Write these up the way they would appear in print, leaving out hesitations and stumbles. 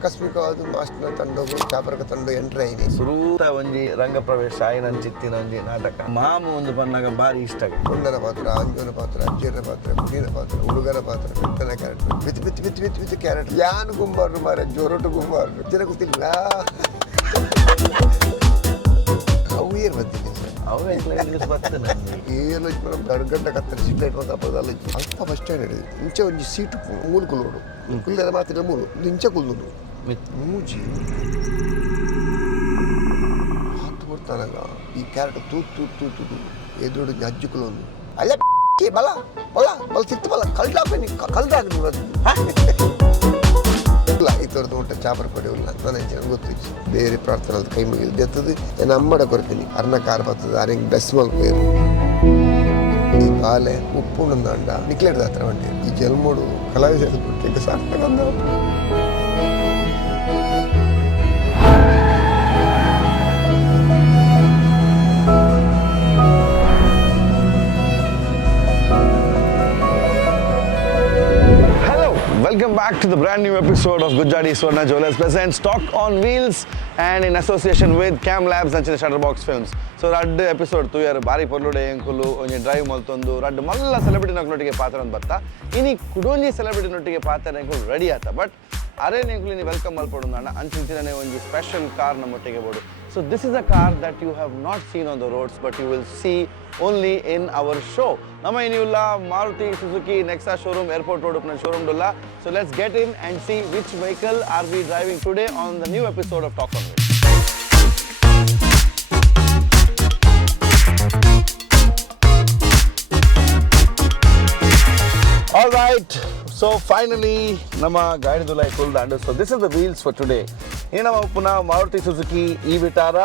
ಆಕಸ್ಮಿಕವಾದ master ತಂಡವು ಚಾಪರಕ ತಂಡ entry ಆಯ್ನಿ ಸುರೂತ ಒಂಜಿ ರಂಗ ಪ್ರವೇಶ ಆಯ್ನ ಚಿತ್ತಿನ ಒಂಜಿ ನಾಟಕ ಮಾಮು ಒಂದು ಪನ್ನಾಗ ಬಾರಿ ಇಷ್ಟ ಕೊಂಡನ ಪಾತ್ರ ಅಂಜನ ಪಾತ್ರ ಅಜ್ಜಿನ ಪಾತ್ರ ಮುನಿನ ಪಾತ್ರ ಹುಡುಗನ ಪಾತ್ರ ಕೃಷ್ಣನ ಕ್ಯಾರೆಕ್ಟರ್ ವಿತ್ ಕ್ಯಾರೆಕ್ಟರ್ ಯಾನು ಗುಂಬಾರ್ರು ಮಾರ ಜೋರೊಟ್ಟು ಗುಂಬಾರ್ರು ಜನ ಗೊತ್ತಿಲ್ಲ ಅವು ಏನು ಬಂದಿದೆ ಏನು ಗಂಟ ಕತ್ತರಿ ಸಿಗ್ಲೈಟ್ ಒಂದು ಹಬ್ಬದಲ್ಲ ಅಲ್ಪ ಬಸ್ ಸ್ಟ್ಯಾಂಡ್ ಹಿಡಿದು ಇಂಚೆ ಒಂಜಿ ಸೀಟು ಮೂಲು ಕುಲ್ಲೋಡು ಕುಲ್ಲದ ಮಾತಿನ ಮೂಲು ಇಂಚೆ ಕುಲ್ಲು ಮೂಜಿ ಹತ್ತು ಕೊಡ್ತಾನಲ್ಲ ಈ ಕ್ಯಾರೆಟ್ ತೂತು ಎದುರು ಅಜ್ಜಿ ಕುಲೊಂದು ಅಲ್ಲ ಬಲ ಬಲ ಬಲ ಸಿಕ್ತು ಬಲ ಕಲ್ದಾಗ್ನಿ ಇಲ್ಲ ಈ ಥರದ್ದು ಊಟ ಚಾಪರ್ ಪಡೆಯಲ್ಲ ನನಗೆ ಜನ ಗೊತ್ತಿತ್ತು ಬೇರೆ ಪ್ರಾರ್ಥನೆ ಕೈ ಮುಗಿದು ಎತ್ತದು ನಾನು ಅಮ್ಮಡ ಕೊಡ್ತೀನಿ ಅರ್ನಕಾರ ಬರ್ತದೆ ಅರೆಂಗೆ ಬೆಸ್ ಮಲ್ಪೇರು ಈ ಬಾಲೆ ಉಪ್ಪು ದಂಡ ನಿಕ್ಲೆಡ್ದ ಹತ್ರ ಬಂಡಿ ಈ ಜಲ್ಮೂಡು ಕಲಾವಿದ ಕೊಟ್ಟಿಗೆ ಸಾರ್ಥಕ Welcome back to the brand new episode of Bhojaraj Vamanjoor presents Talk on Wheels and in association with Cam Labs and Shutterbox Films. So ರಡ್ ಎಪಿಸೋಡ್ ತೂಯರು ಬಾರಿ ಪೊರ್ಲುಡೆ ಎಂಕುಲು ಒಂಜಿ ಡ್ರೈವ್ ಮಲ್ತೊಂದು ರಡ್ ಮಲ್ಲ ಸೆಲೆಬ್ರಿಟಿ ನೊಟ್ಟಿಗೆ ಪಾತ್ರ ಬತ್ತಾ ಇನಿ ಕುಡೊಂಜಿ ಸೆಲೆಬ್ರಿಟಿ ನೊಟ್ಟಿಗೆ ಪಾತ್ರ ಎಂಕುಲು ರೆಡಿ ಆತ ಬಟ್ ಅರೆ ಎಂಕುಲು ನೀ ವೆಲ್ಕಮ್ ಮಲ್ಪೊಡು ಅಣ್ಣ ಅಂಚಿನ ಒಂಜಿ ಸ್ಪೆಷಲ್ ಕಾರ್ ನಮ್ಮೊಟ್ಟಿಗೆ ಬೋಡು. So this is a car that you have not seen on the roads but you will see only in our show. Nama inilla Maruti Suzuki Nexa showroom airport road upna showroom dulla. So let's get in and see which vehicle are we driving today on the new episode of Talk on Wheels. All right, so finally nama gaidi dula kuldandu. So this is the wheels for today. In nama puna Maruti Suzuki E Vitara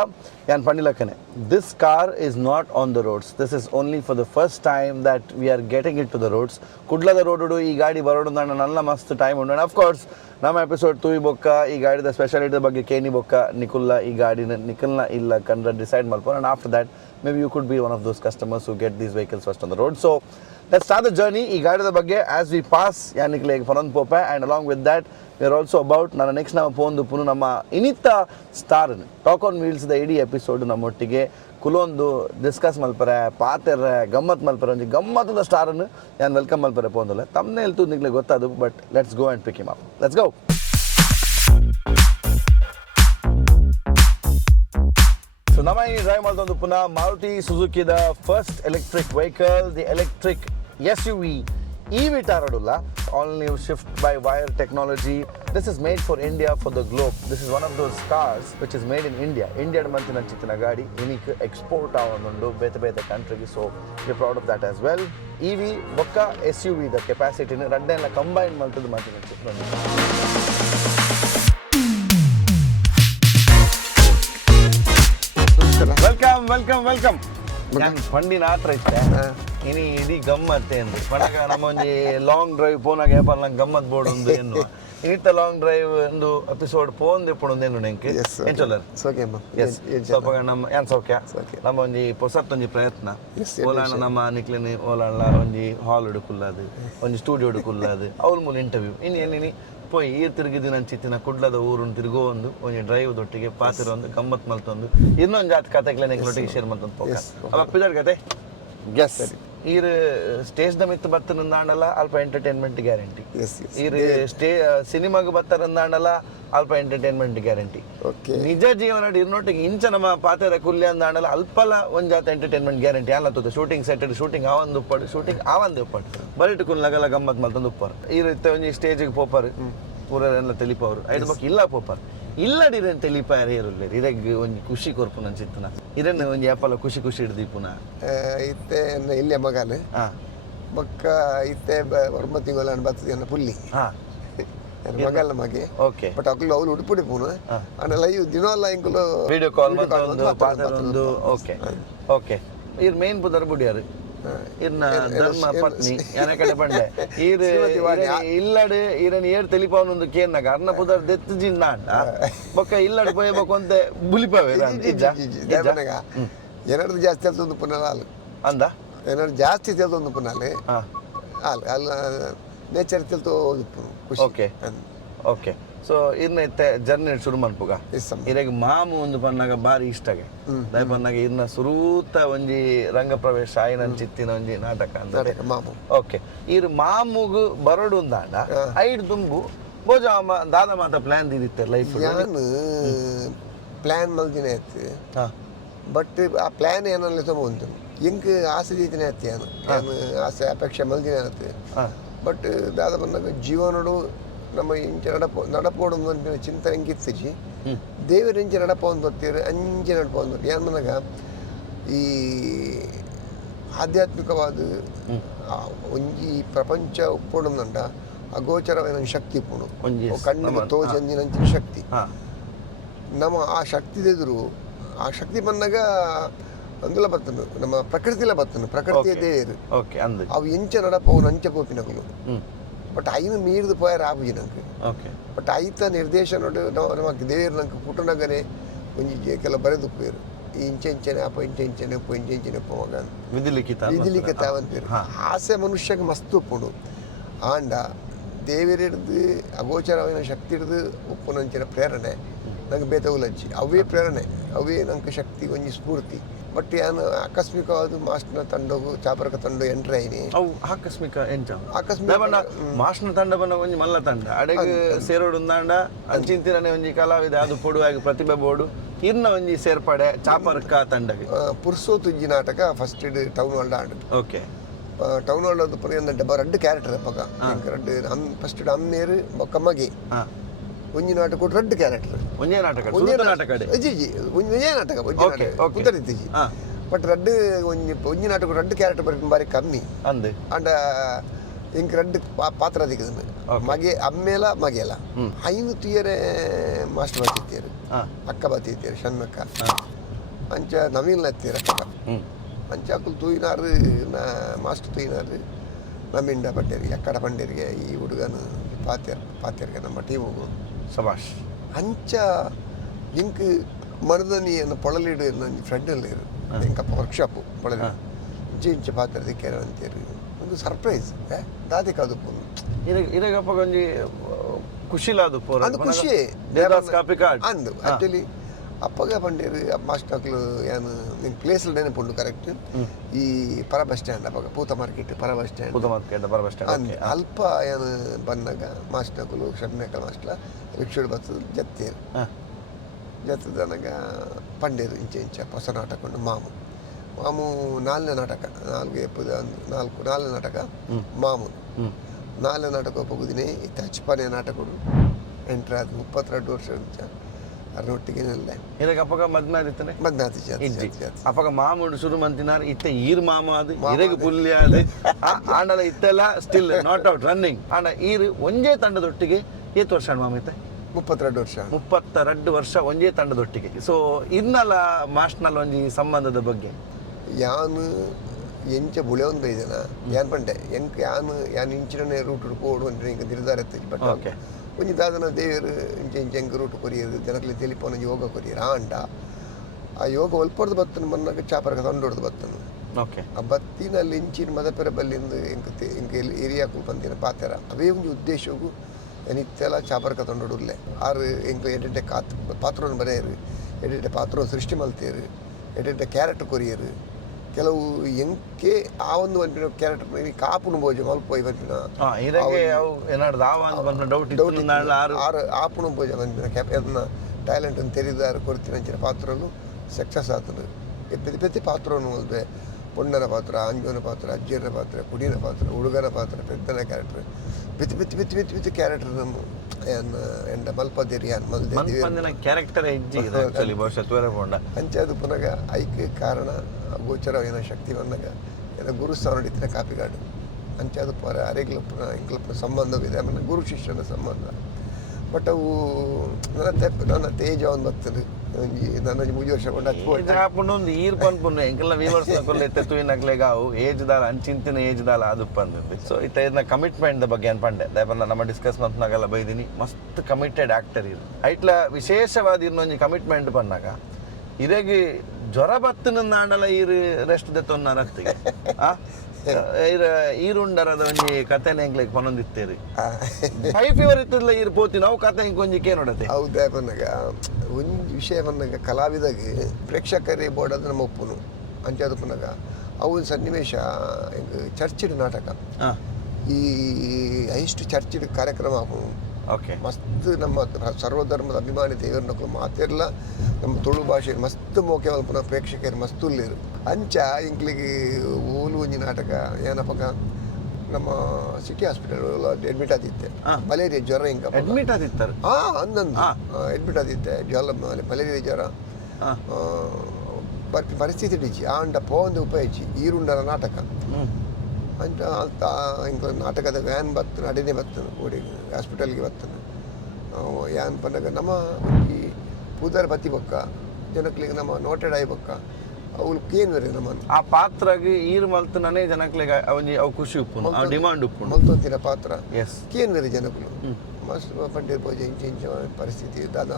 yan pandilakane. This car is not on the roads. This is only for the first time that we are getting it to the roads. Kudlada road ee gaadi barodu nalla mast time undu. And of course nama episode 2 bokka ee gaadi the speciality bagge keni bokka nikulla ee gaadi nikalna illa kandra decide malpon. And after that maybe you could be one of those customers who get these vehicles first on the road. So let's start the journey ee gaadi the bagge as we pass yanikle faran popa. And along with that we are also about ನನ್ನ next ನಾವು ಪೋಂದು ಪುನು ನಮ್ಮ ಇನಿತ್ತ star talk on wheels ದ ಇಡೀ episode ನಮ್ಮೊಟ್ಟಿಗೆ ಕುಲೊಂದು ಡಿಸ್ಕಸ್ ಮಲ್ಪರೆ ಪಾತೆರ್ರೆ ಗಮ್ಮತ್ ಮಲ್ಪರೆ ಒಂಜಿ ಗಮ್ಮತ್ತದ ಸ್ಟಾರನ್ನು ನಾನು ವೆಲ್ಕಮ್ ಮಲ್ಪರೆ ಪೋಂದಲ್ಲ ತಮ್ಮನೆ ಹೇಳ್ತು ನಿಗ್ಲೆ ಗೊತ್ತಾದು but let's go and pick him up let's go. So ನಮ್ಮ ಈ ಡ್ರೈವ್ ಮಾಡ್ದೊಂದು ಪುನಃ ಮಾರುತಿ ಸುಜುಕಿ ದ first electric vehicle the electric SUV E Vitara dulla, all new shift by wire technology. This is made for India, for the globe. This is one of those cars which is made in India. India mantina chittina gaadi unique export avanundu bete country, so we're proud of that as well. EV bokka SUV the capacity ni raddenla combine maltudu mantina chittundu. Welcome. ನಾನು ಫಂಡಿನ ಹತ್ರ ಇತ್ತೆ ಇನಿ ಇಡೀ ಗಮ್ಮತ್ತೆ ಎಂದು ಪಡಗ ನಮ್ಮ ಒಂಜಿ long drive ಪೋನಾಗ apple ನಂಗೆ ಗಮ್ಮತ್ ಬೋರ್ಡ್ ಒಂದು ಏನು ಇನಿತ್ತ ಲಾಂಗ್ ಡ್ರೈವ್ ಒಂದು ಎಪಿಸೋಡ್ ಪೋನ್ ಎಪ್ಪೊಂದೇನು ನೆಂಕೆ ಎಂಚೊಲ್ಲರ್ ಎಸ್ ಸ್ವಲ್ಪ ನಮ್ಮ ಏನ್ ಸೌಖ್ಯ ನಮ್ಮ ಒಂಜಿ ಹೊಸತ್ತೊಂಜಿ ಪ್ರಯತ್ನ ಓಲಾಣ ನಮ್ಮ ನಿಕ್ಲಿನಿ ಓಲಾಣ ಒಂಜಿ ಹಾಲ್ ಹುಡುಕುಲ್ಲದು ಒಂಜಿ ಸ್ಟುಡಿಯೋ ಹುಡುಕುಲ್ಲದು ಅವ್ರ ಮೂಲ ಇಂಟರ್ವ್ಯೂ ಇನ್ನೇನಿನಿ ಪೋಯಿ ಈ ತಿರುಗಿದು ನನ್ನ ಚಿತ್ತಿನ ಕುಡ್ಲದ ಊರನ್ನು ತಿರುಗೋ ಒಂದು ಡ್ರೈವ್ ದೊಟ್ಟಿಗೆ ಪಾತಿರ ಒಂದು ಗಮ್ಮತ್ ಮಲ್ತೊಂದು ಇನ್ನೊಂದು ಜಾತಿ ಕತೆಗ್ಲೆ ನೆಕ್ಲೊಟ್ಟಿಗೆ ಶೇರ್ ಮಲ್ತೊಂದು ಪೋಕ ಅವ ಪಿದಾಡ್ ಕತೆ ಗೆಸ್ ಈರು ಸ್ಟೇಜ್ ದ ಮಿತ್ತು ಬತ್ತನಂದಾಂಡಲ್ಲ ಅಲ್ಪ ಎಂಟರ್ಟೈನ್ಮೆಂಟ್ ಗ್ಯಾರಂಟಿ ಈರು ಸಿನಿಮಾಗ ಬತ್ತರಂದಾಂಡಲ್ಲ ಅಲ್ಪ ಎಂಟರ್ಟೈನ್ಮೆಂಟ್ ಗ್ಯಾರಂಟಿ ನಿಜ ಜೀವನ ಇರ್ನೊಟ್ಟಿಗೆ ಇಂಚ ನಮ್ಮ ಪಾತೆರ ಕುಲ್ಯ ಅಂದಾಂಡಲ್ಲ ಅಲ್ಪಲ ಒಂದ್ ಜಾತ ಎಂಟರ್ಟೈನ್ಮೆಂಟ್ ಗ್ಯಾರಂಟಿ ಅಲ್ಲ ಶೂಟಿಂಗ್ ಸೆಟ್ ಶೂಟಿಂಗ್ ಆವಂದು ಉಪ್ಪಡು ಶೂಟಿಂಗ್ ಆವಂದು ಉಪ್ಪಡು ಬರಿಟ್ ಕುಲ್ನಗಲ್ಲ ಗಮ್ಮತ್ ಮಲ್ತಂದು ಉಪ್ಪರು ಈರು ಒಂಜಿ ಸ್ಟೇಜಿಗೆ ಪೋಪರು ಪೂರೆಲ್ಲ ತಿಳಿಪವರು ಐದು ಬಕ್ ಇಲ್ಲ ಪೋಪರು ಇಲ್ಲಡಿ ಇರೇನು ತಿಳಿಪಾರ ಇರಲ್ಲ ಇರಗ್ ಒಂಜಿ ಖುಷಿ ಕೊರ್ಪು ನನ್ನ ಚಿತ್ತನ ಇರೇನು ಒಂಜಿ ಆಪಲ ಖುಷಿ ಹಿಡ್ದೀಪುನ ಇತ್ತೆ ಇಲ್ಲೇ ಮಗಲು ಬೊಕ್ಕ ಇತ್ತೆ ಒರ್ಮ ತಿಂಗಳ ಬರ್ತದೆ ಪುಲ್ಲಿ ಮಗಲ್ಲ ಮಗೆ ಓಕೆ ಬಟ್ ಅಕ್ಲು ಅವ್ಲು ಉಡುಪುಡಿ ಪೂನು ಆನೆಲ್ಲ ಇವು ದಿನವಲ್ಲ ಇಂಕುಲು ವಿಡಿಯೋ ಕಾಲ್ ಒಂದು ಓಕೆ ಇರ್ ಮೇನ್ ಪುದರ್ ಬುಡಿಯಾರು ಇರ್ನ ಧರ್ಮ ಪತ್ನಿ ಯಾನ ಕಡೆ ಬಂಡೆ ಈರು ಇಲ್ಲಡು ಈರನ್ ಏರ್ ತೆಲಿಪಾವನೊಂದು ಕೇರ್ನಾಗ ಅರ್ನ ಪುದರ್ ದೆತ್ತು ಜಿನ್ನ ಅಂಡ ಬೊಕ್ಕ ಇಲ್ಲಡು ಪೋಯಬೇಕು ಅಂತ ಬುಲಿಪಾವೆ ಏನಾದ್ರು ಜಾಸ್ತಿ ತೆಲ್ತೊಂದು ಪುನಃ ಹಾಲು ಅಂದ ಏನಾದ್ರು ಜಾಸ್ತಿ ತೆಲ್ತೊಂದು ಪುನಃ ಹಾಲು ಅಲ್ಲ ನೇಚರ್ ತೆಲ್ತು ಖುಷಿ ಓಕೆ ಸೊ ಇರ್ನ ಇತ್ತೆ ಜರ್ನಿ ಶುರು ಮನ್ಪುಗ ಇರೆಗ್ ಮಾಮು ಒಂದು ಪನ್ನಾಗ ಬಾರಿ ಇಷ್ಟಗೆ ದಯ ಪನ್ನಾಗ ಇರ್ನ ಸುರೂತ ಒಂಜಿ ರಂಗ ಪ್ರವೇಶ ಆಯ್ನ ಚಿತ್ತಿನ ಒಂಜಿ ನಾಟಕ ಅಂತ ಮಾಮು. ಓಕೆ ಇರ್ ಮಾಮುಗು ಬರಡು ಅಂದಾಂಡ ಐಡ್ ದುಂಬು ಬೋಜ ದಾದ ಮಾತ ಪ್ಲಾನ್ ದಿದಿತ್ತೆ ಲೈಫ್ ಯಾನು ಪ್ಲಾನ್ ಮಲ್ದಿನ ಆಯ್ತು ಬಟ್ ಆ ಪ್ಲಾನ್ ಏನಲ್ಲ ತಗೊಂಡು ಹೆಂಗೆ ಆಸೆ ದೀತಿನ ಆಯ್ತು ಏನು ಆಸೆ ಅಪೇಕ್ಷೆ ಮಲ್ದಿನ ಆಯ್ತು ಬಟ್ ದಾದ ಬಂದಾಗ ಜೀವನಡು ನಮ್ಮ ಇಂಚ ನಡಪೋಡು ಅಂತ ಚಿಂತನೆ ಹೆಂಗಿತ್ತಿಜಿ ದೇವರ ಇಂಚ ನಡಪವನ್ನು ಬರ್ತೀರಿ ಅಂಚೆ ನಡಪವನ್ನು ಬರ್ತೀವಿ ಏನು ಮನಾಗ ಈ ಆಧ್ಯಾತ್ಮಿಕವಾದ ಒಂಜಿ ಪ್ರಪಂಚ ಉಪ್ಪೊಡುಂದಂಡ ಅಗೋಚರమైన ಶಕ್ತಿ ಪುಣು ಕಣ್ಣಿಗೆ ತೋಚಂದಿನಂಚಿನ ಶಕ್ತಿ ನಮ್ಮ ಆ ಶಕ್ತಿದೆದುರು ಆ ಶಕ್ತಿ ಬಂದಾಗ అందులో బతును ನಮ್ಮ ಪ್ರಕೃತಿಲ ಬತ್ತನು ಪ್ರಕೃತಿಯ ದೇವರು ಅವು ಎಂಚ ನಡಪವು ನಂಚ ಪೋಪಿನಗಳು ಬಟ್ ಐನು ಮೀರಿದು ಪೋಯಾರ ಆಪುಜಿ ನಂಗೆ ಬಟ್ ಐತ ನಿರ್ದೇಶನೋಡು ನಮಗೆ ದೇವರು ನಂಗೆ ಪುಟ್ಟನಗನೆ ಒಂಜಿ ಕೆಲ ಬರೆದು ಪೋಯರು ಇಂಚೆ ಇಂಚೆನೆ ಅಪ್ಪ ಇಂಚೆ ಪೋ ಇಂಚೆ ಪೋವಾಗ ವಿಧಿಲಿಖಿತ ಅಂತೀರು ಆಸೆ ಮನುಷ್ಯಗೆ ಮಸ್ತ್ ಉಪ್ಪುಂಡು ಆಂಡ ದೇವರಿಡ್ದು ಅಗೋಚರమైన ಶಕ್ತಿ ಹಿಡಿದು ಉಪ್ಪುನಂಚಿನ ಪ್ರೇರಣೆ ನಂಗೆ ಬೇತವುಲಜ್ಜಿ ಅವೇ ಪ್ರೇರಣೆ ಅವೇ ನಂಗೆ ಶಕ್ತಿ ಒಂಜಿ ಸ್ಫೂರ್ತಿ ಬಟ್ ಏನು ಆಕಸ್ಮಿಕವಾದ ಮಾಸ್ಟರ್ನ ತಂಡವು ಚಾಪರಕ ತಂಡ ಎಂಟ್ರಿ ಆಯ್ನಿ ಅವು ಆಕಸ್ಮಿಕ ಮಾಸ್ಟರ್ನ ತಂಡ ಬಂದ ಒಂಜಿ ಮಲ್ಲ ತಂಡ ಅಡೆಗೆ ಸೇರೋಡು ಉಂದಾಂಡ ಅಂಚಿಂತಿರನೆ ಒಂಜಿ ಕಲಾವಿದ ಅದು ಪೊಡುವಾಗಿ ಪ್ರತಿಭೆ ಬೋರ್ಡು ಇರ್ನ ಒಂಜಿ ಸೇರ್ಪಡೆ ಚಾಪರಕ ತಂಡಗೆ ಪುರ್ಸೋತುಜ್ಜಿ ನಾಟಕ ಫಸ್ಟ್ ಟೌನ್ ಹಾಲ್ ಆಡು ಓಕೆ ಟೌನ್ ಹಾಲ್ ಅದು ಪುರಿ ಎರಡು ಕ್ಯಾರೆಕ್ಟರ್ ಪಕ್ಕ ಎರಡು ಫಸ್ಟ್ ಅಮ್ಮೇರು ಬೊಕ್ಕ ಮಗೆ ಒಂಜಿ ನಾಟಕ ರೆಡ್ ಕ್ಯಾರೆಕ್ಟರ್ ಒಂಜೇ ನಾಟಕ ಪುತ್ತರಿತ್ತಿಜಿ ಬಟ್ ರೆಡ್ ಒಂಜಿ ನಾಟಕ ರೆಡ್ ಕ್ಯಾರೆಕ್ಟರ್ ಬರೀ ಬಾರಿ ಕಮ್ಮಿ ಅಂಡ ಇಂಕ್ ರೆಡ್ ಪಾತ್ರ ದಿಕ್ಕದನ್ನು ಮಗೆ ಅಮ್ಮೇಲ ಮಗೆಲ ಐನು ತುಯ್ಯರೆ ಮಾಸ್ಟರ್ ಬತ್ತಿತ್ತೇರು ಅಕ್ಕ ಬತ್ತಿತ್ತೇರು ಷಣ್ಮಕ್ಕ ಅಂಚ ನವೀನ್ ಹತ್ತೀರ ಅಕ್ಕ ಅಂಚ ಅಕ್ಕಲು ತೂಯಿನಾರು ಮಾಸ್ಟರ್ ತೂಯಿನಾರು ನಮ್ಮಿಂಡ ಪಂಡೇರಿಗೆ ಅಕ್ಕಡ ಪಂಡೇರಿಗೆ ಈ ಹುಡುಗನ ಪಾತ್ಯರ್ಗೆ ನಮ್ಮ ಟೀಮು ಸಭಾಷ್ ಅಂಚ ಇಂಕ್ ಮರದನಿ ಅನ್ನ ಪೊಳಲಿಡು ನನ್ನ ಫ್ರೆಂಡ್ ಎಲ್ಲ ಇರು ಇಂಕಪ್ಪ ವರ್ಕ್ಶಾಪು ಪೊಳಲಿ ಇಂಚೆ ಪಾತ್ರ ದಿಕ್ಕಾರ ಅಂತೀರಿ ಒಂದು ಸರ್ಪ್ರೈಸ್ ದಾದಿ ಕಾದು ಇರಗಪ್ಪ ಕೊಂಚ ಖುಷಿಲಾದು ಅದು ಖುಷಿ devdas kapikad ಅಂದು ಆಕ್ಚುಲಿ ಅಪ್ಪಗ ಪಂಡೇರು ಮಾಸ್ಟರ್ಗಳು ಏನು ನಿಂಗೆ ಪ್ಲೇಸ್ಲು ನೆನಪುಂಡು ಕರೆಕ್ಟ್ ಈ ಪರ ಬಸ್ ಸ್ಟ್ಯಾಂಡ್ ಅಪ್ಪಗ ಪೂತ ಮಾರ್ಕೆಟ್ ಪರ ಬಸ್ ಸ್ಟ್ಯಾಂಡ್ ಅಲ್ಪ ಏನು ಬಂದಾಗ ಮಾಸ್ಟರ್ಗಳು ಷಣ್ಮೇಕ ಮಾಸ್ಟರ್ ರಿಕ್ಷೋಡು ಬರ್ತದೆ ಜತ್ತೇರು ಜತ್ತದನಗ ಪಂಡೇರು ಇಂಚೆ ಹೊಸ ನಾಟಕ ಉಂಡು ಮಾಮು ನಾಲ್ನೇ ನಾಟಕ ನಾಲ್ಕು ನಾಟಕ ಮಾಮು ನಾಲ್ನೇ ನಾಟಕ ಒಪ್ಪಗುದಿನೇ ಇತ್ತ ಹಚ್ಪನೇ ನಾಟಕಗಳು ಎಂಟ್ರಿ ಆದ 32 ವರ್ಷ ಅರನೊಟ್ಟಿಗೆ ಅಪ್ಪಗ ಮದ್ನಾದಿತ್ತಾನೆ ಅಪ್ಪಗ ಮಾಮೂಡು ಶುರು ಮಂತಿನಾರ್ ಇತ್ತೆ ಈರ್ ಮಾಮ ಅದು ಇರೆಗ್ ಪುಲ್ಯ ಅದು ಆಂಡಲ ಇತ್ತೆಲ್ಲ ಸ್ಟಿಲ್ ನಾಟ್ ಔಟ್ ರನ್ನಿಂಗ್ ಆಂಡ ಈರ್ ಒಂಜೇ ತಂಡದೊಟ್ಟಿಗೆ ಏತ್ ವರ್ಷ ಮಾಮ ಇತ್ತೆ 32 ವರ್ಷ ಒಂಜೇ ತಂಡದೊಟ್ಟಿಗೆ ಸೊ ಇನ್ನಲ್ಲ ಮಾಸ್ಟ್ನಲ್ಲ ಒಂಜಿ ಸಂಬಂಧದ ಬಗ್ಗೆ ಯಾನು ಎಂಚ ಬುಳೆಯೊಂದು ಬೈದನ ಯಾನ್ ಪಂಡೆ ಎಂಕ್ ಯಾನ್ ಇಂಚಿನ ರೂಟ್ ಕೋಡು ಅಂತ ಇಂಕ ನಿರ್ಧಾರ ಬಟ್ ಓಕೆ ಒಂಜಿ ದಾದನ ದೇವರು ಇಂಚೆ ರೂಟ್ ಕೊರಿಯರು ಜನಕ್ಲೆ ತಿಳಿಪೋನ ಯೋಗ ಕೊರಿಯರು ಆಂಡ ಆ ಯೋಗ ಒಲ್ಪಡ್ದು ಬತ್ತನು ಬಂದಾಗ ಚಾಪರ್ಗ ತಂಡೊಡ್ದು ಬತ್ತನು ಓಕೆ ಆ ಬತ್ತಿನಲ್ಲಿ ಇಂಚಿನ ಮದಪೆರ ಬಲ್ಲಿಂದು ಇಂಕ ಏರಿಯಾಕು ಬಂದಿನ ಪಾತೆರ ಅವೇ ಒಂದು ಉದ್ದೇಶವು ಏನಿತ್ತೆಲ್ಲ ಚಾಪರ್ಕ ತಂಡೊಡುಲ್ಲೆ ಆರು ಇಂಕ ಎಡ್ಡೆ ಪಾತ್ರವನ್ನು ಬರೆಯರು ಎಡ್ಡೆ ಪಾತ್ರವನ್ನು ಸೃಷ್ಟಿ ಮಲ್ತೇರು ಎಡ್ಡೆ ಕ್ಯಾರೆಕ್ಟರ್ ಕೊರಿಯರು ಕೆಲವು ಎಂಕೆ ಆ ಒಂದು ಬಂದಿನ ಕ್ಯಾರೆಕ್ಟರ್ ಕಾಪುನು ಬೋಜ ಮಲ್ಪ ಬಂದಿನ ಆಪುನು ಬೋಜ ಬಂದಿನ ಅದನ್ನ ಟ್ಯಾಲೆಂಟ್ ಅನ್ನು ತೆರೆದಾರು ಕೊಡ್ತಿನ ಪಾತ್ರಗಳು ಸಕ್ಸಸ್ ಆತನು ಪೆದ್ದ ಪೆದ್ದ ಪಾತ್ರವನ್ನು ಹೋದ್ರೆ ಪೊಣ್ಣನ ಪಾತ್ರ ಅಂಜನ ಪಾತ್ರ ಅಜ್ಜಿಯರ ಪಾತ್ರ ಕುಡಿನ ಪಾತ್ರ ಹುಡುಗನ ಪಾತ್ರ ಪೆದ್ದನ ಕ್ಯಾರೆಕ್ಟರ್ ಬಿತ್ತಿ ಕ್ಯಾರೆಕ್ಟರ್ ನಮ್ಮ ಎಂಡ ಮಲ್ಪದಿರಿ ಕ್ಯಾರೆಕ್ಟರ್ ಅಂಚೆ ಅದು ಪುನಃ ಐಕ್ಯ ಕಾರಣ ಗೋಚರమైన ಶಕ್ತಿ ಬಂದಾಗ ಗುರುಸ್ಥಾನ ಹಿಡಿತಿನ ಕಾಪಿಗಾಡು ಅಂಚೆ ಅದು ಪರ ಅರೆಗ್ಲಪ್ಪನ ಇಂಕ್ಲಪ್ಪನ ಸಂಬಂಧವಿದೆ ಆಮೇಲೆ ಗುರು ಶಿಷ್ಯನ ಸಂಬಂಧ ಬಟ್ ಅವು ನನ್ನ ತೇಜ ಒಂದು ಬರ್ತದೆ ನನ್ನ 3 ವರ್ಷ ಕೊಂಡು ಈರ್ ಪನ್ಪುನ್ನು ಎಂಕೆಲ್ಲ ವ್ಯೂವರ್ಸ್ ನಕೊಲ್ಲ ತೆತ್ತುವಿನಕ್ಲೆಗಾವು ಏಜ್ ದಾಲ ಅಂಚಿಂತಿನ ಏಜ್ ದಾಲ ಅದು ಪಂದು ಸೊ ಇತ್ತ ಕಮಿಟ್ಮೆಂಟ್ ಬಗ್ಗೆ ಏನು ಪಂಡೆ ದಯಪಂಡ ನಮ್ಮ ಡಿಸ್ಕಸ್ ಮಂತ್ನಾಗೆಲ್ಲ ಬೈದಿನಿ ಮಸ್ತ್ ಕಮಿಟೆಡ್ ಆಕ್ಟರ್ ಇದು ಐಟ್ಲ ವಿಶೇಷವಾದ ಇನ್ನೊಂದು ಕಮಿಟ್ಮೆಂಟ್ ಬಂದಾಗ ಇರೆಗೆ ಜ್ವರ ಬತ್ತನ ನಾಡಲ ಈರು ರೆಸ್ಟ್ ದೆತ್ತೊನ್ನ ರಕ್ತಿಗೆ ಈರುಂಡರದ ಒಂಜಿ ಕಥೆನ ಎಂಕ್ಲೆಗ್ ಪನೊಂದಿತ್ತೇರಿ ಹೈ ಫೀವರ್ ಇತ್ತಲ್ಲ ಈರು ಪೋತಿ ನಾವು ಕಥೆ ಇಂಕೊಂಜಿಕೆ ನೋಡತ್ತೆ ಹೌದಾ ಬಂದಾಗ ಒಂದು ವಿಷಯ ಬಂದಾಗ ಕಲಾವಿದಾಗೆ ಪ್ರೇಕ್ಷಕರೇ ಬೋರ್ಡದು ನಮ್ಮ ಒಪ್ಪುನು ಅಂಚದು ಪುನಗ ಅವು ಸನ್ನಿವೇಶ ಚರ್ಚಿಡ್ ನಾಟಕ ಈ ಎಷ್ಟು ಚರ್ಚಿಡ್ ಕಾರ್ಯಕ್ರಮ ಆಪುನು ಓಕೆ ಮಸ್ತ್ ನಮ್ಮ ಸರ್ವಧರ್ಮದ ಅಭಿಮಾನಿ ದೇವರನ್ನ ಮಾತಿರಲ್ಲ ನಮ್ಮ ತುಳು ಭಾಷೆ ಮಸ್ತ್ ಮೋಕೆ ಮಲ್ಪನ ಪ್ರೇಕ್ಷಕರು ಮಸ್ತ್ ಉಳ್ಳೇರು ಅಂಚ ಇಂಕ್ಲಿಗೆ ಓಲು ಒಂಜಿ ನಾಟಕ ಏನಪ್ಪಗ ನಮ್ಮ ಸಿಟಿ ಹಾಸ್ಪಿಟಲ್ ಅಡ್ಮಿಟ್ ಆದಿತ್ತೆ ಮಲೇರಿಯಾ ಜ್ವರ ಹಿಂಗ ಅಡ್ಮಿಟ್ ಆದಿತ್ತಾರೆ ಅಂದಂದು ಅಡ್ಮಿಟ್ ಆದಿತ್ತೆ ಜ್ವರ ಮಲೇರಿಯಾ ಜ್ವರ ಪರಿಸ್ಥಿತಿ ಡಿಚಿ ಆಂಡ ಪೋಂದು ಉಪಯೋಗಿಸಿ ಈರುಂಡರ ನಾಟಕ ಅಂತ ಅಂತ ಹಿಂಗೆ ನಾಟಕದ ವ್ಯಾನ್ ಬರ್ತನೆ ಅಡಿನೇ ಬರ್ತನೆ ಓಡಿ ಹಾಸ್ಪಿಟಲ್ಗೆ ಬರ್ತನೆ ಯಾನ್ ಬಂದಾಗ ನಮ್ಮ ಈ ಪೂದಾರ ಬತ್ತಿ ಬೊಕ್ಕ ಜನಕ್ಲಿಗೆ ನಮ್ಮ ನೋಟೆಡ್ ಆಯ್ ಬೊಕ್ಕ ಅವ್ಳು ಕೇನ್ ಬೇರೆ ನಮ್ಮ ಆ ಪಾತ್ರಗೆ ಈರು ಮಲ್ತನೇ ಜನಕ್ಲಿಗೆ ಅವು ಖುಷಿ ಉಪ್ಪು ಡಿಮಾಂಡ್ ಉಪ್ಪು ಮಲ್ತೊಂತಿನ ಪಾತ್ರ ಎಸ್ ಕೇನ್ ಬೇರೆ ಜನಗಳು ಮಸ್ತ್ ಪಂಡಿರ್ ಪೂಜೆ ಇಂಚ ಪರಿಸ್ಥಿತಿ ದಾದ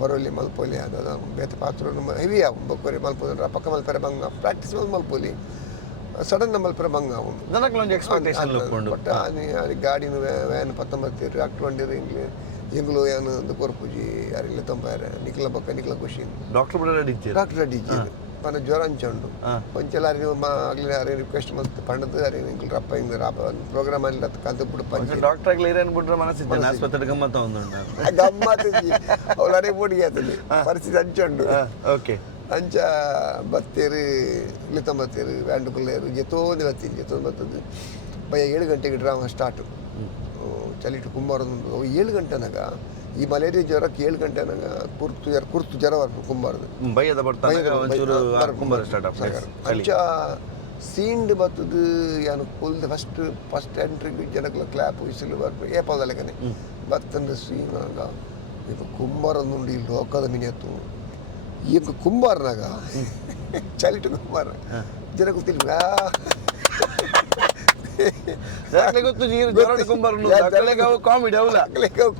ಬರೋಲಿ ಮಲ್ಪೋಲಿ ಅದಾದ ಬೇತೆ ಪಾತ್ರ ಹೆವಿ ಆವು ಬೊಕ್ಕೋರಿ ಮಲ್ಪೋದ್ರ ಪಕ್ಕ ಮಲ್ಪರೆ ಬಂಗ ಪ್ರಾಕ್ಟೀಸ್ ಮಲ್ಪೋಲಿ ಸಡನ್ ಮಲ್ಪರೆ ಬಂಗ ಅವು ಜನಕ್ಕೊಂದು ಎಕ್ಸ್ಪೆಕ್ಟೇಷನ್ ಬಟ್ ಗಾಡಿನ ವ್ಯಾನ್ 19 ಡಾಕ್ಟರ್ ಬಂದಿರು ಎಂಗ್ಲು ಏನು ಕೊರ್ಪುಜಿ ಯಾರಿಲ್ಲ ತೊಂಬಾರೆ ನಿಕ್ಲ ಬಕ್ಕ ನಿಕ್ಲ ಖುಷಿ ಡಾಕ್ಟರ್ ಅಡಿಜಿ ಪನ ಜ್ವರ ಅಂಚಂಡು ಒಂಚೆಲ್ಲ ಆಗ್ಲಿ ಅರೆ ರಿಕ್ವೆಸ್ಟ್ ಮತ್ತೆ ಪಂಡದು ಅರೆ ನಿಕ್ಲ ರಪ್ಪ ಹಿಂಗೆ ರಾಪ ಪ್ರೋಗ್ರಾಮ್ ಅಲ್ಲಿ ಕಂತು ಬಿಡು ಪಂಚ ಡಾಕ್ಟರ್ ಆಗ್ಲಿ ಇರೇನು ಬಿಡ್ರೆ ಮನಸ್ಸಿದ್ದೆ ಆಸ್ಪತ್ರೆ ಗಮ್ಮತ್ತ ಒಂದು ಗಮ್ಮತ್ ಅವ್ಳು ಅಡೆ ಬೋಡಿಗೆ ಆತದೆ ಪರಿಸ್ಥಿತಿ ಅಂಚಂಡು ಓಕೆ ಅಂಚ ಬತ್ತೇರು ಇಲ್ಲಿ ತೊಂಬತ್ತೇರು ವ್ಯಾಂಡು ಪುಲ್ಲೇರು ಜೊತೋಂದು ಬತ್ತೀನಿ ಜೊತೋಂದು ಬರ್ತದ್ದು ಬಯ್ಯ 7 ಗಂಟೆಗೆ ಡ್ರಾಮಾ ಸ್ಟಾರ್ಟು ಚಲಿಟ್ಟು ಕುಂಬಾರದು ಅವು 7 ಗಂಟೆನಾಗ ಈ ಮಲೇರಿಯಾ ಜ್ವರಕ್ಕೆ 7 ಗಂಟೆನಾಗ ಕುರ್ತು ಜ್ವರ ಬರ್ಬೇಕು ಕುಂಬಾರದು ಬಯ್ಯದ ಅಂಚ ಸೀಂಡ್ ಬರ್ತದು ಏನು ಕುಲ್ದು ಫಸ್ಟ್ ಎಂಟ್ರಿಗೆ ಜನಕ್ಲ ಕ್ಲಾಪ್ ವಿಸಿಲು ಬರ್ಬೇಕು ಏಪದಲ್ಲಗನೆ ಬರ್ತಂದು ಸೀನಾಗ ಈಗ ಕುಂಬಾರದುಂಡು ಈ ಲೋಕದ ಮಿನಿಯತ್ತು ಈಗ ಕುಂಬಾರನಾಗ ಚಲಿಟ್ಟು ಕುಂಬಾರ ಜನ ಗೊತ್ತಿಲ್ಲ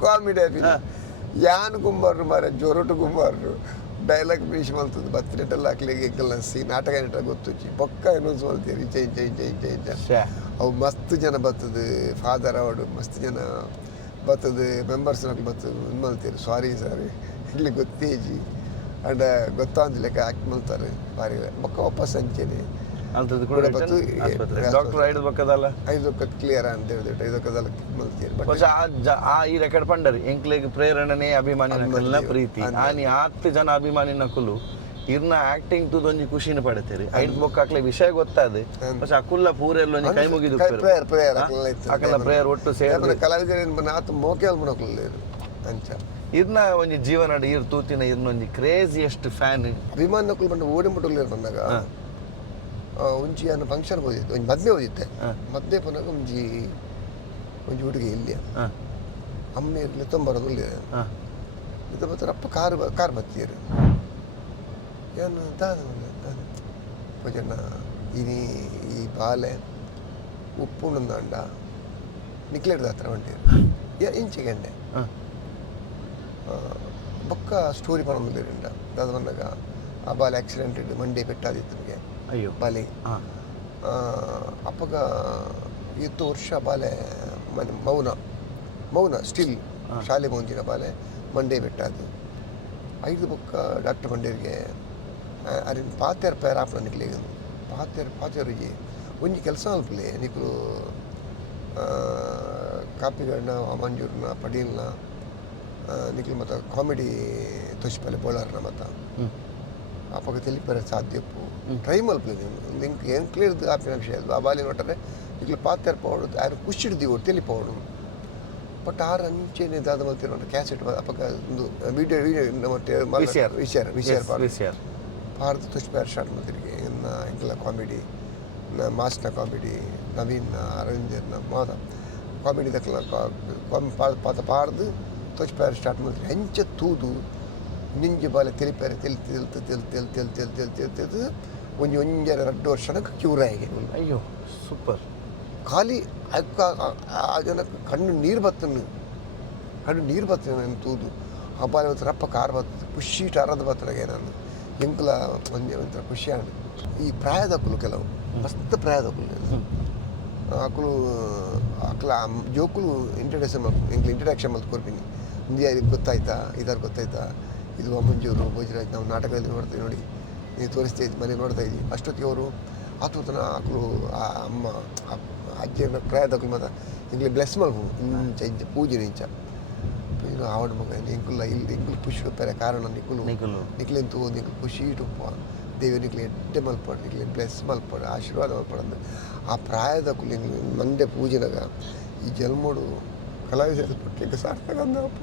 ಕಾಮಿಡಿ ಯಾನ್ ಕುಂಬಾರ್ರು ಮಾರ ಜೋರೊಟ್ಟು ಕುಂಬಾರ್ರು ಡೈಲಾಗ್ ಪೀಸ್ ಮಲ್ತದ್ದು ಬತ್ತಿನೆಟ್ಟೆಲ್ಲ ಹಾಕ್ಲಿಕ್ಕೆ ಎಂಕಲ್ಲ ನಾಟಕ ನೆಟ್ಟ ಗೊತ್ತುಚ್ಚಿ ಪೊಕ್ಕ ಏನೊಂದು ಮಲ್ತೀರಿ ಇಂಚ ಅವು ಮಸ್ತ್ ಜನ ಬರ್ತದೆ ಫಾದರ್ ಅವಡು ಮಸ್ತ್ ಜನ ಬರ್ತದೆ ಮೆಂಬರ್ಸ್ ಬರ್ತದೆ ಮಲ್ತೀರಿ ಸಾರಿ ಇಲ್ಲಿ ಗೊತ್ತೇಜಿ ಅಂಡ್ ಗೊತ್ತಾಂದ ಲೆಕ್ಕ ಆಕ್ಟ್ ಮಲ್ತಾರೆ ಬಾರಿ ಬೊಕ್ಕ ವಾಪಸ್ ಅಂಚೆನೆ ಡಾಕ್ಟರ್ 5 ಬಕ್ಕದಲ್ಲ 5 ಬಕ್ಕ ಕ್ಲಿಯರ್ ಅಂತ ಹೇಳಿದೆ 5 ಬಕ್ಕದಲ್ಲ ಮಲ್ತೀರಿ ಆ ಈ ರೆಕಾರ್ಡ್ ಪಂಡರಿ ಎಂಕ್ಲೆಗ್ ಪ್ರೇರಣೆ ಅಭಿಮಾನಿ ನಕಲ್ನ ಪ್ರೀತಿ ಆನಿ 10 ಜನ ಅಭಿಮಾನಿ ನಕಲು ಇರ್ನ ಆಕ್ಟಿಂಗ್ ತುದೊಂಜಿ ಖುಷಿನ ಪಡ್ತೀರಿ 5 ಬೊಕ್ಕ ಹಾಕ್ಲೆ ವಿಷಯ ಗೊತ್ತಾದೆ പക്ഷെ ಅಕುಲ್ಲ ಪೂರೆಲ್ಲ ಒಂಜಿ ಕೈ ಮುಗಿದು ಪ್ರೇಯರ್ ಅಕಲ್ಲ ಪ್ರೇಯರ್ ಒಟ್ಟು ಸೇರಿ ಕಲಾವಿದರು ನಾತು ಮೋಕೆ ಅಲ್ಮನಕಲ್ಲೇರು ಅಂಚ ಇರ್ನ ಒಂಜಿ ಜೀವನ ಇರ್ ತೂತಿನ ಇರ್ನ ಒಂಜಿ ಕ್ರೇಜಿಯೆಸ್ಟ್ ಫ್ಯಾನ್ ಅಭಿಮಾನ ನಕಲ್ ಬಂದು ಓಡಿ ಮುಟ್ಟಲ್ಲಿ ಬಂದಾಗ ಒಂಜಿ ಅನ್ನ ಫಂಕ್ಷನ್ ಹೋದಿತ್ತು ಒಂಜಿ ಮದ್ವೆ ಹೋದಿತ್ತೆ ಮದ್ವೆ ಪುನಗ ಒಂಜಿ ಹುಡುಗಿ ಇಲ್ಲಿ ಅಮ್ಮ ಇರ್ಲಿ ತೊಂಬರೋದು ಇಲ್ಲಿ ಇದು ಬತ್ತರ ಅಪ್ಪ ಕಾರ್ ಬತ್ತೀರು ಏನು ದಾದ ಭೋಜನ ಇನಿ ಈ ಬಾಲೆ ಉಪ್ಪು ನಂದಂಡ ನಿಕ್ಲೆಡ್ದ ಹತ್ರ ಹೊಂಟಿರು ಇಂಚಿ ಗಂಟೆ ಬೊಕ್ಕ ಸ್ಟೋರಿ ಪರಮುಂದಿರಿಂದ ದಾದ ಬಂದಾಗ ಆ ಬಾಲೆ ಆಕ್ಸಿಡೆಂಟ್ ಇದ್ದು ಮಂಡಿ ಪೆಟ್ಟಾದಿತ್ತು ನನಗೆ ಅಯ್ಯೋ ಬಾಲೆ ಅಪ್ಪಗ 10 ವರ್ಷ ಬಾಲೆ ಮೌನ ಸ್ಟಿಲ್ ಶಾಲೆ ಮೌಂಜಿನ ಬಾಲೆ ಮಂಡೆ ಪೆಟ್ಟಾದು 5 ಬೊಕ್ಕ ಡಾಕ್ಟರ್ ಮಂಡೇರಿಗೆ ಅರಿನ ಪಾತ್ಯಾರ ಪೇರ ಆಪಣ ನಿಕ್ಲಿಗೆ ಪಾತ್ಯಾರಿಗೆ ಒಂಜಿ ಕೆಲಸ ಅಲ್ಪಲೆ ನಿಕ್ಲು ಕಾಪಿಗಡ್ನ ವಾಮಂಜೂರ್ನ ಪಡೀಲ್ನ ನಿಕ್ಲು ಮತ್ತು ಕಾಮಿಡಿ ತೋಚ್ಪಲೆ ಬೋಳಾರ್ನ ಮತ್ತು ಅಪ್ಪಗೆ ತಿಳಿಪರ ಸಾಧ್ಯಪ್ಪು ಟ್ರೈ ಮಲ್ಪಲೆ ಲಿಂಕ್ ಏನು ಕ್ಲಿಯರ್ದು ಆಪಿನ ವಿಷಯ ಆ ಬಾಲಿ ನೋಡ್ರೆ ನಿಕ್ಲು ಪಾತ್ಯಾರ ಪೌಡು ಯಾರು ಖುಷಿಡ್ದೀವಿ ತಿಳಿಪೌಡು ಬಟ್ ಆರು ಅಂಚೆನೆ ದಾದ ಮಲ್ತಿರೋ ಕ್ಯಾಸೆಟ್ ಅಪ್ಪಗ ಒಂದು ವಿಡಿಯೋ ವಿಷಯ ಭಾರತ ತುಷ್ಪಾರ ಸ್ಟಾರ್ಟ್ ಮಾಡ್ತಿರಿಗೆ ಇನ್ನು ಇಂಕಲ ಕಾಮಿಡಿ ಮಾಸ್ನ ಕಾಮಿಡಿ ನವೀನ್ ಅರವಿಂದರ್ನ ಮಾದ ಕಾಮಿಡಿ ದಕ್ಕಲ ಪಾತ ಪಾಡ್ದು ತುಷ್ಪಾರ ಸ್ಟಾರ್ಟ್ ಮಾಡ್ತೀರಿ ಹೆಂಚ ತೂದು ನಿಂಜು ಬಾಲೆ ತಿಳಿಪಾರೆ ತಿಳಿತು ಒಂಜರ 2 ವರ್ಷಕ್ಕೆ ಕ್ಯೂರ್ ಆಗಿ ಅಯ್ಯೋ ಸೂಪರ್ ಖಾಲಿ ಆ ಜನಕ್ಕೆ ಕಣ್ಣು ನೀರು ಬರ್ತನೆ ತೂದು ಹಬ್ಬ ರಪ್ಪ ಕಾರ್ ಬರ್ತದೆ ಖುಷಿ ಅರದ ಬರ್ತಲಾಗೆ ನಾನು ಎಂಕಲ ಒಂಥರ ಖುಷಿ ಆಡು ಈ ಪ್ರಾಯದಕ್ಕಲು ಕೆಲವು ಮಸ್ತ್ ಪ್ರಾಯದಕ್ಕಳು ಅಕ್ಕಳು ಅಕ್ಲ ಜೋಕುಲು ಇಂಟ್ರಡಕ್ಷನ್ ಮಲ್ತು ಕೊಡ್ತೀನಿ ಇಂಡಿಯಾ ಇದಕ್ಕೆ ಗೊತ್ತಾಯ್ತಾ ಇದಾರು ಗೊತ್ತಾಯ್ತಾ ಇದು ವಾಮಂಜೂರು ಭೋಜರಾಜ್ ನಾವು ನಾಟಕದಲ್ಲಿ ನೋಡ್ತೀವಿ ನೋಡಿ ನೀವು ತೋರಿಸ್ತಾ ಇದ್ದು ಮನೆ ನೋಡ್ತಾ ಇದ್ವಿ ಅಷ್ಟೊತ್ತಿಗೆ ಅವರು ಆತನ ಆಕಳು ಆ ಅಮ್ಮ ಅಜ್ಜಿಯ ಪ್ರಾಯದಕ್ಕಳು ಮಾತ್ರ ಇಂಗ್ಲಿ ಬ್ಲೆಸ್ ಮಲ್ಪು ಇಂಚ ಪೂಜೆ ಇಂಚ ಆವಡ ಮಗ ಇಂಕುಲ್ಲ ಇಲ್ಲಿ ಇಂಕುಲು ಖುಷಿ ಹೋಗ್ತಾರೆ ಕಾರಣ ನಿಕ್ಲೆಂತು ನಿಕ್ಲು ಖುಷಿ ಇಟ್ಟುಪ್ಪ ದೇವ್ರು ನಿಕ್ಲೆ ಎಡ್ಡೆ ಮಲ್ಪಡು ನಿಕ್ಲೆ ಬ್ಲೆಸ್ ಮಲ್ಪಡು ಆಶೀರ್ವಾದ ಮಲ್ಪಡು ಅಂದ್ರೆ ಆ ಪ್ರಾಯದ ಕುಲಿ ಮಂಡೆ ಪೂಜೆನಾಗ ಈ ಜನ್ಮೋಡು ಕಲಾವಿದ ಪುಟ್ಟಿಗೆ ಸಾರ್ಥಕ ಅಂದಪ್ಪ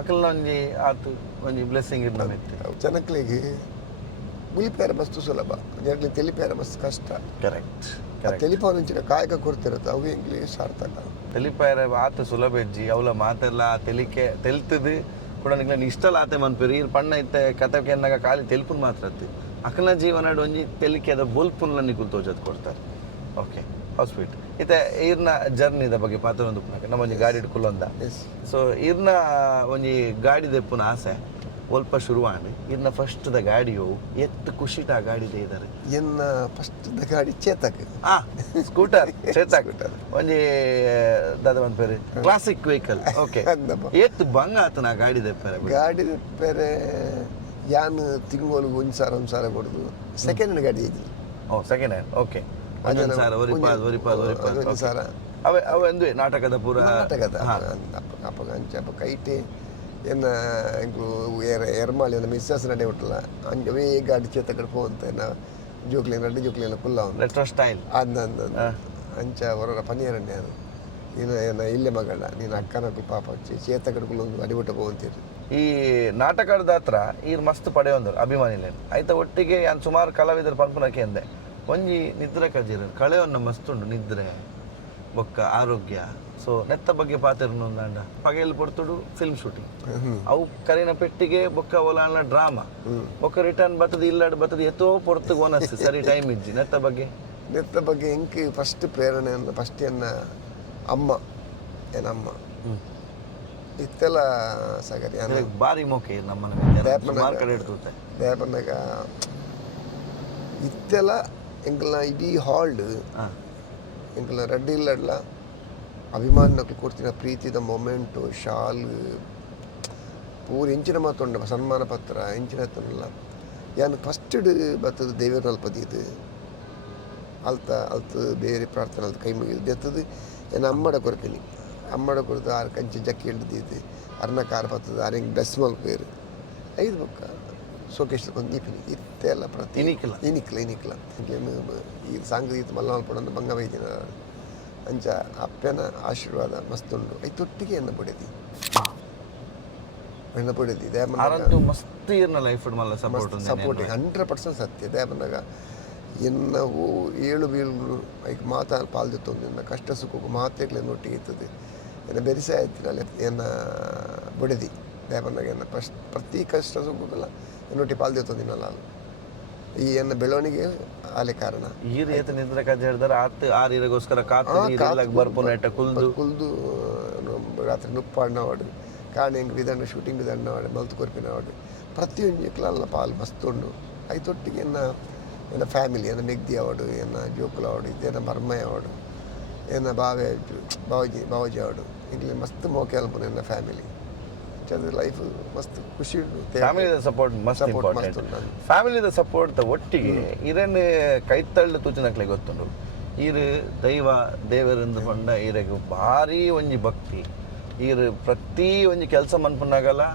ಅಕಲ್ನ ಒಂಜಿ ಆತು ಒಂಜಿ ಬ್ಲೆಸ್ಸಿಂಗ್ ಇರ್ನ ಜನಕ್ಲಿಗೆ ಉಳಿಪೇರ ಮಸ್ತು ಸುಲಭ ಜನಕ್ಲಿ ತೆಲಿಪೇರ ಮಸ್ತ್ ಕಷ್ಟ ಕರೆಕ್ಟ್ ತೆಲಿಪಾವ నుంచిన ಕಾಯಕ ಕೊಡ್ತಿರತ್ತೆ ಅವು ಇಂಗ್ಲಿ ಸಾರ್ಥಕ ತೆಲಿಪಾಯರ ಆತು ಸುಲಭ ಇಜ್ಜಿ ಅವಳ ಮಾತೆಲ್ಲ ತೆಲಿಕೆ ತೆಲ್ತದು ಕೂಡ ನಿಕ್ಲೆ ಇಷ್ಟಲ್ಲ ಆತೆ ಮನ್ಪೇರು ಈ ಪಣ್ಣ ಇತ್ತೆ ಕಥಕ್ಕೆ ಎನ್ನಾಗ ಖಾಲಿ ತೆಲ್ಪುನ್ ಮಾತ್ರ ಅತ್ತಿ ಅಕಲ್ನ ಜೀವನ ಒಂಜಿ ತೆಲಿಕೆದ ಬೊಲ್ಪುನ್ಲ ನಿಕುಲ್ ತೋಜದ್ ಕೊಡ್ತಾರೆ ಓಕೆ ಹೌ ಸ್ವೀಟ್ ಇತ್ತೆ ಈರ್ನ ಜರ್ನಿದ ಬಗ್ಗೆ ಪಾತ್ರ ಒಂದು ನಮ್ಮ ಒಂಜಿ ಗಾಡಿ ಇಟ್ಕೊಳ್ಳೊಂದ ಸೊ ಈರ್ನ ಒಂಜಿ ಗಾಡಿ ದೆಪ್ಪುನ ಆಸೆ ಸ್ವಲ್ಪ ಶುರುವಾಂಡ್ ಇನ್ನ ಫಸ್ಟ್ ದ ಗಾಡಿಯು ಎತ್ತು ಖುಷಿಟ ಆ ಗಾಡಿ ಇದ್ದಾರೆ ಎನ್ನ ಫಸ್ಟ್ ದ ಗಾಡಿ ಚೇತಕ್ ಸ್ಕೂಟರ್ ಚೇತಕ್ ಒಂಜಿ ದಾದ ಒಂದು ಪೇರು ಕ್ಲಾಸಿಕ್ ವೆಹಿಕಲ್ ಓಕೆ ಎತ್ತು ಬಂಗ ಆತನ ಗಾಡಿ ದೆಪ್ಪರೆ ಯಾನ್ ತಿಂಗಳು ಒಂದು ಸಾವಿರ ಕೊಡುದು ಸೆಕೆಂಡ್ ಹ್ಯಾಂಡ್ ಗಾಡಿ ಇದ್ದಿ ಸೆಕೆಂಡ್ ಹ್ಯಾಂಡ್ ಓಕೆ ಅವೆ ಒಂದು ನಾಟಕದ ಪೂರ ನಾಟಕದ ಅಪ್ಪ ಕೈಟೆ ಎನ್ನ ಎಂಕ್ಲು ಎರ್ಮಾಳಿ ಎನ್ನ ಮಿಸ್ಸಸ್ ನಡೆ ಉಂಟಲ್ಲ ಅಂಜವೇ ಗಾಡಿ ಚೇತಕಡೆ ಪೋಂತ ಎನ್ನ ಜೋಕ್ಲೇನ ಕುಲ್ಲ ರೆಟ್ರೋ ಸ್ಟೈಲ್ ಅಂಚ ಹೊರ ಪನಿಯರಣ್ಣೆ ಅದು ನೀನು ಎನ್ನ ಇಲ್ಲೇ ಮಗಳ ನೀನು ಅಕ್ಕನಕ್ಕೂ ಪಾಪ ಚೇತಕಡೆ ಕುಲ್ಲೊಂದು ಅಡಿಬಿಟ್ಟು ಪೋಂತೀರಿ ಈ ನಾಟಕದ ಹತ್ರ ಈ ಮಸ್ತ್ ಪಡೆಯೊಂದು ಅಭಿಮಾನಿಲೇನು ಆಯ್ತಾ ಒಟ್ಟಿಗೆ ನಾನು ಸುಮಾರು ಕಲಾವಿದರು ಪಂಪನಕ್ಕೆ ಅಂದೆ ಒಂಜಿ ನಿದ್ರೆ ಕಜೀರ ಕಳೆಯೊನ್ನ ಮಸ್ತುಂಡು ನಿದ್ರೆ ಬೊಕ್ಕ ಆರೋಗ್ಯ ಸೊ ನೆತ್ತ ಬಗ್ಗೆ ಪಾತಿರ್ನು ಅಂಡ ಪಗೆಲ್ ಪೊರ್ತುಡು ಫಿಲ್ಮ್ ಶೂಟಿಂಗ್ ಅವು ಕರಿನ ಪೆಟ್ಟಿಗೆ ಬೊಕ್ಕ ಒಲಾನ ಡ್ರಾಮಾ ಬೊಕ್ಕ ರಿಟರ್ನ್ ಬತ್ತದ ಇಲ್ಲಾಡ್ ಬತ್ತದ ಎತ್ತೋ ಪೊರ್ತು ಓನಸ್ ಸರಿ ಟೈಮ್ ಇಜ್ಜಿ ನೆತ್ತ ಬಗ್ಗೆ ಎಂಕ್ ಫಸ್ಟ್ ಪ್ರೇರಣೆ ಫಸ್ಟ್ ಎನ್ನ ಅಮ್ಮ ಏನಮ್ಮ ಇತ್ತೆಲ್ಲ ಸಗರಿ ಬಾರಿ ಮೋಕೆ ನಮ್ಮನ ಕಡೆ ಇಡ್ತುತ್ತೆ ದೇಪನ್ನಾಗ ಇತ್ತೆಲ್ಲ ಎಂಕಲ್ನ ಇಡೀ ಹಾಲ್ಡ್ ಎಂಕಲ್ನ ರೆಡ್ಡಿ ಇಲ್ಲಡ್ಲ ಅಭಿಮಾನಕ್ಕೆ ಕೊಡ್ತಿನ ಪ್ರೀತಿದ ಮೊಮೆಂಟು ಶಾಲ್ ಪೂರ ಇಂಚಿನ ಮಾತುಂಡ ಸನ್ಮಾನ ಪತ್ರ ಇಂಚಿನ ತನ್ನಲ್ಲ ಯಾನು ಫಸ್ಟ್ ಬರ್ತದ ದೇವರ ನಲ್ಪದಿದ್ದು ಅಲ್ತ ಬೇರೆ ಪ್ರಾರ್ಥನೆ ಅಲ್ತ ಕೈ ಮುಗಿದು ಎತ್ತದು ಏನು ಅಮ್ಮಡ ಕೊರಕಲಿ ಅಮ್ಮಡ ಕೊರತು ಆರು ಕಂಚಿ ಜಕ್ಕಿ ಹಿಡ್ದಿದ್ದು ಅರ್ನ ಕಾರ್ ಬರ್ತದೆ ಆರು ಡ್ರೆಸ್ ಮಲ್ಪೇರು ಐದು ಬೊಕ್ಕ ಸೋಕೇಶ್ ಒಂದು ದೀಪಿನಿ ಇತ್ತೆಲ್ಲ ಪ್ರತಿ ಇನಿಕ್ಲ ಈ ಸಾಂಗೀತ ಮಲ್ಲ ಮಲ್ಪಡ ಬಂಗ ವೈದ್ಯನ ಅಂಚ ಅಪ್ಪನ ಆಶೀರ್ವಾದ ಮಸ್ತುಂಡು ಐತೊಟ್ಟಿಗೆ ಎನ್ನ ಪಡೆದಿ ಮಸ್ತ್ ಇರ್ನ ಲೈಫ್ ಸಪೋರ್ಟಿಂಗ್ 100% ಸತ್ಯ ದೇವನಾಗ ಎನ್ನವು ಏಳು ಬೀಳು ಐಕ್ ಮಾತಾ ಪಾಲ್ದಿತ್ತೊಂದು ಎನ್ನ ಕಷ್ಟ ಸುಖಕ್ಕೂ ಮಾತೇಗ್ಲೆ ಒಟ್ಟಿಗೆ ಇರ್ತದೆ ಎನ್ನ ಬೆರಿಸೆ ಆಯ್ತಿನಲ್ಲಿ ಎನ್ನ ಬುಡದಿ ದೇವನಾಗ ಎನ್ನ ಪ್ರತಿ ಕಷ್ಟ ಸುಖಕ್ಕೆಲ್ಲ ಎನ್ನೊಟ್ಟಿ ಪಾಲ್ದಿತ್ತೊಂದಿನಲ್ಲ ಈ ಎನ್ನ ಬೆಳವಣಿಗೆ ಆಲೆ ಕಾರಣ ಈ ರೀತಿ ನಿಂತ್ರ ಕಥೆ ಹೇಳಿದ್ರೆ ಆರಿಗೋಸ್ಕರ ಕುಲ್ದು ರಾತ್ರಿ ನುಪ್ಪಾಡ್ನವಾಡು ಕಾಣೆಂಗ್ ವಿಧಾನ ಶೂಟಿಂಗ್ ವಿಧಾನವಾಡು ಮಲ್ತು ಕೊರ್ಪಿನವಾಡು ಪ್ರತಿಯೊಂದು ಇಕ್ಲಲ್ಲ ಪಾಲ್ ಮಸ್ತುಂಡು ಐತೊಟ್ಟಿಗೆ ಎನ್ನ ಫ್ಯಾಮಿಲಿ ಎನ್ನ ಮೆಗ್ದಿ ಆವಡು ಎನ್ನ ಜೋಕುಲ ಆವಡು ಇದೇನ ಮರ್ಮಯ್ಯ ಆವಡು ಎನ್ನ ಬಾವಾಜಿ ಆವಡು ಇಲ್ಲಿ ಮಸ್ತ್ ಮೋಕೆ ಅಲ್ಪು ಎನ್ನ ಫ್ಯಾಮಿಲಿ ಲೈಫ್ ಮಸ್ತ್ ಖುಷಿ ಫ್ಯಾಮಿಲಿದ ಸಪೋರ್ಟ್ ಮಸ್ತ್ ಇಂಪಾರ್ಟೆಂಟ್ ಫ್ಯಾಮಿಲಿದ ಸಪೋರ್ಟ್ ಒಟ್ಟಿಗೆ ಇದನ್ನು ಕೈತಳ್ಳು ತೂಚಿನಕ್ಲೆ ಗೊತ್ತುಂಡು ಈರು ದೈವ ದೇವರಿಂದ ಪಂಡ ಈರಿಗೆ ಭಾರಿ ಒಂಜಿ ಭಕ್ತಿ ಈರು ಪ್ರತಿ ಒಂಜಿ ಕೆಲಸ ಮನ್ಪುನಾಗಲ್ಲ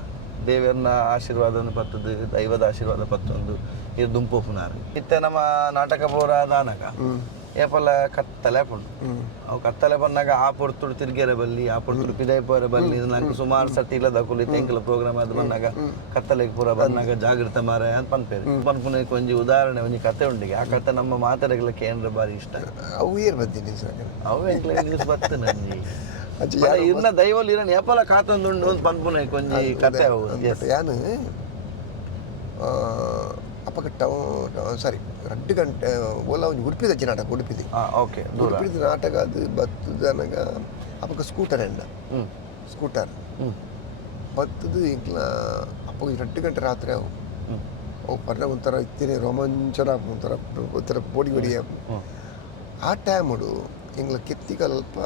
ದೇವರನ್ನ ಆಶೀರ್ವಾದ ಪತ್ತದು ದೈವದ ಆಶೀರ್ವಾದ ಪತ್ತೊಂದು ಇದು ದುಂಪುನಾರು ಇತ್ತೆ ನಮ್ಮ ನಾಟಕ ಬೋರ ದಾನಗ ಏಪಲ ಕತ್ತಲೆ ಪುಂಡು ಅವು ಕತ್ತಲೆ ಬಂದಾಗ ಆ ಪೊರ್ತುಡು ತಿರ್ಗೆರೆ ಬಲ್ಲಿ ಆ ಪೊರ್ತುಡು ಪಿದೈಪುರ ಬಲ್ಲಿ ನಂಗೆ ಸುಮಾರು ಸತಿ ಇಲ್ಲದ ಕುಲಿ ತೆಂಕಲ ಪ್ರೋಗ್ರಾಮ್ ಅದು ಬಂದಾಗ ಕತ್ತಲೆಗೆ ಪೂರ ಬಂದಾಗ ಜಾಗೃತ ಮಾರ ಅಂತ ಪನ್ಪೇರು ಪನ್ಪುನ ಒಂಜಿ ಉದಾಹರಣೆ ಒಂಜಿ ಕತೆ ಉಂಡಿಗೆ ಆ ಕತೆ ನಮ್ಮ ಮಾತಾಡಲಿಕ್ಕೆ ಏನ್ರ ಬಾರಿ ಇಷ್ಟ ಅವು ಏರ್ ಬರ್ತೀನಿ ಅವು ನ್ಯೂಸ್ ಬರ್ತೇನೆ ನಂಜಿ ಇನ್ನ ದೈವಲ್ಲಿ ಇರನ್ ಏಪಲ ಕಾತೊಂದುಂಡು ಒಂದು ಪನ್ಪುನ ಕೊಂಜಿ ಕತೆ ಅವು ಯಾನು ಅಪ್ಪಕಟ್ಟ ಸಾರಿ 2 ಗಂಟೆ ಓಲಾ ಒಂದು ಉಡುಪಿದ ನಾಟಕ ಉಡುಪಿದಿ ನಾಟಕ ಅದು ಬತ್ತದನಗ ಅಪ್ಪಗ ಸ್ಕೂಟರ್ ಸ್ಕೂಟರ್ ಬತ್ತದು ಇಂಕ್ಲ ಅಪ್ಪಗ 2 ಗಂಟೆ ರಾತ್ರಿ ಅವು ಅವು ಪರ್ಣ ಒಂಥರ ಇತ್ತೇನೆ ರೋಮಾಂಚನ ಒಂಥರ ಒಂಥರ ಪೋಡಿ ಬಡಿ ಆ ಟೈಮಡು ಹಿಂಗೆ ಕೆತ್ತಿಗಲ್ ಅಲ್ಪ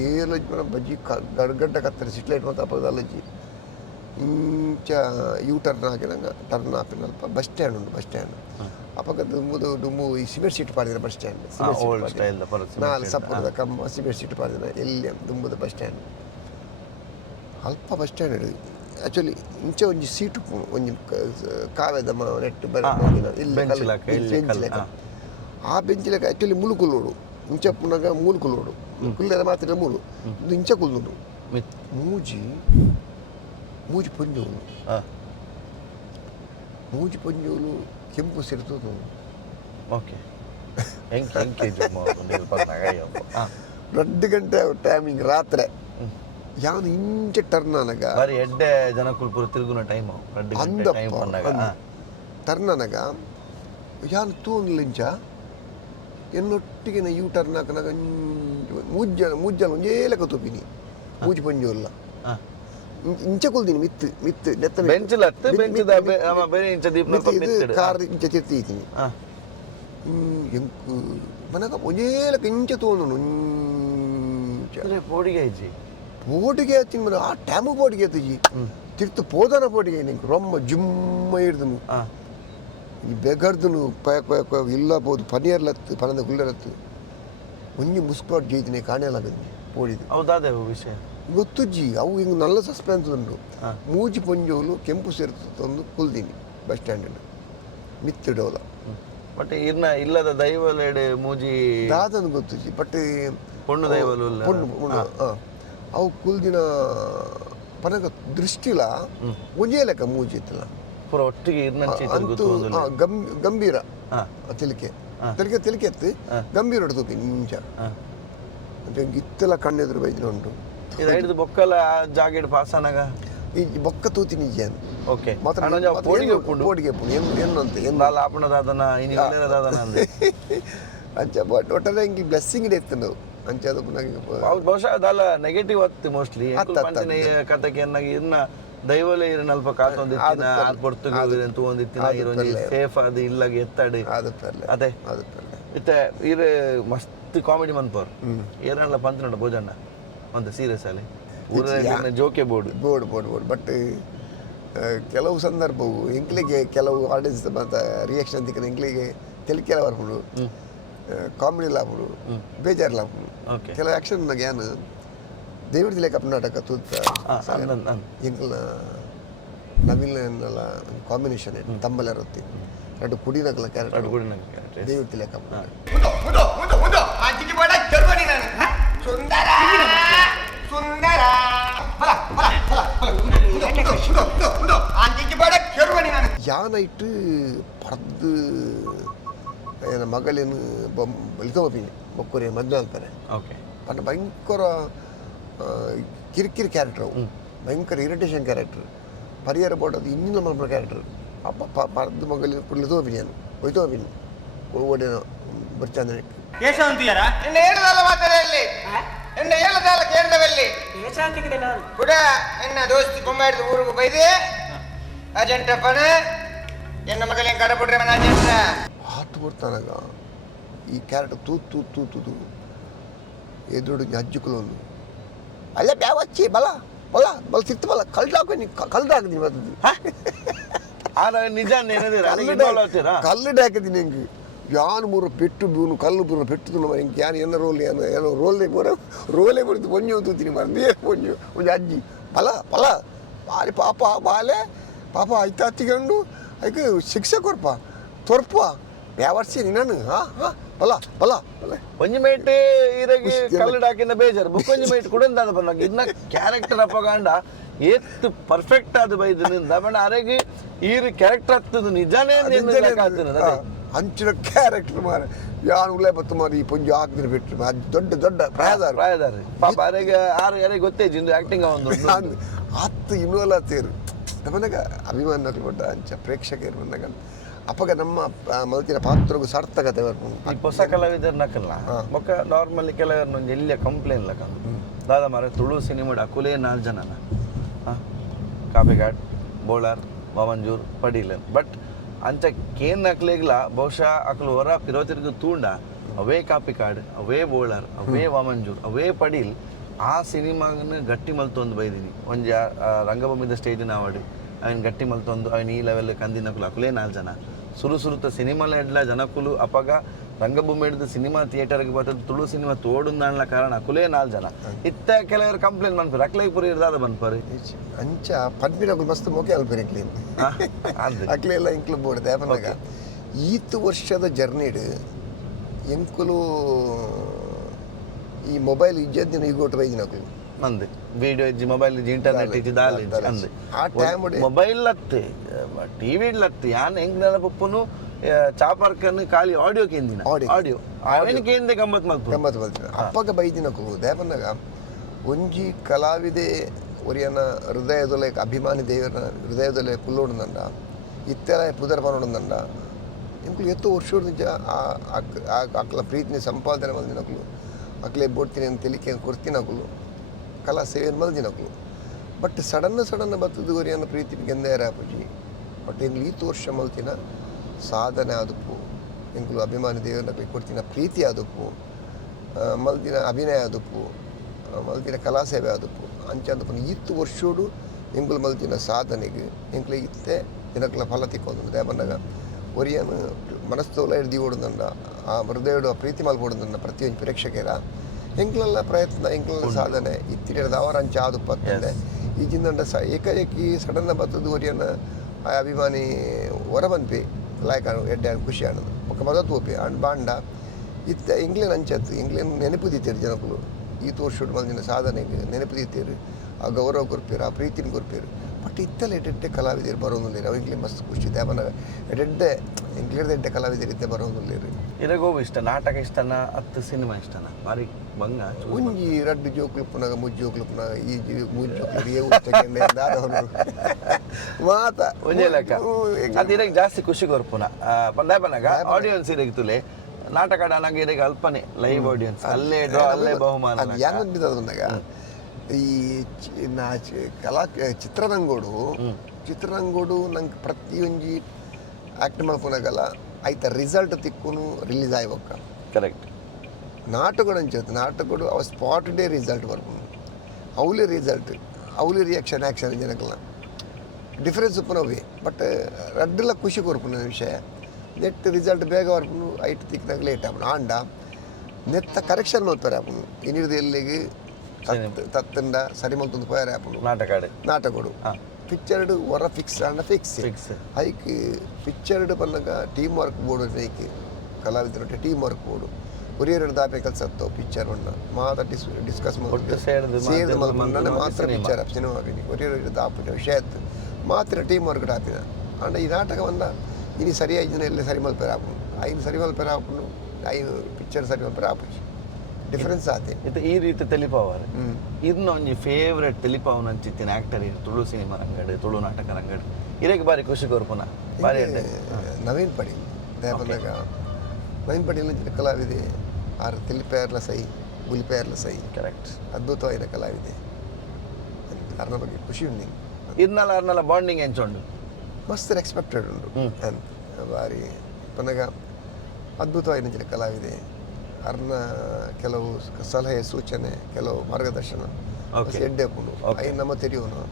ಏಲಜ್ಜಿ ಮನ ಬಜ್ಜಿ ಗಡ್ಗಡ್ಡ ಕತ್ತರಿ ಸಿಟ್ಲೈಟ್ ಮತ್ತು ಅಪದಲ್ಲಜ್ಜಿ ಇಂಚ ಯೂ ಟರ್ನ್ ಆಗಿದಂಗೆ ಟರ್ನ್ ಆಪಿನ ಅಲ್ಪ ಬಸ್ ಸ್ಟ್ಯಾಂಡ್ ಉಂಟು ಬಸ್ ಸ್ಟ್ಯಾಂಡ್ ಅಪಗ ದುಮ್ಮು ಈ ಸಿಮೆಂಟ್ ಸೀಟ್ ಪಾಡಿದ್ರೆ ಬಸ್ ಸ್ಟ್ಯಾಂಡ್ ನಾಲ್ ಸಪ್ಪರದ ಕಮ್ಮ ಸಿಮೆಂಟ್ ಸೀಟ್ ಪಾಡಿದ್ರೆ ಎಲ್ಲಿ ದುಂಬುದ ಬಸ್ ಸ್ಟ್ಯಾಂಡ್ ಅಲ್ಪ ಬಸ್ ಸ್ಟ್ಯಾಂಡ್ ಹಿಡಿದು ಆ್ಯಕ್ಚುಲಿ ಇಂಚೆ ಒಂಜಿ ಸೀಟು ಒಂಜಿ ಕಾವ್ಯದ ನೆಟ್ಟು ಬೆಂಚ್ ಆ ಬೆಂಚಿಲೆಕ್ಕ ಆ್ಯಕ್ಚುಲಿ ಮುಳುಕುಲೋಡು ಇಂಚ ಪುನಗ ಮೂಲ್ಕುಲೋಡು ಕುಲ್ಲೆದ ಮಾತ್ರ ಮೂಲು ಇದು ಇಂಚ ಕುಲ್ನೋಡು ಮೂಜಿ ಪೊಂಜೋಲು ಕೆಂಪು ಸೇರ್ತದು ಓಕೆ 2 ಗಂಟೆ ಟೈಮಿಂಗ್ ರಾತ್ರಿ ಯಾನು ಇಂಚೆ ಟರ್ನ್ ಅನಗ ಬಾರಿ ಎಡ್ಡೆ ಜನಕ್ಕಳು ಪೂರ ತಿರುಗುನ ಟೈಮ್ ಟರ್ನ್ ಅನಗ ಯಾನು ತೂನ್ಲ ಇಂಚ ಎನ್ನೊಟ್ಟಿಗೆ ಯೂ ಟರ್ನ್ ಹಾಕನಾಗ ಮುಜ್ಜಲ ಒಂಜೇಲಕ ತೂಪಿನಿ ಮೂಜಿ ಪಂಜೋಲ್ಲ ಇಂಚ ಕುಲ್ದಿನಿ ಮಿತ್ ಕಾರ್ ಇಂಚ ತಿರ್ತೀನಿ ಎಂಕು ಮನಗ ಒಂಜೇಲಕ ಇಂಚ ತೋನು ಬೋಟಿಗೆ ಹಚ್ಚಿನ ಮನ ಆ ಟೈಮು ಬೋಟಿಗೆ ಎತ್ತಜಿ ತಿರ್ತು ಪೋದನ ಬೋಟಿಗೆ ನಿಂಗೆ ರೊಮ್ಮ ಜುಮ್ಮ ಹಿಡ್ದನು ಈ ಬೆಗರ್ದನು ಇಲ್ಲ ಬೋದು ಪನೀರ್ಲತ್ತು ಪನದ ಗುಲ್ಲರತ್ತು ಒಂಜಿ ಮುಸ್ಪಾಟ್ ಜೈತಿನಿ ಕಾಣಲಾಗದು ಪೋಡಿದು ಹೌದಾದ ವಿಷಯ ಗೊತ್ತುಜ್ಜಿ ಅವು ಹಿಂಗೆ ನಲ್ಲ ಸಸ್ಪೆನ್ಸ್ ಉಂಟು ಮೂಜಿ ಪೊಂಜೋಲು ಕೆಂಪು ಸೇರ್ತೊಂದು ಕುಲ್ದೀನಿ ಬಸ್ ಸ್ಟ್ಯಾಂಡ್ ಮಿತ್ತಿಡೋಲ ಬಟ್ ಇಲ್ಲದ ದೈವಲೆಡೆ ಮೂಜಿ ದಾದನು ಗೊತ್ತುಜ್ಜಿ ಬಟ್ ಪೊಣ್ಣು ದೈವಲು ಅವು ಕುಲ್ದಿನ ಪನಗ ದೃಷ್ಟಿಲ ಒಂಜೇ ಲೆಕ್ಕ ಮೂಜಿ ಇತ್ತಲ್ಲ ಪೂರ ಒಟ್ಟಿಗೆ ಅಂತೂ ಗಂಭೀರ ತಿಲಿಕೆ ಎತ್ತು ಗಂಭೀರ ಹೊಡೆದು ನಿಂಚ ಇತ್ತೆಲ್ಲ ಕಣ್ಣೆದುರು ಬೈದಿನ ಉಂಟು ಇದು ಬೊಕ್ಕಲ ಜಾಗೆಡ್ ಪಾಸನಾಗ ಈ ಬೊಕ್ಕ ತೂತಿ ನಿಜ ಓಕೆ ಬೋಡಿಗೆ ಆಪಣದಾದನ ಅಂಚ ಬಟ್ ಒಟ್ಟಾರೆ ಹಿಂಗೆ ಬ್ಲೆಸ್ಸಿಂಗ್ ಎತ್ತು ನಾವು ಅಂಚ ಅದು ಬಹುಶಃ ಅದಲ್ಲ ನೆಗೆಟಿವ್ ಆಗ್ತಿ ಮೋಸ್ಟ್ಲಿ ಕಥೆಗೆ ಇನ್ನ ದೈವಲೇ ಇರನ ಅಲ್ಪ ಕಾತೊಂದಿತ್ತಿನ ಪೊರ್ತುಗಲ್ ತೂಂದಿತ್ತಿನ ಇರೊಂಜಿ ಸೇಫ್ ಅದು ಇಲ್ಲಾಗ ಎತ್ತಡಿ ಅದೇ ಇತ್ತೆ ಇರು ಮಸ್ತ್ ಕಾಮಿಡಿ ಮನ್ಪೋರ್ ಏರಲ್ಲ ಪಂತನಡ ಭೋಜನ ಅಂತ ಸೀರಿಯಸ್ ಅಲ್ಲಿ ಜೋಕೆ ಬೋರ್ಡ್ ಬಟ್ ಕೆಲವು ಸಂದರ್ಭವು ಎಂಕ್ಲಿಗೆ ಕೆಲವು ಆಡಿಯನ್ಸ್ ಮತ್ತು ರಿಯಾಕ್ಷನ್ ತಿಕ್ಕ ಎಂಕ್ಲಿಗೆ ತೆಲಿಕೆಲ ಬರ್ಬಿಡು ಕಾಮಿಡಿ ಲಾಪುಡು ಬೇಜಾರು ಲಾಪುಡು ಕೆಲವು ಆ್ಯಕ್ಷನ್ ನನಗೆ ಏನು ದೇವ್ರ ಜಿಲ್ಲೆ ಕರ್ನಾಟಕ ತೂತ ಎಂಕಲ್ನ ನವಿಲನೆಲ್ಲ ಕಾಂಬಿನೇಷನ್ ತಂಬಲ ರೊತ್ತಿ ಎರಡು ಕುಡಿನಕಲ ಕ್ಯಾರೆಕ್ಟರ್ ದೇವ್ರ ಜಿಲ್ಲೆ ಯಾನೈಟ್ ಪರ್ದು ಏನ ಮಗಳೇನು ಇಳ್ಕೊಂಬೀನಿ ಬೊಕ್ಕೂರಿ ಮದುವೆ ಅಂತಾನೆ ಪನ್ನ ಭಯಂಕರ ಕಿರಿಕಿರಿ ಕ್ಯಾರೆಕ್ಟರ್ ಅವು ಭಯಂಕರ ಇರಿಟೇಷನ್ ಕ್ಯಾರೆಕ್ಟರ್ ಪರಿಹಾರ ಬೋಟದು ಇನ್ನಿನ ಮಕ್ಕಳ ಕ್ಯಾರೆಕ್ಟರ್ ಅಪ್ಪ ಪರ್ದು ಮಗಲಿನ ಪುಳ್ಳಿತೋಬಿನಿ ನಾನು ಒಯ್ತೋಬಿನಿ ಓಡೇನೋ ಬರ್ಚಾಂದ್ರೆ என்ன ஏழதால கேண்டவல்லி கூட என்ன தோஸ்தி கொம்மாயிடுது ஊருக்கு போய்து ಅಜೆಂಟ ಪಣ ಎನ್ನ ಮಗಲೇನು ಕಡಬಿಡ್ರೆ ಮನ ಅಜೆಂಟ ಹಾತು ಬರ್ತಾನಾಗ ಈ ಕ್ಯಾರೆಕ್ಟರ್ ತೂತು ಎದುರು ಅಜ್ಜುಕಲೊಂದು ಅಲ್ಲ ಬ್ಯಾವಚ್ಚಿ ಬಲ ಸಿಕ್ತು ಬಲ ಕಲ್ದಾಕಿದ್ದೀನಿ ಬರ್ತದೆ ನಿಜ ಕಲ್ಲುಡೆ ಹಾಕಿದ್ದೀನಿ ಹೆಂಗೆ ಯಾನು ಮೂರು ಪೆಟ್ಟು ಬೂನು ಕಲ್ಲು ಬೂನು ಪೆಟ್ಟು ಹಿಂಗೆ ಯಾನು ಏನೋ ರೋಲೇ ಬರುತ್ತೆ ಪೊಂಜು ತೂತೀನಿ ಮರದೇ ಪೊಂಜು ಒಂದು ಅಜ್ಜಿ ಬಲ ಬಾರಿ ಪಾಪ ಬಾಲೆ ಪಾಪ ಆಯ್ತು ಹತ್ತಿಕೊಂಡು ಅದಕ್ಕೆ ಶಿಕ್ಷೆ ಕೊಡ್ಪ ತೊರ್ಪ ಯಾವರ್ಸಿ ನಾನು ಬಲ ಒಂಜಿ ಮೈಟ್ ಇರಗಿ ಕಲ್ಲಡ ಹಾಕಿನ ಬೇಜಾರು ಬುಕ್ಕೊಂಜಿ ಮೈಟ್ ಕೂಡ ಬಂದಾಗ ಇನ್ನ ಕ್ಯಾರೆಕ್ಟರ್ ಅಪಗಾಂಡ ಏತ್ ಪರ್ಫೆಕ್ಟ್ ಆದ ಬೈದ್ರಿಂದ ಬಣ್ಣ ಅರೆಗೆ ಈರು ಕ್ಯಾರೆಕ್ಟರ್ ಆಗ್ತದೆ ನಿಜಾನೇ ಅಂಚಿನ ಕ್ಯಾರೆಕ್ಟರ್ ಮಾರ ಯಾನು ಉಳ್ಳೆ ಬತ್ತು ಮಾರಿ ಈ ಪೊಂಜು ಹಾಕ್ದಿನ ಬಿಟ್ಟರು ದೊಡ್ಡ ಪ್ರಾಯದಾರ ಪಾಪ ಅರೆಗೆ ಯಾರಿಗೆ ಗೊತ್ತೇಜಿ ಇಂದು ಆಕ್ಟಿಂಗ್ ಒಂದು ಹತ್ತು ಇನ್ನೂಲ್ಲ ತೇರು ನಮ್ಮನಾಗ ಅಭಿಮಾನ ಕೊಟ್ಟ ಅಂಚ ಪ್ರೇಕ್ಷಕರು ಬಂದಾಗ ಅಪ್ಪಗ ನಮ್ಮ ಮಲ್ತಿನ ಪಾತ್ರಗೂ ಸಾರ್ಥಕತೆ ಬರ್ಕೊಂಡು ಹೊಸ ಕಲಾವಿದರ ನಕಲ್ಲ ಬೊಕ್ಕ ನಾರ್ಮಲಿ ಕೆಲವರು ಎಲ್ಲಿಯ ಕಂಪ್ಲೇನ್ ಲಕ ದಾದ ಮಾರ ತುಳು ಸಿನಿಮಾಡ ಕುಲೇ 4 ಜನನ ಕಾಪಿಕಾಡ್ ಬೋಳಾರ್ ವಾಮಂಜೂರ್ ಪಡೀಲನ್ ಬಟ್ ಅಂಚ ಕೇನ್ ನಕ್ಲೆಗ್ಲ ಬಹುಶಃ ಅಕ್ಲು ಹೊರ ಪಿರೋತಿರ್ಗು ತೂಂಡ ಅವೇ ಕಾಪಿಕಾಡ್ ಅವೇ ಬೋಳರ್ ಅವೇ ವಾಮಂಜೂರ್ ಅವೇ ಪಡೀಲ್ ಆ ಸಿನಿಮಾಗನ್ನ ಗಟ್ಟಿ ಮಲ್ತೊಂದು ಬೈದಿನಿ ಒಂಜಿ ರಂಗಭೂಮಿದ ಸ್ಟೇಜಿನ ಅವಾರ್ಡ್ ಅವನ್ ಗಟ್ಟಿ ಮಲ್ತೊಂದು ಅವನ್ ಈ ಲೆವೆಲ್ ಕಂದಿನಕುಲು ಅಕುಲೇ 4 ಜನ ಸುರುತ ಸಿನಿಮಾಲ ಎಡ್ಲ ಜನಕುಲು ಅಪಗ ರಂಗಭೂಮಿ ಹಿಡಿದು ಸಿನಿಮಾ ಥಿಯೇಟರ್ಗೆ ಬರ್ತದೆ ತುಳು ಸಿನಿಮಾ ತೋಡುಂದಾನ್ಲ ಕಾರಣ ಅಕುಲೇ 4 ಜನ ಇತ್ತ ಕೆಲವರು ಕಂಪ್ಲೇಂಟ್ ಮಾಡ್ತಾರೆ ಅಕ್ಲೈ ಪುರಿ ಇರ್ದಾದ ಬಂದ್ಪರಿ ಅಂಚ ಪದ್ಮಿನಕುಲು ಮಸ್ತ್ ಮೊಕೆ ಅಲ್ಪರಿ ಕ್ಲೀನ್ ಅಕ್ಲೆ ಎಲ್ಲ ಇಂಕ್ಲು ಬೋಡ್ದೆ ಅಪನಾಗ ಈತು ವರ್ಷದ ಜರ್ನಿಡ್ ಎಂಕುಲು ಈ ಮೊಬೈಲ್ ಇಜ್ಜದಿನ ಈಗೋಟ್ ಬೈದಿನಕುಲು ಅಂದೆ ವಿಡಿಯೋ ಇಜ್ಜಿ ಮೊಬೈಲ್ ಇಜ್ಜಿ ಇಂಟರ್ನೆಟ್ ಇಜ್ಜಿ ದಾಲ್ ಇಜ್ಜಿ ಅಂದೆ ಆ ಟೈಮ್ ಮೊಬೈಲ್ ಲತ್ತೆ ಟಿವಿ ಲತ್ತೆ ಯಾನ್ ಹೆಂಗ್ ನೆನಪಪ್ಪನು ಚಾಪರ್ಕನ್ನು ಖಾಲಿ ಆಡಿಯೋ ಕೇಂದಿನ ಆಡಿಯೋ ಅವನಿಗೆ ಕೇಂದ್ರ ಗಮ್ಮತ್ ಮಲ್ತು ಅಪ್ಪಗ ಬೈದಿನಕು ದೇವನಾಗ ಒಂಜಿ ಕಲಾವಿದೆ ಒರಿಯನ ಹೃದಯದೊಲೆ ಅಭಿಮಾನಿ ದೇವರ ಹೃದಯದೊಲೆ ಕುಲ್ಲೋಡುಂದಂಡ ಇತ್ತೆಲ ಪುದರ್ ಪನೋಡುಂದಂಡ ಇಂಕ್ಲು ಎತ್ತು ವರ್ಷ ನಿಜ ಅಕ್ಲ ಪ್ರೀತಿನಿ ಸಂಪಾದನೆ ಮಲ್ದಿನಕುಲು ಅಕ್ಲೆ ಬೋಡ್ತೀನಿ ಅಂತ ತಿಳಿಕೆ ಕೊಡ್ತೀನಕುಲು ಕಲಾ ಸೇವೆ ಮಲ್ದಿನಕುಲು ಬಟ್ ಸಡನ್ನ ಬತ್ತದು ಒರಿಯನ ಪ್ರೀತಿ ಗೆಂದೇರ ಪೂಜಿ ಬಟ್ ಇನ್ನು ಈತು ವರ್ಷ ಮಲ್ತಿನ ಸಾಧನೆ ಆದಪ್ಪು ಎಂಕುಲು ಅಭಿಮಾನಿ ದೇವರನ್ನ ಕೊಡ್ತಿನ ಪ್ರೀತಿ ಆದಪ್ಪು ಮಲ್ದಿನ ಅಭಿನಯ ಆದಪ್ಪು ಮಲ್ದಿನ ಕಲಾ ಸೇವೆ ಆದಪ್ಪು ಅಂಚಂದಪ್ಪು ಈತ್ತು ವರ್ಷೋಡು ಎಂಕುಲು ಮಲ್ತಿನ ಸಾಧನೆಗೆ ಎಂಕುಲು ಇತ್ತೆ ದಿನಕ್ಲ ಫಲ ತಿಕ್ಕೋದು ದೇವನಾಗ ಒರಿಯನು ಮನಸ್ತೋಲ ಹಿಡ್ದು ಓಡುದಂಡ ಆ ಹೃದಯಡು ಆ ಪ್ರೀತಿ ಮಲ್ಬೋಡುದಂಡ ಪ್ರತಿಯೊಂದು ಪ್ರೇಕ್ಷಕರ ಎಂಕ್ಲೆಲ್ಲ ಪ್ರಯತ್ನ ಎಂಕ್ಲೆಲ್ಲ ಸಾಧನೆ ಇತ್ತಿರದ ಅವರ ಅಂಚ ಆದಪ್ಪ ಅಂತಂದೆ ಈಜಿಂದಂಡ ಏಕಾಏಕಿ ಸಡನ್ನ ಬತ್ತದು ಒರಿಯನ ಆ ಅಭಿಮಾನಿ ಹೊರ ಬಂದ್ಪಿ ಲಾಯ್ಕ ಎಡ್ಡೆ ಖುಷಿ ಆನದು ಒಕ್ಕ ಮದತ್ತು ಒಪ್ಪಿ ಬಾಂಡ ಇತ್ತ ಇಂಗ್ಲೇನ್ ಅಂಚತ್ತು ಇಂಗ್ಲೇನ್ ನೆನಪು ದಿತ್ತೀರು ಜನಕ್ಕಳು ಈ ತೋರ್ಸೋಡು ಮಂದಿನ ಸಾಧನೆಗೆ ನೆನಪು ದಿತ್ತೀರು ಆ ಗೌರವ ಕೊರ್ಪೀರು ಆ ಪ್ರೀತಿನ ಕೊರ್ಪೀರು ಬಟ್ ಇತ್ತಲ್ಲ ಎಡ್ಡೆ ಕಲಾವಿದರು ಬರೋದಿಲ್ಲ ಅವ ಇಂಗ್ಲೇ ಮಸ್ತ್ ಖುಷಿ ದೇವನ ಎಡ್ಡೆ ಇಂಗ್ಲೇರ್ದ ಎಡ್ಡೆ ಕಲಾವಿದರು ಇದ್ದೆ ಬರೋದಿಲ್ಲ ಇರಗೋವು ಇಷ್ಟ ನಾಟಕ ಇಷ್ಟನ 10 ಸಿನಿಮಾ ಇಷ್ಟನ ಬಾರಿ ಬಂಗ ಒಂಜಿ ರಡ್ಡು ಜೋಕ್ಲು ಪುನಗ ಮುಜ್ಜು ಜೋಕ್ಲು ಪುನಗ ಈ ಮೂಜು ಜೋಕ್ಲು ಏ ಉಚ್ಚಕೆಂಡೆ ದಾದವನು ಮಾತ ಒಂಜೆ ಲೆಕ್ಕ ಅದಿರಗೆ ಜಾಸ್ತಿ ಖುಷಿ ಕೊರ್ಪುನ ಪಂದಾಪನಗ ಆಡಿಯನ್ಸ್ ಇರಗೆ ತುಲೆ ನಾಟಕ ಆಡನಾಗ ಇರಗೆ ಅಲ್ಪನೆ ಲೈವ್ ಆಡಿಯನ್ಸ್ ಅಲ್ಲೇ ಡ್ರಾ ಅಲ್ಲೇ ಬಹುಮಾನ ಅದು ಯಾಕೆ ಬಂದಾಗ ಈ ಕಲಾ ಚಿತ್ರರಂಗೋಡು ನಂಗೆ ಪ್ರತಿಯೊಂಜಿ ಆ್ಯಕ್ಟ್ ಮಾಡ್ಕೊನಾಗಲ್ಲ ಆಯ್ತಾ ರಿಸಲ್ಟ್ ತಿಕ್ಕೂನು ರಿಲೀಸ್ ಆಯ್ವಕ್ಕ ಕರೆಕ್ಟ್ ನಾಟಕಗಳು ಅಂಚತ್ತು ನಾಟಕಗಳು ಅವ ಸ್ಪಾಟ್ ಡೇ ರಿಸಲ್ಟ್ ಬರ್ಕೊಂಡು ಅವಲಿ ರಿಸಲ್ಟ್ ಅವಲಿ ರಿಯಾಕ್ಷನ್ ಆ್ಯಕ್ಷನ್ ಜನಕ್ಕಲ್ಲ ಡಿಫ್ರೆನ್ಸ್ ಉಪ್ಪನವಿ ಬಟ್ ರಡ್ಡೆಲ್ಲ ಖುಷಿ ಕೊರ್ಪುನ ವಿಷಯ ನೆಟ್ ರಿಸಲ್ಟ್ ಬೇಗ ಬರ್ಕೊಂಡು ಐಟ್ ತಿಕ್ಕಿನಾಗ ಲೇಟ್ ಆಪನು ಆಂಡ ನೆತ್ತ ಕರೆಕ್ಷನ್ ಮಾಡ್ತಾರೆ ಆಪನು ಇನ್ನಿರ್ದು ಎಲ್ಲಿಗೆ ತತ್ತಂಡ ಸರಿ ಮಲ್ತೊಂದು ಪೋಯಾರೆ ಆಪನು ನಾಟಕಗಳು ಪಿಕ್ಚರ್ಡ್ ಹೊರ ಫಿಕ್ಸ್ ಆಂಡ ಫಿಕ್ಸ್ ಐಕ್ ಪಿಕ್ಚರ್ಡ್ ಬಂದಾಗ ಟೀಮ್ ವರ್ಕ್ ಬೋರ್ಡು ಐಕ್ ಕಲಾವಿದರೊಟ್ಟೆ ಟೀಮ್ ವರ್ಕ್ ಬೋರ್ಡು ಒರಿಯರು ದಾಪೆ ಕೆಲಸ ಆಗ್ತಾವೆ ಪಿಕ್ಚರ್ ಅನ್ನ ಮಾತ್ರ ಡಿಸ್ಕಸ್ ಸೇರಿದ ಮಲ್ಪಂಡ ಮಾತ್ರ ಪಿಕ್ಚರ್ ಸಿನಿಮಾ ಆಪಿನಿ ಒರಿಯರು ದಾಪಿನ ವಿಷಯ ಆಯ್ತು ಮಾತ್ರ ಟೀಮ್ ವರ್ಕ್ ಆಪಿನ ಅಂಡ ಈ ನಾಟಕ ಬಂದ ಇನಿ ಸರಿಯಾಗಿ ಜನ ಎಲ್ಲ ಸರಿ ಮಲ್ಪೇರ ಆಪನು ಐನು ಸರಿ ಮಲ್ಪೇರ ಆಪನು ಐನು ಪಿಕ್ಚರ್ ಸರಿ ಮಲ್ಪೇರ ಆಪುಜಿ ಡಿಫರೆನ್ಸ್ ಆತೆ ಇದು ಈ ರೀತಿ ತೆಲಿಪಾವಾರೆ ಇದನ್ನ ಒಂಜಿ ಫೇವ್ರೆಟ್ ತೆಲಿಪಾವನ ಅಂಚಿತ್ತಿನ ಆಕ್ಟರ್ ತುಳು ಸಿನಿಮಾ ರಂಗಡ್ ತುಳು ನಾಟಕ ರಂಗಡ್ ಇರಕ್ಕೆ ಬಾರಿ ಖುಷಿ ಕೊರ್ಪುನ ಬಾರಿ ನವೀನ್ ಪಡೀಲ್ ದೇವನಾಗ ನವೀನ್ ಪಡೀಲ್ ಕಲಾವಿದೆ ಆರು ತೆಲಿಪೇರ್ಲ ಸೈ ಗುಲಿಪೇರ್ಲ ಸೈ ಕರೆಕ್ಟ್ ಅದ್ಭುತವಾದ ಕಲಾವಿದೆ ಅರ್ನ ಬಗ್ಗೆ ಖುಷಿ ಉಂಡು ಇರ್ನಲ್ಲ ಬಾಂಡಿಂಗ್ ಎಂಚುಂಡು ಮಸ್ತ್ ರೆಸ್ಪೆಕ್ಟೆಡ್ ಉಂಡು ಅಂತ ಬಾರಿ ಪನಗ ಅದ್ಭುತವಾದ ಕಲಾವಿದೆ ಅರ್ನ ಕೆಲವು ಸಲಹೆ ಸೂಚನೆ ಕೆಲವು ಮಾರ್ಗದರ್ಶನ ಎಡ್ಡೆ ಉಪ್ಪುನು ಐ ನಮ್ಮ ತೆರಿಯೋನು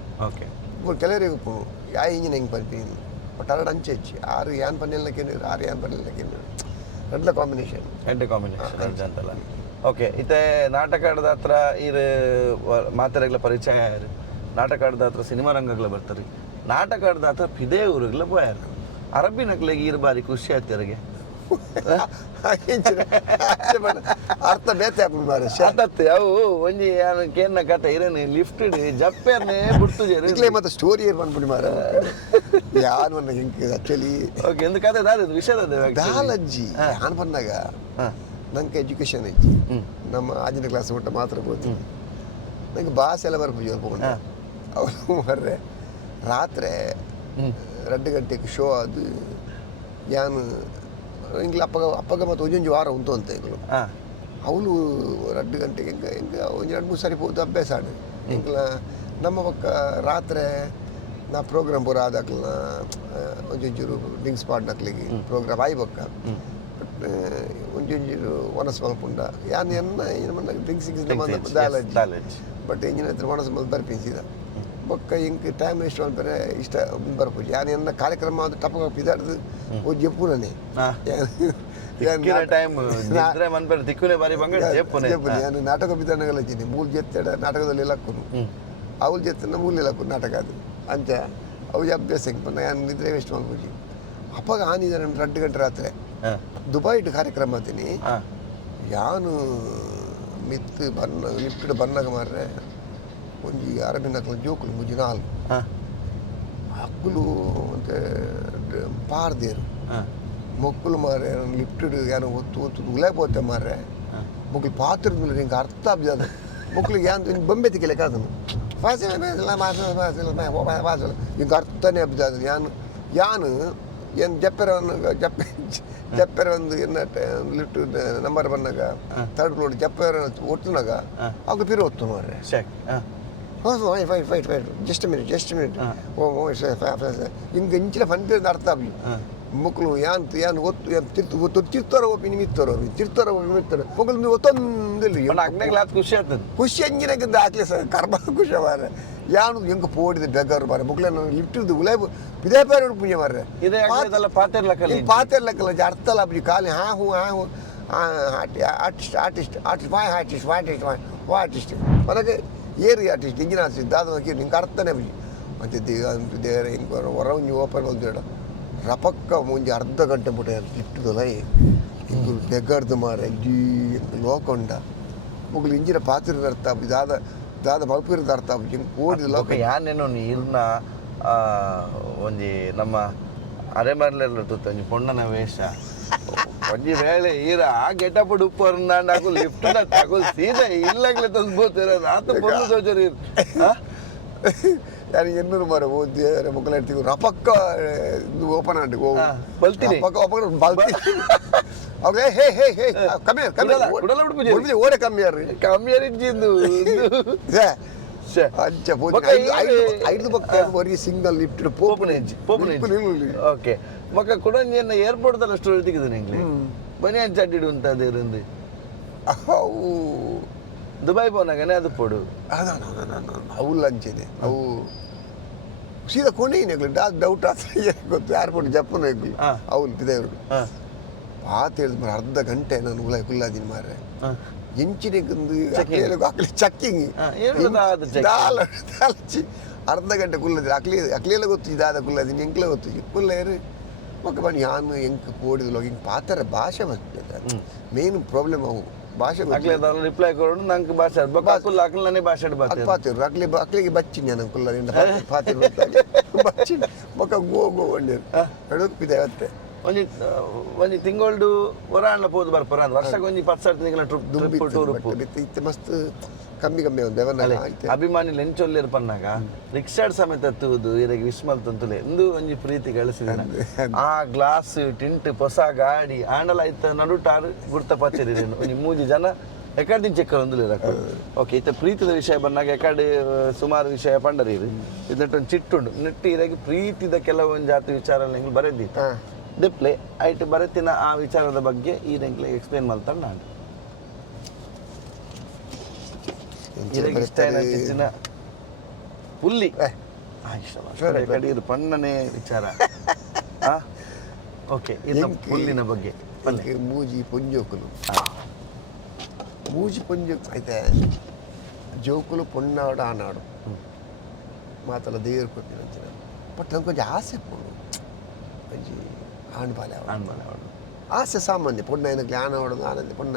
ಕೆಲವರಿಗೆ ಉಪ್ಪುನು ಯಾ ಇಂಜಿನ್ ಹೆಂಗೆ ಪನ್ಪೀನಿ ಬಟ್ ಅರಡು ಅಂಚೆ ಹೆಚ್ಚಿ ಆರು ಯಾನ್ ಪನ್ನೆಲ್ಲ ಕೇಳಿದ್ರು 6 ಯಾನ್ ಪನ್ನೆಲ್ಲ ಕೇಳಿದ್ರು ரெண்டு ಕಾಂಬಿನೇಷನ್ ಅಂತಲ್ಲ ಓಕೆ ಇತ್ತೆ ನಾಟಕ ಆಡದ ಹತ್ರ ಇರು ಮಾತರೆಗ್ಲ ಪರಿಚಯ ಆಯ್ರು ನಾಟಕ ಆಡದ ಹತ್ರ ಸಿನಿಮಾ ರಂಗಗ್ಲ ಬರ್ತಾರೆ ನಾಟಕ ಆಡದ ಹತ್ರ ಪಿದೇ ಊರಿಗ್ಲ போயாரு ಅರಬಿನಕ್ಲೆಗೆ ಇರು ಬಾರಿ ಖುಷಿ ಆಯ್ತರಿಗೆ ಅರ್ಥ ಬೇತೆ ಅರ್ಥತ್ತೆ ಅವು ಒಂಜಿ ಕೇನ್ನ ಕತೆ ಇರನಿ ಲಿಫ್ಟ್ ಜಪ್ಪೇರ್ನೆ ಬಿಡ್ತು ಮತ್ತೆ ಸ್ಟೋರಿ ಏರ್ ಬಂದ್ಬಿಡಿ ಮಾರ ಯಾನ್ ಬಂದಾಗ ಹಿಂಗೆ ಆಕ್ಚುಲಿ ಓಕೆ ಎಂದು ಕತೆ ದಾದ ವಿಷಯದ ದಾಲಜ್ಜಿ ಯಾನ್ ಬಂದಾಗ ನಂಗೆ ಎಜುಕೇಶನ್ ಐತಿ ನಮ್ಮ ಆಜಿನ ಕ್ಲಾಸ್ ಊಟ ಮಾತ್ರ ಹೋಗ್ತೀನಿ ನಂಗೆ ಭಾಷೆ ಎಲ್ಲ ಬರ್ಬೋದು ಹೋಗ್ಕೊಂಡು ಅವರು ಬರ್ರೆ ರಾತ್ರಿ 2 ಗಂಟೆಗೆ ಶೋ ಅದು ಯಾನು ಇಂಗ್ಲ ಅಪ್ಪಗ ಮತ್ತು ಒಂಜೊಂಜು ವಾರ ಉಂಟು ಅಂತ ಇಂಗ್ಲು ಅವಳು 2 ಗಂಟೆಗೆ ಹಿಂಗೆ ಒಂದು 2-3 ಸರಿ ಹೋದ ಅಭ್ಯಾಸ ಆಡು ಇಂಗ್ಲ ನಮ್ಮ ಪಕ್ಕ ರಾತ್ರಿ ನಾ ಪ್ರೋಗ್ರಾಮ್ ಪೂರ ಆದಾಕ್ಲ ಒಂಚೂರು ಡ್ರಿಂಕ್ಸ್ ಪಾಡ್ನಕ್ಲಿಗೆ ಪ್ರೋಗ್ರಾಮ್ ಆಯ್ಬಕ್ಕ ಒಂಚೂರು ಒನಸ್ ಮಲ್ಪುಂಡ ಯಾನ್ ಎನ್ನ ಏನು ಮನ್ನ ಡ್ರಿಂಕ್ಸ್ ದಾಲಜ್ಜಿ ಬಟ್ ಎಂಜಿನ ಹತ್ರ ಒನಸ್ ಮಲ್ ಬರ್ಪಿಸಿದ ಬೊಕ್ಕ ಇಂಕ್ ಟೈಮ್ ವೇಸ್ಟ್ ಮಲ್ಪರೆ ಇಷ್ಟ ಬರ್ಪುಜಿ ಯಾನ್ ಎನ್ನ ಕಾರ್ಯಕ್ರಮ ಅದು ಟಪಕ ಪಿದಾಡ್ದು ಓ ಜಪ್ಪುನೇ ನಾನು ನಾಟಕ ಬಿದ್ದಾನಗಲಜ್ಜಿನಿ ಮೂರು ಜೆತ್ತಡ ನಾಟಕದಲ್ಲಿ ಲಕ್ಕುನು ಅವ್ಳು ಜೆತ್ತನ ಮೂಲೆ ಲಕ್ಕುನು ನಾಟಕ ಅದು ಅಂಚ ಅವು ಅಭ್ಯಾಸ ಹೆಂಗೆ ಬಂದ ನಾನು ನಿದ್ರೆ ವೇಸ್ಟ್ ಮಾಡ್ಬೋದು ಅಪ್ಪಾಗ ಆನಿದ ನಾನು 2 ಗಂಟೆ ರಾತ್ರಿ ದುಬೈಟ್ ಕಾರ್ಯಕ್ರಮ ಆತೀನಿ ಯಾನು ಮಿತ್ ಬನ್ನ ಲಿಫ್ಟ್ ಬನ್ನಾಗ ಮಾರ್ರೆ ಒಂಜಿ ಅರಬಿನಕ್ಲ ಜೋಕುಲು ಮುಜಿ 4 ಹಕ್ಕುಲು ಮತ್ತೆ ಪಾರ್ದೇರು ಮೊಕ್ಕಲು ಮಾರೆ ಲಿಫ್ಟ್ ಏನೋ ಒತ್ತು ಉಲೇಪೋತೆ ಮಾರ್ರೆ ಮೊಕ್ಕಲು ಪಾತ್ರದ ಹಿಂಗೆ ಅರ್ಥ ಆಗ್ತದೆ ಮೊಕ್ಕಲಿಗೆ ಯಾನ್ ಬೊಂಬೆ ತಿಕ್ಕಲೆ ಕಾದನು ಹಿಂಗೆ ಅರ್ಥನೇ ಹಬ್ಬದ ಯಾನು ಏನು ಜಪ್ಪೆರ ಒಂದು ಎನ್ನ ಲಿಫ್ಟ್ ನಂಬರ್ ಬಂದಾಗ 3rd ಫ್ಲೋರ್ ಜಪ್ಪೆರ ಒತ್ತುನಾಗ ಅವಾಗ ಪಿರು ಒತ್ತು ಮಾರ್ರೆ ಫೈಟ್ ಜಸ್ಟ್ ಮಿನಿಟ್ ಹಿಂಗೆ ಇಂಚಿನ ಫಂಡ್ ಅರ್ಥ ಆಗ್ಲಿ ಮಕ್ಕಳು ಯಾನ್ ಒತ್ತು ತಿರ್ತಾರ ಒಪ್ಪಿ ನಿಮಿತ್ತಾರ ತಿರ್ತಾರ ಒಪ್ಪಿ ನಿಮಿತ್ತಾರ ಮಕ್ಕಳು ನೀವು ಒತ್ತೊಂದಿಲ್ಲ ಖುಷಿ ಅಂಜಿನಾಗಿದ್ದ ಹಾಕ್ಲಿ ಸರ್ ಕರ್ಮ ಖುಷಿ ಮಾರ್ರೆ ಯಾನು ಹೆಂಗೆ ಪೋಡಿದ ಬೆಗರು ಮಾರ್ರೆ ಮಕ್ಕಳು ನಾನು ಲಿಫ್ಟ್ ಉಲೇಬ್ ಇದೇ ಬೇರೆ ಪುಣ್ಯ ಮಾರ್ರೆ ಪಾತೆರ್ಲಕ್ಕಲ್ಲ ಅರ್ಥ ಅಲ್ಲ ಅಪ್ಪಿ ಖಾಲಿ ಹೂ ಆರ್ಟಿಸ್ಟ್ ಮನಗೆ ಏರಿ ಆರ್ಟಿಸ್ಟ್ ಇಂಜಿನ ಆರ್ಟಿಸ್ಟ್ ದಾದ ನಿಂಗೆ ಅರ್ಥನೇ ಅಪ್ಪಿ ಮತ್ತೆ ದೇವರ ಹಿಂಗೆ ಹೊರ ನೀವು ಓಪನ್ ಬಂದು ರಪಕ್ಕ ಮುಂಜೆ ಅರ್ಧ ಗಂಟೆ ಬಿಟ್ಟೆ ಇಟ್ಟದಲ್ಲ ಹಿಂಗೆ ಬೆಗರ್ದು ಮಾರ ಇಡೀ ಲೋಕೊಂಡ ಮುಗ್ಲು ಇಂಜಿನ ಪಾತ್ರದ ಅರ್ಥ ದಾದ ಮಲ್ಪಿರದ ಅರ್ಥ ಹಿಂಗೆ ಓಡಿದ ಲೋಕ ಯಾನೇನೋ ನೀರ್ನ ಒಂಜಿ ನಮ್ಮ ಅರೆಮರ್ಲೆಲ್ಲ ಒಂಜಿ ಪೊಣ್ಣನ ವೇಷ ಒಂಜಿ ವೇಳೆ ಈರ ಆ ಗೆಟಪ್ ಉಪ್ಪು ಲಿಫ್ಟ್ ತಗೊಳ್ ಸೀದಾ ಇಲ್ಲಾಗ್ಲೇ ತಂದ್ಬೋತೀರ ಆತ ಪೊಣ್ಣು ಸೋಚರಿ ಯಾರು ಎನ್ನೂರು ಮರ ಓದಿ ಮಕ್ಕಳು ಹೇಳ್ತೀವಿ ರಪಕ್ಕ ಓಪನ್ ಆಗಿ ಬಲ್ತೀನಿ ಅವ್ರೆ ಕಮ್ಮಿ ಓಡೆ ಕಮ್ಮಿಯಾರಿದ್ದು ಐದು ಪಕ್ಕ ಬರೀ ಸಿಂಗಲ್ ಲಿಫ್ಟ್ ಓಕೆ ಮಕ್ಕ ಕುಡಂಜಿಯನ್ನ ಏರ್ಪೋರ್ಟ್ ಅಲ್ಲ ಅಷ್ಟು ತೆಗೆದು ನಿಂಗೆ ಬನ್ನಿ ಅಂಚಾಟಿಡು ಅಂತ ಅದೇருந்து ಅವು ದುಬೈ ಪೋನಾಗನೇ ಅದು ಪೋಡು ಅವು ಲಂಚಿದೆ ಅವು ಸೀದಾ ಕೊಂಡಿಗೆ ಡೌಟ್ ಗೊತ್ತು ಏರ್ಪೋರ್ಟ್ ಜಪ್ಪನ ಅವ್ಲು ಪಿದೇವ್ರು ಪಾತ ಹೇಳಿದ್ ಅರ್ಧ ಗಂಟೆ ನಾನು ಕುಲ್ಲಾದೀನಿ ಮಾರ್ರೆ ಎಂಚಿನಿಗೊಂದು ಚಕ್ಕಿಂಗ್ ದಾಲಚ್ಚಿ ಅರ್ಧ ಗಂಟೆ ಕುಲ್ಲದಿ ಅಕ್ಲಿಯೆಲ್ಲ ಗೊತ್ತು ದಾದ ಕುಲ್ಲದೀನಿ ಎಂಕ್ಲೆ ಗೊತ್ತು ಕುಲ್ಲೇರು ಮಕ್ಕ ಬನ್ನಿ ಯಾನು ಎಂಕ್ ಪೋಡಿದ್ಲು ಹಿಂಗೆ ಪಾತರ ಭಾಷೆ ಬರ್ತದೆ ಮೇನ್ ಪ್ರಾಬ್ಲಮ್ ಅವು ಭಾಷೆ ರಿಪ್ಲೈ ಕೊಡು ನಂಗೆ ಭಾಷೆ ಅಕ್ಲನೇ ಭಾಷೆ ಪಾತಿರು ಅಕ್ಲಿಗೆ ಬಚ್ಚಿನಿ ನಾನು ಕುಲ್ಲ ಪಾತಿರು ಬಚ್ಚಿನಿ ಮಕ್ಕ ಗೋ ಒಳ್ಳೆಯರು ಎಡೋಕ್ಕಿದೆ ಅವತ್ತೆ ಒಂಜಿ ತಿಂಗಳು ಹೊರಾಣ್ಣ ಪೋದು ಬರ್ಪರ ವರ್ಷಕ್ಕೆ ಒಂಜಿ 10 ತಿಂಗಳ ಟ್ರಿಪ್ ಇತ್ತೆ ಮಸ್ತ್ ಕಮ್ಮಿ ಒಂದು ಅಭಿಮಾನಿ ಲೆಂಚೊಲ್ಲೇರು ಪನ್ನಾಗ ರಿಕ್ಷಾಡ್ ಸಮೇತ ಹತ್ತುವುದು ಇದಕ್ಕೆ ವಿಸ್ಮಲ್ ತಂತುಲೆ ಎಂದು ಒಂಜಿ ಪ್ರೀತಿ ಗಳಿಸಿದ ಆ ಗ್ಲಾಸ್ ಟಿಂಟ್ ಹೊಸ ಗಾಡಿ ಆಂಡಲ ಆಯ್ತ ನಡುಟಾರು ಗುರ್ತಪಚ್ಚರಿ ಒಂಜಿ 3 ಜನ ಎಕಡೆ ಚೆಕ್ಕ ಒಂದು ಓಕೆ ಇತ್ತ ಪ್ರೀತಿದ ವಿಷಯ ಬಂದಾಗ ಎಕಡೆ ಸುಮಾರು ವಿಷಯ ಪಂಡರೀರು ಇದೊಂದು ಚಿಟ್ಟುಂಡು ನೆಟ್ಟಿ ಇದಾಗಿ ಪ್ರೀತಿದ ಕೆಲವೊಂದು ಜಾತಿ ವಿಚಾರ ನಿಂಗೆ ಬರೆದಿತ್ತು ಡಿಪ್ಲೆ ಆಯ್ತು ಬರೆತಿನ ಆ ವಿಚಾರದ ಬಗ್ಗೆ ಈ ನಿಂಗೆ ಎಕ್ಸ್ಪ್ಲೇನ್ ಮಾಡ್ತಾನೆ ನಾನು ಇಷ್ಟ ಪುಲ್ಲಿ ಇದು ಪಣ್ಣನೇ ವಿಚಾರ ಓಕೆ ಇದು ಪುಲ್ಲಿನ ಬಗ್ಗೆ ಮೂಜಿ ಪೊಂಜೋಕುಲು ಮೂಜಿ ಪೊಂಜೋಕು ಐತೆ ಜೋಕುಲು ಪೊಣ್ಣಾಡು ಆನಾಡು ಮಾತಲ್ಲ ದೇವ್ರು ಕೊಡ್ತೀನಿ ಅಂಚಿನ ಬಟ್ ನಂಗೆ ಕೊಂಚ ಆಸೆ ಪೋಡು ಒಂಜಿ ಆಣ್ಬಾಲೆ ಆವಡು ಆಸೆ ಸಾಮಾನ್ಯ ಪೊಣ್ಣ ಏನಕ್ಕೆ ಆನ ಆಡೋದು ಆನಂದ ಪೊಣ್ಣ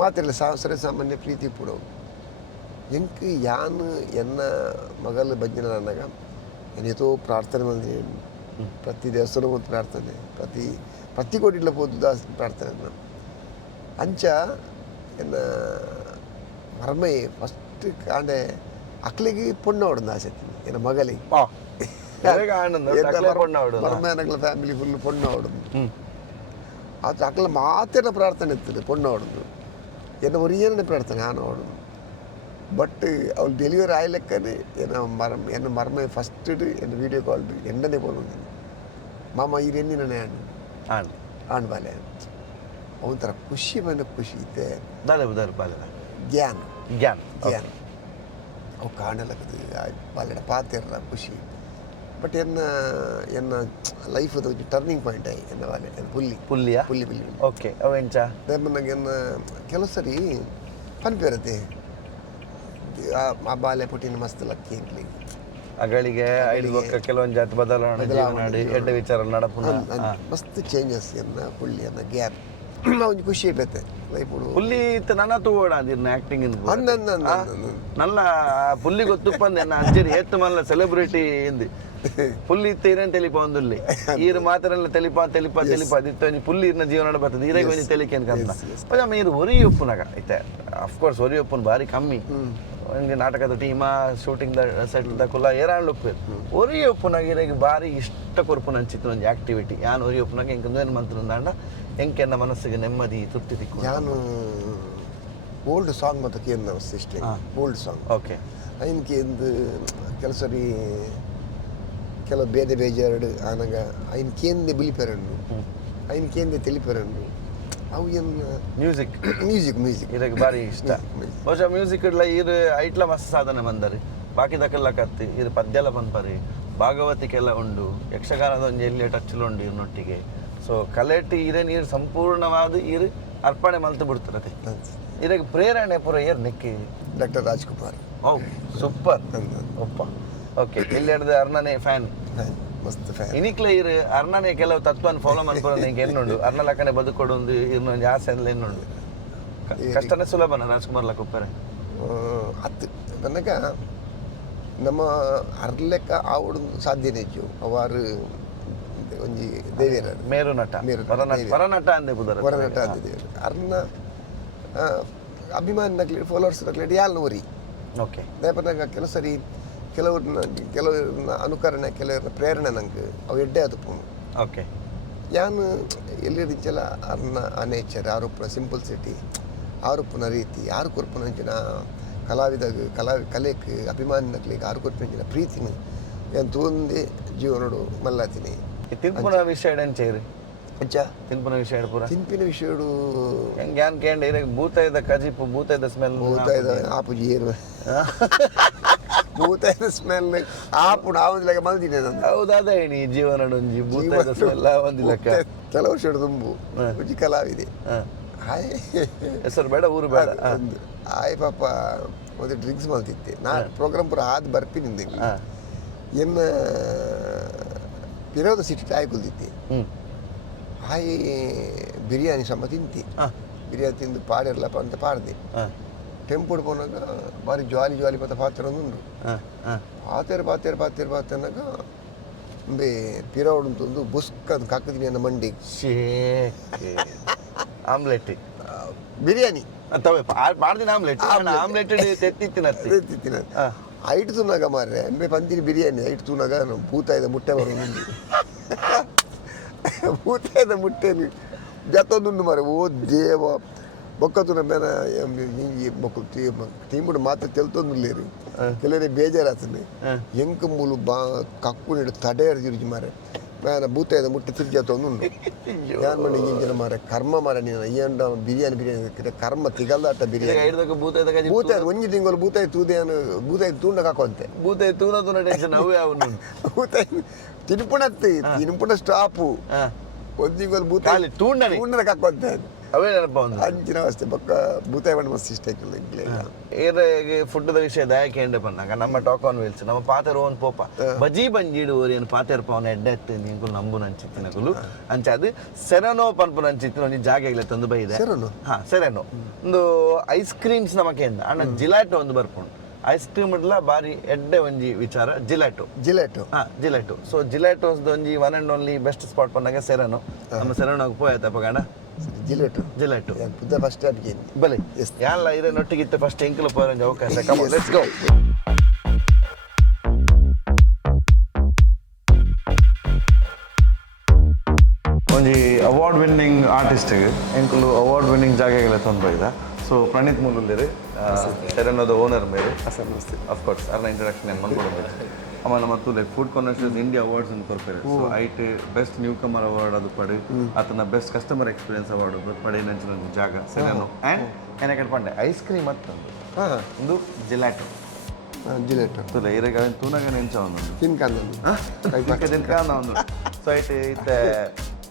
ಮಾತಿರಲ್ಲ ಸರಿ ಸಾಮಾನ್ಯ ಪ್ರೀತಿ ಪೂಡೋದು ಎಂಕ್ ಯಾನು ಎನ್ನ ಮಗಲು ಬಜ್ಜಿನ ನನಗ ಏನೇತೋ ಪ್ರಾರ್ಥನೆ ಬಂದ್ರೆ ಪ್ರತಿ ದೇವಸ್ಥಾನ ಹೋದ ಪ್ರಾರ್ಥನೆ ಪ್ರತಿ ಕೋಟಿಲ ಹೋದ ಪ್ರಾರ್ಥನೆ ನಾನು ಅಂಚ ಎನ್ನ ಮರ್ಮೈ ಫಸ್ಟ್ ಕಾಂಡೆ ಅಕ್ಲಿಗೆ ಪೊಣ್ಣ ಹೊಡೆದು ಆಸೆ ಎನ್ನ ಮಗಲಿಗೆ ಮರ್ಮೈನಗಳ ಫ್ಯಾಮಿಲಿ ಫುಲ್ ಪೊಣ್ಣ ಹೊಡೆದು ಅದು ಅಕ್ಲ ಮಾತೇನ ಪ್ರಾರ್ಥನೆ ಇರ್ತದೆ ಪೊಣ್ಣ ಹೊಡೆದು ಎನ್ನ ಒರಿಯೇನೇ ಪ್ರಾರ್ಥನೆ ಆನ ಹೊಡೆದು ಬಟ್ ಅವ್ಳು ಡೆಲಿವರಿ ಆಯ್ಲೆಕ್ಕನೆ ಎನ್ನ ಮರ್ಮ ಫಸ್ಟ್ ಎನ್ನ ವೀಡಿಯೋ ಕಾಲ್ ಎಂಡನೇ ಬೋಲು ಮಾಮ ಈ ಎನ್ನಿನೇ ಆಣ್ ಬಾಲೆ ಒಂಥರ ಖುಷಿ ಬಂದ ಖುಷಿ ಇತ್ತೆ ಜ್ಞಾನ ಜ್ಞಾನ ಅವು ಕಾಣಲಕ್ಕದು ಬಾಲೆಡ ಪಾತಿರ ಖುಷಿ ಬಟ್ ಎನ್ನ ಲೈಫ್ ಒಂದು ಟರ್ನಿಂಗ್ ಪಾಯಿಂಟ್ ಆಯಿ ಎನ್ನ ಬಾಲೆ ಪುಲ್ಲಿ ಓಕೆ ಅವೆಂಚ ನನಗೆ ಎನ್ನ ಕೆಲವು ಸರಿ ಪನ್ಪೇರತೆ ಆ ಬಾಲೆ ಪುಟ್ಟಿನ ಮಸ್ತ್ ಲಕ್ಕಿ ಎಂಕ್ಲಿ ಅಗಳಿಗೆ ಐದು ಕೆಲವೊಂದು ಜಾತಿ ಬದಲಾವಣೆ ಜೀವನಾಡಿ ಎಡ್ಡೆ ವಿಚಾರ ನಡಪುನ ಮಸ್ತ್ ಚೇಂಜಸ್ ಎನ್ನ ಪುಳ್ಳಿ ಎನ್ನ ಗ್ಯಾಪ್ ಒಂದು ಖುಷಿ ಐತೆ ಲೈಫ್ ಪುಲ್ಲಿ ಇತ್ತು ನನ್ನ ತಗೋಡ ಅಂದಿರ್ನ ಆಕ್ಟಿಂಗ್ ನಲ್ಲ ಪುಲ್ಲಿ ಗೊತ್ತುಪ್ಪಂದೆ ನನ್ನ ಅಜ್ಜರಿ ಹೆತ್ತು ಮಲ್ಲ ಸೆಲೆಬ್ರಿಟಿ ಇಂದು ಪುಲ್ಲಿ ಇತ್ತು ಇರೇನು ತೆಲಿಪ ಒಂದಲ್ಲಿ ಈರು ಮಾತ್ರ ತೆಲಿಪ ಅದಿತ್ತು ಪುಲ್ಲಿ ಇರ್ನ ಜೀವನ ಬರ್ತದೆ ಈರಾಗ ಒಂದು ತೆಲಿಕೆ ಅನ್ಕಂತ ಇದು ಒರಿ ಒಪ್ಪುನಾಗ ಐತೆ ಅಫ್ಕೋರ್ಸ್ ಒರಿ ಒಪ್ಪುನ ಭಾರಿ ಕಮ್ಮಿ ಹಂಗೆ ನಾಟಕದ ಟೀಮ ಶೂಟಿಂಗ್ ಸೆಟ್ ಕುಲ್ಲ ಏರಾಳು ಒರಿ ಒಪ್ಪುನಾಗ ಇರಾಗ ಭಾರಿ ಇಷ್ಟ ಕೊರ್ಪುನ ಅನ್ಸಿತ್ತು ಒಂದು ಆಕ್ಟಿವಿಟಿ ಯಾನು ಒರಿ ಒಪ್ಪುನಾಗ ಹೆಂಗೆ ಏನು ಮಂತ್ರ ಹೆಂಗೆ ನನ್ನ ಮನಸ್ಸಿಗೆ ನೆಮ್ಮದಿ ತೃಪ್ತಿ ತಿಕ್ಕು ನಾನು ಓಲ್ಡ್ ಸಾಂಗ್ ಮತ್ತು ಕೇಂದ್ರ ಇಷ್ಟೇ ಓಲ್ಡ್ ಸಾಂಗ್ ಓಕೆ ಅದಕ್ಕೆ ಒಂದು ಕೆಲವು ಸರಿ ಕೆಲವು ಬೇಜಾರು ಆನಾಗ ಐನ್ ಕೇಂದೆ ಬಿಲಿಪೆರಂಡು ಐನ್ ಕೇಂದೆ ತಿಳಿಪೆರಂಡು ಅವು ಏನು ಮ್ಯೂಸಿಕ್ ಇದಕ್ಕೆ ಭಾರಿ ಇಷ್ಟ ಬಹುಶಃ ಮ್ಯೂಸಿಕ್ ಇಡ್ಲ ಇದು ಐಟ್ಲ ಮಸ್ತ್ ಸಾಧನೆ ಬಂದರಿ ಬಾಕಿದಕ್ಕೆಲ್ಲ ಕತ್ತಿ ಇದು ಪದ್ಯೆಲ್ಲ ಬಂದ್ಪರಿ ಭಾಗವತಿಕೆಲ್ಲ ಉಂಡು ಯಕ್ಷಗಾನದ ಒಂದು ಎಲ್ಲಿ ಟಚ್ಲು ಉಂಡು ಇವ್ರನ್ನೊಟ್ಟಿಗೆ ಸೊ ಕಲೆಟಿ ಇದೇ ನೀರು ಸಂಪೂರ್ಣವಾದ ಇರು ಅರ್ಪಣೆ ಮಲ್ತು ಬಿಡ್ತಿರತ್ತೆ ಇದಕ್ಕೆ ಪ್ರೇರಣೆ ಪುರ ಏರ್ ನೆಕ್ಕಿ ಡಾಕ್ಟರ್ ರಾಜ್ಕುಮಾರ್ ಓ ಸೂಪರ್ ಒಪ್ಪ ಓಕೆ ಇಲ್ಲಿ ಹಿಡ್ದು ಅರ್ಣನೇ ಫ್ಯಾನ್ ಮಸ್ತ್ ಫ್ಯಾನ್ ಇನಿಕ್ಲೆ ಇರು ಅರ್ಣನೇ ಕೆಲವು ತತ್ವನ ಫಾಲೋ ಮಾಡ್ಕೊಳ್ಳೋ ನಿಂಗೆ ಎನ್ನುಂಡು ಅರ್ಣ ಲಕ್ಕನೆ ಬದುಕೊಡೊಂದು ಇನ್ನೊಂದು ಆಸೆ ಅಂದ್ರೆ ಎನ್ನುಂಡು ಕಷ್ಟನೇ ಸುಲಭನ ರಾಜ್ಕುಮಾರ್ ಲಕ್ಕುಪ್ಪರೆ ಅದು ನನಗ ನಮ್ಮ ಅರ್ಲೆಕ್ಕ ಆವಡು ಸಾಧ್ಯನೇ ಇಜ್ಜು ಅವಾರು ಒಂಜಿ ದೇವಿಯರ ಮೇರು ನಟ ಪರನಟ ಅಂದೆ ಬುದರ ಪರನಟ ಅಂದೆ ದೇವರು ಅರ್ನ ಅಭಿಮಾನಿ ನಕ್ಲಿ ಫಾಲೋವರ್ಸ್ ನಕ್ಲಿ ಯಾಲ್ನ ಒರಿ ಓಕೆ ದೇಪನಾಗ ಕೆಲವು ಸರಿ ಕೆಲವ್ರನ್ನ ಅನುಕರಣೆ ಕೆಲವ್ರ ಪ್ರೇರಣೆ ನಂಗೆ ಅವು ಎಡ್ಡೆ ಅದು ಓಕೆ ಯಾನು ಎಲ್ಲಿರಿಚಲ ಅರ್ನ ಆ ನೇಚರ್ ಆರೋಪನ ಸಿಂಪಲ್ಸಿಟಿ ಆರೋಪನ ರೀತಿ ಯಾರು ಕೊರ್ಪುನಂಚಿನ ಕಲೆಕ್ ಅಭಿಮಾನಿ ನಕ್ಲಿಗೆ ಆರು ಕೊರ್ಪಿನ ಪ್ರೀತಿನ ಏನು ತೂಂದಿ ಜೀವನಡು ಮಲ್ಲಾತೀನಿ ತಿನ್ಪುನ ವಿಷಯ ಚೇರಿ ಅಜ್ಜ ತಿನ್ಪುನ ವಿಷಯ ಪೂರ ತಿನ್ಪಿನ ವಿಷಯಡು ಹೆಂಗೆ ಯಾನ್ ಕೇಂದ್ರ ಇರಾಗ ಭೂತಾಯ್ದ ಕಜಿಪು ಭೂತಾಯ್ದ ಸ್ಮೆಲ್ ಭೂತಾಯ್ದ ಆಪುಜಿ ಏರು ಭೂತಾಯ್ದ ಸ್ಮೆಲ್ ಆಪುಡು ಆವುದಿಲ್ಲ ಮಲ್ದಿನಿ ನಾನು ಹೌದಾದ ಹೇಳಿ ಜೀವನ ಭೂತಾಯ್ದ ಸ್ಮೆಲ್ ಒಂದಿಲ್ಲ ಕೆಲವು ವರ್ಷ ತುಂಬು ಉಜ್ಜಿ ಕಲಾವಿದೆ ಹಾಯ್ ಹೆಸರು ಬೇಡ ಊರು ಬೇಡ ಹಾಯ್ ಪಾಪ ಒಂದು ಡ್ರಿಂಕ್ಸ್ ಮಲ್ತಿದ್ದೆ ನಾ ಪ್ರೋಗ್ರಾಮ್ ಪೂರ ಆದ್ ಬರ್ಪಿ ನಿಂದೆ ಎನ್ನ ಪಿರೋದ ಸಿಟಿ ಟಾಯ್ ಕುಲ್ದಿದ್ದೆ ಹಾಯ್ ಬಿರಿಯಾನಿ ಸಮ ತಿಂತಿ ಬಿರಿಯಾನಿ ತಿಂದು ಪಾಡಿರ್ಲಪ್ಪ ಅಂತ ಪಾಡ್ದೆ ಟೆಂಪುಡ್ ಪೋನಾಗ ಬಾರಿ ಜಾಲಿ ಪತ್ತ ಪಾತ್ರ ಉಂಡು ಪಾತೇರ್ ಬೇ ಪಿರೋಡ್ ಉಂಟು ಬುಸ್ಕ್ ಅದು ಕಾಕದಿನಿ ಅನ್ನ ಮಂಡಿ ಆಮ್ಲೆಟ್ ಬಿರಿಯಾನಿ ಮಾಡ್ದಿನ ಆಮ್ಲೆಟ್ ತೆತ್ತಿತ್ತಿನ ಐಟ್ ತೂನಾಗ ಮಾರ್ರೆ ಎಂಬೆ ಪಂದಿನ ಬಿರಿಯಾನಿ ಐಟ್ ತೂನಾಗ ಭೂತಾಯ್ದ ಮುಟ್ಟೆ ಬರೋದು ಭೂತಾಯ್ದ ಮುಟ್ಟೆನಿ ಜತ್ತೊಂದುಂಡು ಮಾರೆ ಓ ದೇವ ಬೊಕ್ಕತುನ ಮೇನ ಬೊಕ್ಕ ಟೀಮುಡು ಮಾತ್ರ ತೆಲ್ತೊಂದುಲ್ಲೇರಿ ಕೆಲವರೇ ಬೇಜಾರಾತನೆ ಎಂಕ ಮೂಲು ಕಕ್ಕುನಿಡು ತಡೆ ಹಿಡಿದು ಮಾರೆ ಮೇನ ಭೂತಾಯ್ದ ಮುಟ್ಟೆ ತಿರ್ಜತ್ತೊಂದುಂಡು ಯಾನ್ ಮಾಡಿ ಇಂಜಿನ ಮಾರೆ ಕರ್ಮ ಮಾರೆ ನೀನು ಅಯ್ಯಂಡ ಬಿರಿಯಾನಿ ಕರ್ಮ ತಿಗಲ್ದಾಟ ಬಿರಿಯಾನಿ ಭೂತಾಯ್ದ ಒಂಜಿ ತಿಂಗಳು ಭೂತಾಯ್ದ ತೂದೇನು ಭೂತಾಯ್ದ ತೂಂಡ ಕಾಕೊಂತೆ ಭೂತಾಯ್ದ ತೂನ ಟೆನ್ಷನ್ ಅವೇ ಅವನು ಭೂತಾಯ್ದ ತಿನ್ಪುಣ ಸ್ಟಾಪು ಒಂದು ತಿಂಗಳು ಭೂತಾಯಿ ತೂಂಡನ ಕಾಕೊಂತೆ ಅವೇ ನೆನಪ ಅಂಚಿನ ಅವಸ್ಥೆ ಪಕ್ಕ ಭೂತಾಯಿ ಬಣ್ಣ ಮಸ್ತ್ ಇಷ್ಟ ಆಗಿಲ್ಲ ಏನಾಗಿ ಫುಡ್ದ ವಿಷಯ ದಯಕ್ಕೆ ಎಂಡೆ ಬಂದಾಗ ನಮ್ಮ ಟಾಕ್ ಆನ್ ವೀಲ್ಸ್ ನಮ್ಮ ಪಾತೆರ್ ಓನ್ ಪೋಪ ಬಜಿ ಬಂಜಿಡು ಏನು ಪಾತೆರ್ ಪವನ ಎಡ್ಡೆತ್ತು ನಿಂಕು ನಂಬು ನಂಚಿತ್ತಿನಗುಲು ಅಂಚ ಅದು ಸೆರೆನೋ ಪನ್ಪು ನಂಚಿತ್ತಿನ ಒಂದು ಜಾಗ ಇಲ್ಲ ತಂದು ಬೈದೆ ಸೆರೆನೋ ಒಂದು ಐಸ್ ಕ್ರೀಮ್ಸ್ ನಮಕೆ ಅಣ್ಣ ಜಿಲಾಟೋ ಒಂದು ಬರ್ಕೊಂಡು ಐಸ್ ಕ್ರೀಮ್ ಇಡ್ಲ ಬಾರಿ ಎಡ್ಡೆ ಒಂಜಿ ವಿಚಾರ ಜಿಲಾಟೋ ಸೊ ಜಿಲಾಟೋಸ್ ಒಂಜಿ one and only best spot ಬಂದಾಗ ಸೆರೆನೋ ನಮ್ಮ ಸೆರೆನೋಗೆ ಪೋಯ್ತ ಪಗಣ ಜಿಲಾಟೋ ಪುದ್ದ ಫಸ್ಟ್ ಸ್ಟಾರ್ಟ್ಗೆ ಬಲೆ ಯಾಲ್ಲ ಇದೇ ನೊಟ್ಟಿಗಿತ್ತು ಫಸ್ಟ್ ಎಂಕಲು ಪೋರಂಜ ಅವಕಾಶ ಕಮ್ ಆನ್ ಲೆಟ್ಸ್ ಗೋ ಒಂಜಿ ಅವಾರ್ಡ್ ವಿನ್ನಿಂಗ್ ಆರ್ಟಿಸ್ಟ್ ಎಂಕಲು ಅವಾರ್ಡ್ ವಿನ್ನಿಂಗ್ ಜಾಗಗಳ ತಂದು ಬೈದ ಸೊ ಪ್ರಣೀತ್ ಮೂಲೂರು ಸೆರೆನೋದ ಓನರ್ ಮೇಲೆ ಸರ್ ನಮಸ್ತೆ ಅಫ್ಕೋರ್ಸ್ ಅರ್ನ ಇಂಟ್ರಡಕ್ಷನ್ ಏನು ಮಾಡ್ಕೊಳ್ಬೇಕು ಆಮೇಲೆ ಮತ್ತು like food conversation India awards ಅಂತ ಕೊಡ್ತಾರೆ ಸೊ ಐಟ್ ಬೆಸ್ಟ್ ನ್ಯೂ ಕಮರ್ ಅವಾರ್ಡ್ ಅದು ಪಡೆ ಆತನ ಬೆಸ್ಟ್ ಕಸ್ಟಮರ್ ಎಕ್ಸ್ಪೀರಿಯನ್ಸ್ ಅವಾರ್ಡ್ ಪಡೆ ನಂಚಿನ ಜಾಗ ಸೆರೆನೋ ಆ್ಯಂಡ್ ಏನಕ್ಕೆ ಪಂಡೆ ಐಸ್ ಕ್ರೀಮ್ ಮತ್ತೊಂದು ಒಂದು ಜಿಲಾಟೋ ಜಿಲೇಟ್ ತುಲೆ ಇರಾಗ ತೂನಾಗ ನೆಂಚ ಒಂದು ತಿನ್ಕಂದು ಒಂದು ಸೊ ಐಟ್ ಇತ್ತೆ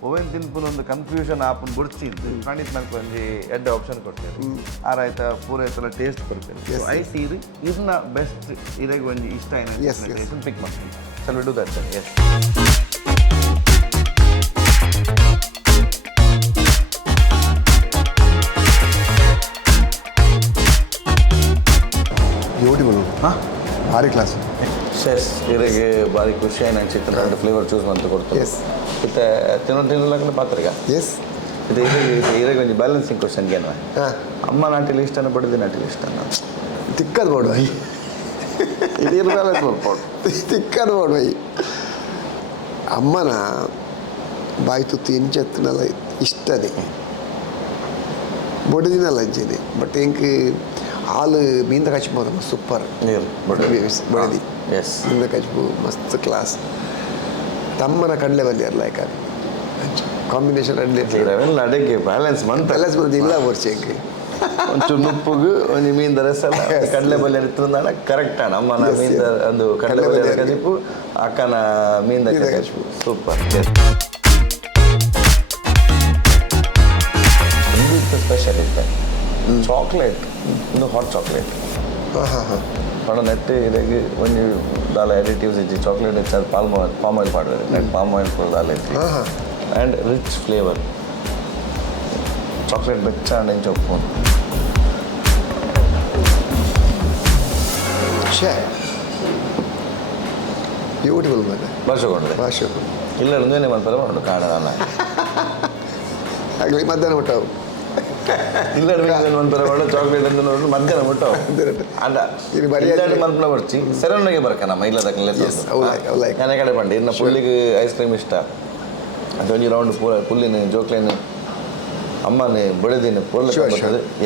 ಓವೆನ್ ತಿನ್ಪುನ ಒಂದು ಕನ್ಫ್ಯೂಷನ್ ಆಪನ್ ಬುಡ್ಚಿದ್ದು ಪ್ರಣೀತ್ ನನಗೆ ಒಂದು ಎರಡು ಆಪ್ಷನ್ ಕೊಡ್ತೇವೆ ಆರಾಯ್ತ ಪೂರ ಐತಲ್ಲ ಟೇಸ್ಟ್ ಕೊಡ್ತೇವೆ ಸೊ ಐಟ್ ಇದು ಇದನ್ನ ಬೆಸ್ಟ್ ಇರಾಗ ಒಂದು ಇಷ್ಟ ಏನಾಯ್ತು ಪಿಕ್ ಮಾಡ್ತೀನಿ ಚಲ್ ಬಿಡು ದರ್ಶನ್ ಎಸ್ ಬ್ಯೂಟಿಫುಲ್ ಹಾಂ ಭಾರಿ ಕ್ಲಾಸ್ ಶೆಸ್ ಇರಾಗೆ ಭಾರಿ ಖುಷಿ ಅನಿಸಿತ್ತು ಎರಡು ಫ್ಲೇವರ್ ಚೂಸ್ ಅಂತ ಕೊಡ್ತೀವಿ ಎಸ್ ಇತ್ತೆ ತಿನ್ನೋದಿಲ್ಲ ಪಾತ್ರೆಗ ಎಸ್ ಇದು ಇರಾಗ ಒಂದು ಬ್ಯಾಲೆನ್ಸಿಂಗ್ ಕ್ವಶನ್ ಏನು ಹಾಂ ಅಮ್ಮ ನಾಟಿಲಿ ಇಷ್ಟನ ಬಡದಿ ನಾಟಿಲಿ ಇಷ್ಟನ ತಿಕ್ಕದು ಬೋಡು ಇದು ಬ್ಯಾಲೆನ್ಸ್ ಸ್ವಲ್ಪ ತಿಕ್ಕದು ಬೋಡು ಬೈ ಅಮ್ಮನ ಬಾಯಿ ತುತ್ತು ಎಂಚೆತ್ತನಲ್ಲ ಇಷ್ಟದೆ ಬೊಡದಿನಲ್ಲ ಅಂಚೇನೆ ಬಟ್ ಹೆಂಗೆ ಹಾಲು ಮೀಂದ ಕಚ್ಬೋದು ಸೂಪರ್ ನೀರು ಬಡದಿ ಎಸ್ ಮೀಂದ ಕಚ್ಬು ಮಸ್ತ್ ಕ್ಲಾಸ್ ತಮ್ಮನ ಕಡಲೆ ಬಲ್ಲಿಯರ್ ಲೈಕ್ ಅದು ಕಾಂಬಿನೇಷನ್ ಅಡ್ಲಿ ಅವೆಲ್ಲ ಅಡಿಗೆ ಬ್ಯಾಲೆನ್ಸ್ ಮಂತ್ ಪ್ಯಾಲೇಸ್ ಬಂದು ಇಲ್ಲ ವರ್ಷಕ್ಕೆ ಒಂಚೂರು ನುಪ್ಪುಗು ಒಂದು ಮೀನ್ ರಸಲ್ಲ ಕಡಲೆ ಬಲ್ಲೆ ಇರ್ತಂದಾಣ ಕರೆಕ್ಟ್ ಅಣ್ಣ ಅಮ್ಮನ ಮೀನ್ ಒಂದು ಕಡಲೆ ಬಲ್ಲೆ ಕಜಿಪು ಅಕ್ಕನ ಮೀನ್ ಕಜಿಪು ಸೂಪರ್ ಸ್ಪೆಷಲ್ ಇತ್ತೆ ಚಾಕ್ಲೇಟ್ ಒಂದು ಹಾಟ್ ಚಾಕ್ಲೇಟ್ ಹಾಂ ಹಾಂ ಹಾಂ ಪಣ ನೆಟ್ಟು ಇದಾಗಿ ಒಂದು ದಾಲ ಎಡಿಟಿವ್ಸ್ ಇಜ್ಜಿ ಚಾಕ್ಲೇಟ್ ಹೆಚ್ಚು ಅದು ಪಾಮ್ ಆಯಿಲ್ ಮಾಡಿದ್ರೆ ನೆಟ್ ಪಾಮ್ ಆಯಿಲ್ ಕೂಡ ದಾಲ ಇತ್ತು ಹಾಂ ಹಾಂ ಆ್ಯಂಡ್ ರಿಚ್ ಫ್ಲೇವರ್ ಚಾಕ್ಲೇಟ್ ಬೆಚ್ಚ ಅಂಡ್ ಚೊಪ್ಪು ಶೇ ಬ್ಯೂಟಿಫುಲ್ ಮತ್ತೆ ಬರ್ಸ್ಕೊಂಡ್ರೆ ಭಾಷೆ ಇಲ್ಲ ಒಂದೇನೆ ಮಾಡ್ತಾರೆ ಮಾಡು ಕಾಣ ಆಗಲಿ ಮಧ್ಯಾಹ್ನ ಊಟವು ಇಲ್ಲ ಮಾಡ್ತಾರೆ ಮಾಡು ಚಾಕ್ಲೇಟ್ ಅಂತ ನೋಡಿ ಮಧ್ಯಾಹ್ನ ಮುಟ್ಟವು ಅಲ್ಲ ಇದು ಬರೀ ಇಲ್ಲಾಡಿ ಮಲ್ಪನ ಬರ್ಚಿ ಸೆರೆನೋಗೆ ಬರ್ಕನಮ್ಮ ಇಲ್ಲದಕ್ಕೆಲ್ಲ ನಾನೇ ಕಡೆ ಬಂಡೆ ಇನ್ನು ಪುಲ್ಲಿಗೆ ಐಸ್ ಕ್ರೀಮ್ ಇಷ್ಟ ಅದು ಒಂಜಿ ರೌಂಡ್ ಪುಲ್ಲಿನ ಜೋಕ್ಲೇನು ಅಮ್ಮನೇ ಬೆಳೆದಿನ ಪುಲ್ಲ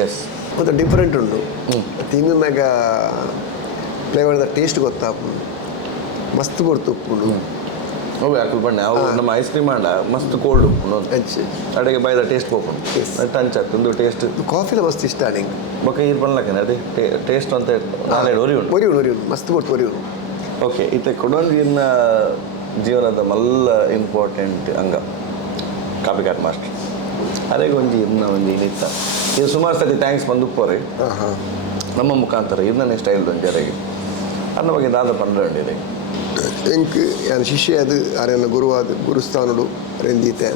ಎಸ್ ಮತ್ತು ಡಿಫ್ರೆಂಟ್ ಉಂಟು ತಿನ್ನನಾಗ ಫ್ಲೇವರ್ದ ಟೇಸ್ಟ್ ಗೊತ್ತಾಪು ಮಸ್ತ್ ಕೊಡ್ತು ಉಪ್ಪುಂಡು ಅವು ಯಾಕಲ್ ಬಣ್ಣೆ ಅವು ನಮ್ಮ ಐಸ್ ಕ್ರೀಮ್ ಆಂಡ ಮಸ್ತ್ ಕೋಲ್ಡ್ ಉಪ್ಪುಂಡು ಹಂಚಿ ಅಡಿಗೆ ಬಾಯ್ದ ಟೇಸ್ಟ್ ಹೋಗ್ಕೊಂಡು ಟಂಚಾಗ್ತಂದು ಟೇಸ್ಟ್ ಕಾಫಿಲ ಮಸ್ತ್ ಇಷ್ಟ ನಿಂಗೆ ಬೊಕ್ಕ ಇದು ಬಣ್ಲಕ್ಕೇನೆ ಅದೇ ಟೇಸ್ಟ್ ಅಂತ ನಾಳೆ ಒರಿ ಉಂಟು ಒರಿ ಉಂಟು ಮಸ್ತ್ ಕೊಡ್ತು ಒರಿ ಉಂಟು ಓಕೆ ಇತ್ತೆ ಕೊಡೊಂದಿನ ಜೀವನದ ಮಲ್ಲ ಇಂಪಾರ್ಟೆಂಟ್ ಅಂಗ ಕಾಪಿಕಾಟ್ ಮಾಸ್ಟರ್ ಅದೇ ಒಂಜಿ ಇನ್ನ ಒಂದು ಏನಿತ್ತ ಇದು ಸುಮಾರು ಸತಿ ಥ್ಯಾಂಕ್ಸ್ ಬಂದು ಪೋರಿ ಹಾಂ ಹಾಂ ನಮ್ಮ ಮುಖಾಂತರ ಇದನ್ನೇ ಸ್ಟೈಲ್ ಒಂದು ಜರೆಗೆ ಅನ್ನ ಬಗ್ಗೆ ದಾದ ಪಂಡ್ರೆ ಎಂಕ್ ಯಾನ್ ಶಿಷ್ಯ ಅದು ಅರೆನ ಗುರುವಾದ ಗುರುಸ್ಥಾನುಡು ರೆಂದೀತೆ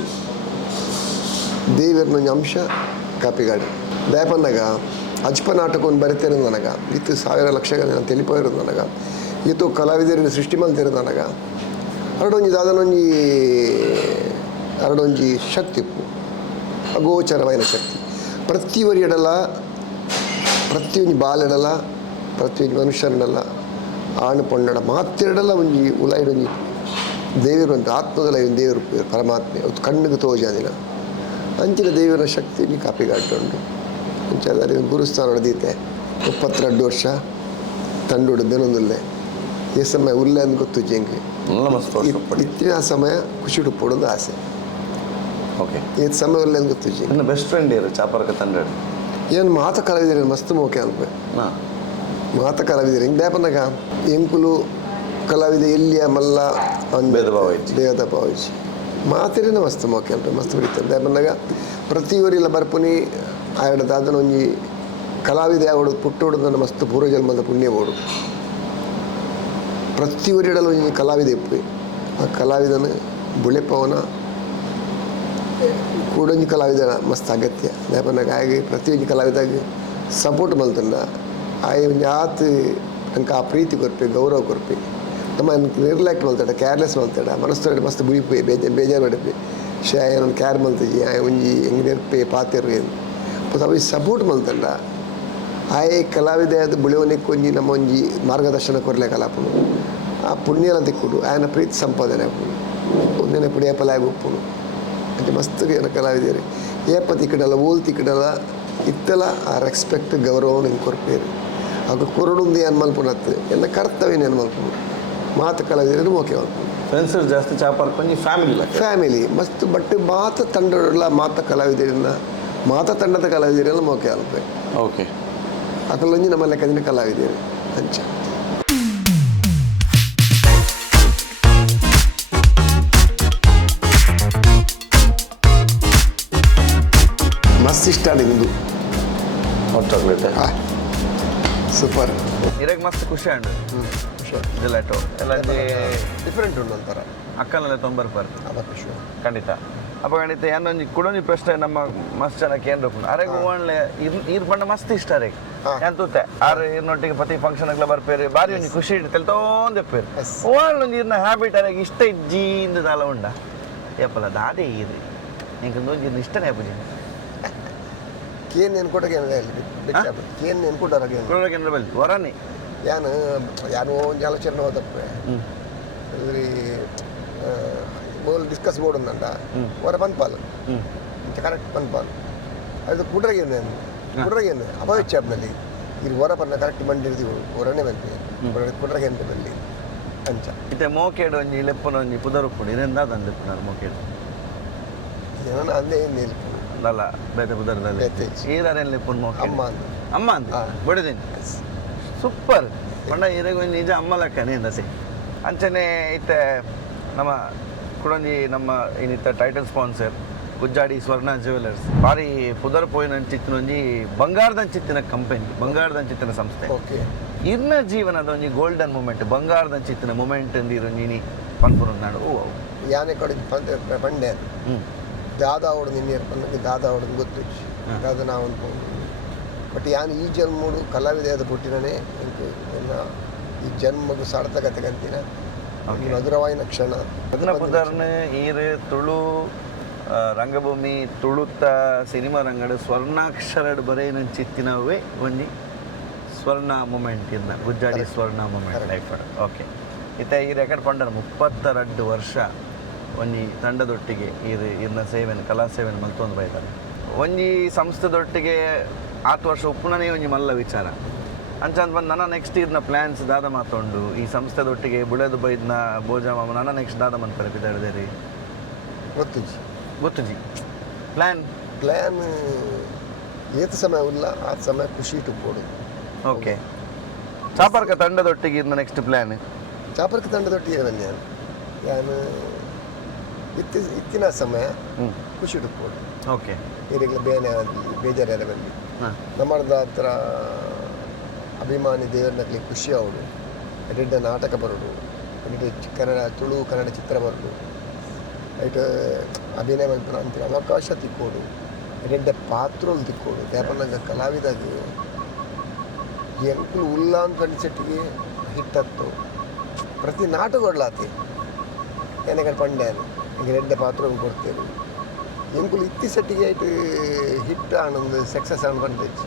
ದೇವರ ನಂಜ ಅಂಶ ಕಾಪಿಗಾಡು ದಯಪಂದಾಗ ಅಜ್ಪ ನಾಟಕ ಒಂದು ಬರಿತೇನೆ ನನಗ ಇತ್ತು ಸಾವಿರ ಲಕ್ಷಗಳ ನಾನು ತಿಳಿಪೋಯಿರೋದು ನನಗ ಇತ್ತು ಕಲಾವಿದರಿಂದ ಸೃಷ್ಟಿ ಮಲ್ತಿರೋದು ನನಗ ಅರಡೊಂಜಿ ದಾದನೊಂಜಿ ಅರಡೊಂಜಿ ಶಕ್ತಿ ಅಗೋಚರವಾಯಿನ ಶಕ್ತಿ ಪ್ರತಿಯೊರಿ ಎಡಲ ಪ್ರತಿಯೊಂದು ಬಾಲೆಡಲ ಪ್ರತಿಯೊಂದು ಮನುಷ್ಯರನ್ನೆಲ್ಲ ಆಣು ಪೊಂಡಡ ಮಾತೆರಡಲ ಒಂಜಿ ಉಲಾಯಿಡೊಂಜಿ ದೇವರು ಅಂತ ಆತ್ಮದಲ ಒಂದು ದೇವರು ಪರಮಾತ್ಮೆ ಅದು ಕಣ್ಣಿಗೆ ತೋಜಾದಿನ ಅಂಚಿನ ದೇವರ ಶಕ್ತಿ ನೀ ಕಾಪಿಗಾಟುಂಡು ಅಂಚಾದರೆ ಗುರುಸ್ಥಾನ ಹೊಡೆದೀತೆ 32 ವರ್ಷ ತಂಡುಡು ಬೆನೊಂದುಲ್ಲೆ ಈ ಸಮಯ ಉಲ್ಲೆ ಅಂದ್ ಗೊತ್ತು ಜಂಗೆ ಇತ್ತಿನ ಸಮಯ ಖುಷಿ ಉಪ್ಪೊಡೊಂದು ಆಸೆ ಓಕೆ ಈ ಸಮಯ ಉಲ್ಲೆ ಅಂದ್ ಗೊತ್ತು ಜಂಗೆ ನನ್ನ ಬೆಸ್ಟ್ ಫ್ರೆಂಡ್ ಇರು ಚಾಪರ್ಕ ತಂಡ ಏನು ಮಾತ ಕಲಾವಿದರೆ ಮಸ್ತ್ ಮೋಕೆ ಅನ್ಪೆ ಮಾತ ಕಲಾವಿದರೆ ಹಿಂಗೆ ದಾಪನಾಗ ಎಂಕುಲು ಕಲಾವಿದ ಎಲ್ಲಿಯ ಮಲ್ಲ ಭೇದ ಭಾವ ಇಚ್ಚಿ ಮಾತಿರೇನೆ ಮಸ್ತ್ ಮೋಕೆ ಅನ್ಪೆ ಮಸ್ತ್ ಬಿಡ್ತಾರೆ ದಾಪನಾಗ ಪ್ರತಿಯೊರಿಲ್ಲ ಬರ್ಪುನಿ ಆಯಡ ದಾದನ ಒಂಜಿ ಕಲಾವಿದ ಯಾವಡು ಪುಟ್ಟೋಡು ನನ್ನ ಮಸ್ತ್ ಪೂರ್ವಜನ್ಮದ ಪುಣ್ಯ ಬೋಡು ಪ್ರತಿಯೊರಿಡಲು ಒಂಜಿ ಕಲಾವಿದ ಇಪ್ಪು ಆ ಕಲಾವಿದನ ಬುಳೆಪವನ ಕೂಡೊಂಜಿ ಕಲಾವಿದ ಮಸ್ತ್ ಅಗತ್ಯ ದಾಪನಾಗ ಹಾಗೆ ಪ್ರತಿಯೊಂದು ಕಲಾವಿದಾಗ ಸಪೋರ್ಟ್ ಮಲ್ತಂಡ ಆಯ್ ಒಂಜಿ ಆತು ನಂಗೆ ಆ ಪ್ರೀತಿ ಕೊರ್ಪೆ ಗೌರವ ಕೊರ್ಪೆ ನಮ್ಮ ನಿರ್ಲಾಕ್ಟ್ ಮಲ್ತಾಡ ಕೇರ್ಲೆಸ್ ಮಲ್ತಾಡ ಮನಸ್ಸು ಮಸ್ತ್ ಬುಳಿಪೆ ಬೇಜಾರು ಹೊಡೆಪೆ ಶಾಯ ನಾನು ಕ್ಯಾರ್ ಮಲ್ತಜಿ ಆಯ್ ಒಂಜಿ ಹೆಂಗೆ ನೆರ್ಪೆ ಪಾತೆರು ಏನು ಮತ್ತು ಅವು ಸಪೋರ್ಟ್ ಮಲ್ತಂಡ ಆಯ್ ಕಲಾವಿದ ಅದು ಬುಳಿವನಿಗೆ ಒಂಜಿ ನಮ್ಮ ಒಂಜಿ ಮಾರ್ಗದರ್ಶನ ಕೊರಲೆ ಕಲಾಪನು ಆ ಪುಣ್ಯನ ತಿಕ್ಕುಡು ಆಯನ ಪ್ರೀತಿ ಸಂಪಾದನೆ ಹಾಕುಡು ಒಂದಿನ ಪುಡಿ ಏಪಲ ಆಗಿ ಉಪ್ಪುನು ಅಂತ ಮಸ್ತ್ ಕಲಾವಿದೇರಿ ಏಪ ತಿಕ್ಕಡಲ್ಲ ಓಲ್ ತಿಕ್ಕಡಲ್ಲ ಇತ್ತೆಲ್ಲ ಆ ರೆಸ್ಪೆಕ್ಟ್ ಗೌರವ ನಿಂಗೆ ಕೊರ್ಪೇರು ಆಗ ಕೊರಡುಂದು ಏನು ಮಲ್ಪುನತ್ತು ಎಲ್ಲ ಕರ್ತವ್ಯ ಏನು ಮಲ್ಪುನು ಮಾತು ಕಲಾವಿದರು ಓಕೆ ಫ್ರೆಂಡ್ಸ್ ಜಾಸ್ತಿ ಚಾಪಾರ್ಕೊಂಡು ಫ್ಯಾಮಿಲಿ ಮಸ್ತ್ ಬಟ್ ಮಾತ ತಂಡಗಳ ಮಾತ ಕಲಾವಿದರಿಂದ ಮಾತ ತಂಡದ ಕಲಾವಿದರೆಲ್ಲ ಮೋಕೆ ಅಲ್ಪೆ ಓಕೆ ಅಕಲ್ಲೊಂಜಿ ನಮ್ಮ ಲೆಕ್ಕದಿನ ಕಲಾವಿದರು ಅಂಚ ಮಸ್ತ್ ಇಷ್ಟ ನಿಮ್ಮದು ಹಾಟ್ ಚಾಕ್ಲೇಟ್ ಸೂಪರ್ ಇರಕ್ಕೆ ಮಸ್ತ್ ಖುಷಿ ಅಂಡು ಜಿಲೆಟೋ ಎಲ್ಲ ಡಿಫ್ರೆಂಟ್ ಉಂಟು ಒಂಥರ ಅಕ್ಕನಲ್ಲೇ ತೊಂಬರ್ಬಾರ್ದು ಅದ ಖುಷಿ ಖಂಡಿತ ಅಪ್ಪ ಖಂಡಿತ ಏನೊಂದು ಕುಡೊಂದು ಪ್ರಶ್ನೆ ನಮ್ಮ ಮಸ್ತ್ ಜನಕ್ಕೆ ಏನು ಬೇಕು ಅರೆಗೆ ಓಣ್ಲೆ ಇರ್ ಬಣ್ಣ ಮಸ್ತ್ ಇಷ್ಟ ಅರೆಗೆ ಏನು ತೂತೆ ಆರು ಇರ್ನೊಟ್ಟಿಗೆ ಪ್ರತಿ ಫಂಕ್ಷನ್ಗಳ ಬರ್ಪೇರಿ ಬಾರಿ ಒಂದು ಖುಷಿ ಇಟ್ಟು ತೆಲ್ತೋಂದೆಪ್ಪೇರಿ ಓಣ್ಲೊಂದು ಇರ್ನ ಹ್ಯಾಬಿಟ್ ಅರೆಗೆ ಇಷ್ಟ ಇಜ್ಜಿಂದ ದಾಲ ಉಂಡ ಏಪಲ್ಲ ದಾದೇ ಇರಿ ನಿಂಗೆ ಒಂದು ಇಷ್ಟನೇ ಪೂಜೆ ಕೇನ್ ನೆನ್ಕೊಟ್ಟಾಗ ಕೇನ್ ನೆನ್ಕೊಟ್ಟಾರಾಗ ಕುಡೋಕೆ ಬಲ್ಲಿ ವರನಿ ಯಾನು ಒಂದು ಆಲೋಚನೆ ಹೋದಪ್ಪೆ ಅಂದ್ರೆ ಡಿಸ್ಕಸ್ ಬೋರ್ಡ್ ಹೊರ ಪನ್ಪಾಲ್ ಕರೆಕ್ಟ್ ಪನ್ಪಾಲ್ ಅದು ಕುಡ್ರಗೇನು ಅಪವಿಚ್ಛಾಪ್ನಲ್ಲಿ ಇದು ಹೊರ ಪನ್ನ ಕರೆಕ್ಟ್ ಬಂದಿರ್ತೀವಿ ಹೊರನೇ ಬಂದ್ವಿ ಕುಡ್ರಗೇನು ಬಲ್ಲಿ ಅಂಚ ಇತ್ತೆ ಮೋಕೇಡು ಒಂಜಿ ಲೆಪ್ಪನ ಒಂಜಿ ಪುದರ್ ಉಪ್ಪುಡು ಇದರಿಂದ ತಂದು ನಾನು ಮೋಕೇಡು ಏನೋ ಅಂದೇ ಏನು ಅಲ್ಲ ಬೇತೆ ಪುದರ್ದಲ್ಲಿ ಈರೇನು ಲೆಪ್ಪನ ಮೋಕೆ ಅಮ್ಮ ಅಂತ ಬಿಡಿದೀನಿ ಸೂಪರ್ ಪಂಡ ಇರಗೆ ನಿಜ ಅಮ್ಮ ಲೆಕ್ಕನೇ ಇಂದಸಿ ಅಂಚನೆ ಇತ್ತೆ ನಮ್ಮ ಕುಡೊಂಜಿ ನಮ್ಮ ಏನಿತ್ತ ಟೈಟಲ್ ಸ್ಪಾನ್ಸರ್ ಗುಜ್ಜಾಡಿ ಸ್ವರ್ಣ ಜ್ಯುವೆಲರ್ಸ್ ಬಾರಿ ಪುದರ್ ಪೋಯಿನಂಚಿತ್ತಿನ ಒಂಜಿ ಬಂಗಾರದಂಚಿತ್ತಿನ ಕಂಪನಿ ಬಂಗಾರದಂಚಿತ್ತಿನ ಸಂಸ್ಥೆ ಓಕೆ ಇನ್ನ ಜೀವನದ ಒಂಜಿ ಗೋಲ್ಡನ್ ಮೂಮೆಂಟ್ ಬಂಗಾರದಂಚಿತ್ತಿನ ಮೂಮೆಂಟ್ ಅಂದಿರು ಪನ್ಪುರ ನಾಡು ಓ ಯಾನೆ ಕಡೆ ಪಂಡೆ ದಾದ ಅವಡು ನಿನ್ನೆ ಪನ್ನಕ್ಕೆ ದಾದ ಅವಡು ಗೊತ್ತು ಅದು ನಾವು ಬಟ್ ಯಾನು ಈ ಜನ್ಮಡು ಕಲಾವಿದೆಯಾದ ಪುಟ್ಟಿನೇ ಈ ಜನ್ಮಗೂ ಸಾರ್ಥಕತೆಗಂತಿನ ಮಧುರವಾಯಿನ ಕ್ಷಣ ಅದನ್ನ ಪುದರ್ನ ಈರು ತುಳು ರಂಗಭೂಮಿ ತುಳುತ್ತ ಸಿನಿಮಾ ರಂಗಡು ಸ್ವರ್ಣಾಕ್ಷರಡು ಬರೆಯನಂಚಿತ್ತಿನವೇ ಒಂಜಿ ಸ್ವರ್ಣ ಮೂಮೆಂಟ್ ಇಂದ ಗುಜ್ಜಾಡಿ ಸ್ವರ್ಣ ಮೂಮೆಂಟ್ ಲೈಫ್ ಓಕೆ ಇತ್ತ ಈ ರೆಕಾರ್ಡ್ ಪಂಡರ 32 ವರ್ಷ ಒಂಜಿ ತಂಡದೊಟ್ಟಿಗೆ ಇದು ಇನ್ನ ಸೇವೆನ್ ಕಲಾ ಸೇವೆನ್ ಮಲ್ತೊಂದು ಬೈತಾರೆ ಒಂಜಿ ಸಂಸ್ಥೆದೊಟ್ಟಿಗೆ 8 ವರ್ಷ ಉಪ್ಪುನೇ ಒಂಜಿ ಮಲ್ಲ ವಿಚಾರ ಅಂಚಂದು ಬಂದು ನನ್ನ ನೆಕ್ಸ್ಟ್ ಇರ್ನ ಪ್ಲ್ಯಾನ್ಸ್ ದಾದ ಮಾತೊಂಡು ಈ ಸಂಸ್ಥೆದೊಟ್ಟಿಗೆ ಬುಳೆದು ಬೈದ್ನ ಬೋಜಾ ಮಾಮ ನನ್ನ ನೆಕ್ಸ್ಟ್ ದಾದ ಮನ್ಪರೆ ಬಿದ್ದಾಡ್ದೇರಿ ಗೊತ್ತುಜಿ ಪ್ಲ್ಯಾನ್ ಏತ ಸಮಯ ಇಲ್ಲ ಆ ಸಮಯ ಖುಷಿ ಇಟ್ಟುಕೊಡು ಓಕೆ ಚಾಪರ್ಕ ತಂಡದೊಟ್ಟಿಗೆ ಇರ್ನ ನೆಕ್ಸ್ಟ್ ಪ್ಲ್ಯಾನ್ ಚಾಪರ್ಕ ತಂಡದೊಟ್ಟಿಗೆ ನಾನು ಇತ್ತಿನ ಸಮಯ ಖುಷಿ ಇಟ್ಟುಕೊಡು ಓಕೆ ಈರಿಗಲ ಬೇಜಾರ ಬಲ್ಲಿ ನಮ್ಮದ ಹತ್ರ ಅಭಿಮಾನಿ ದೇವರನಲ್ಲಿ ಖುಷಿ ಅವಡು ಎಡ್ಡೆ ನಾಟಕ ಬರೋಡು ಎಡ್ಡೆ ಕನ್ನಡ ತುಳು ಕನ್ನಡ ಚಿತ್ರ ಬರೋಡು ಐಟ್ ಅಭಿನಯ ಮಾಡ್ತಾರೆ ಅಂತೀರ ಅವಕಾಶ ತಿಕ್ಕೋಡು ಎಡ್ಡೆ ಪಾತ್ರಗಳು ತಿಕ್ಕೋಡು ಯಾಪನ್ನಂಗೆ ಕಲಾವಿದಾಗ ಎಂಕುಲು ಉಲ್ಲ ಅಂತ ಕಣ್ಸೆಟ್ಟಿಗೆ ಹಿಟ್ಟತ್ತು ಪ್ರತಿ ನಾಟಕ ಕೊಡ್ಲಾತಿ ಏನಕ್ಕೆ ಪಂಡ್ಯಾನು ಹಿಂಗೆ ಎಡ್ಡೆ ಪಾತ್ರ ಕೊಡ್ತೇವೆ ಎಂಕುಲು ಇತ್ತಿ ಸೆಟ್ಟಿಗೆ ಆಯ್ತು ಹಿಟ್ ಆನೊಂದು ಸಕ್ಸಸ್ ಆನ್ ಬಂದಿತ್ತು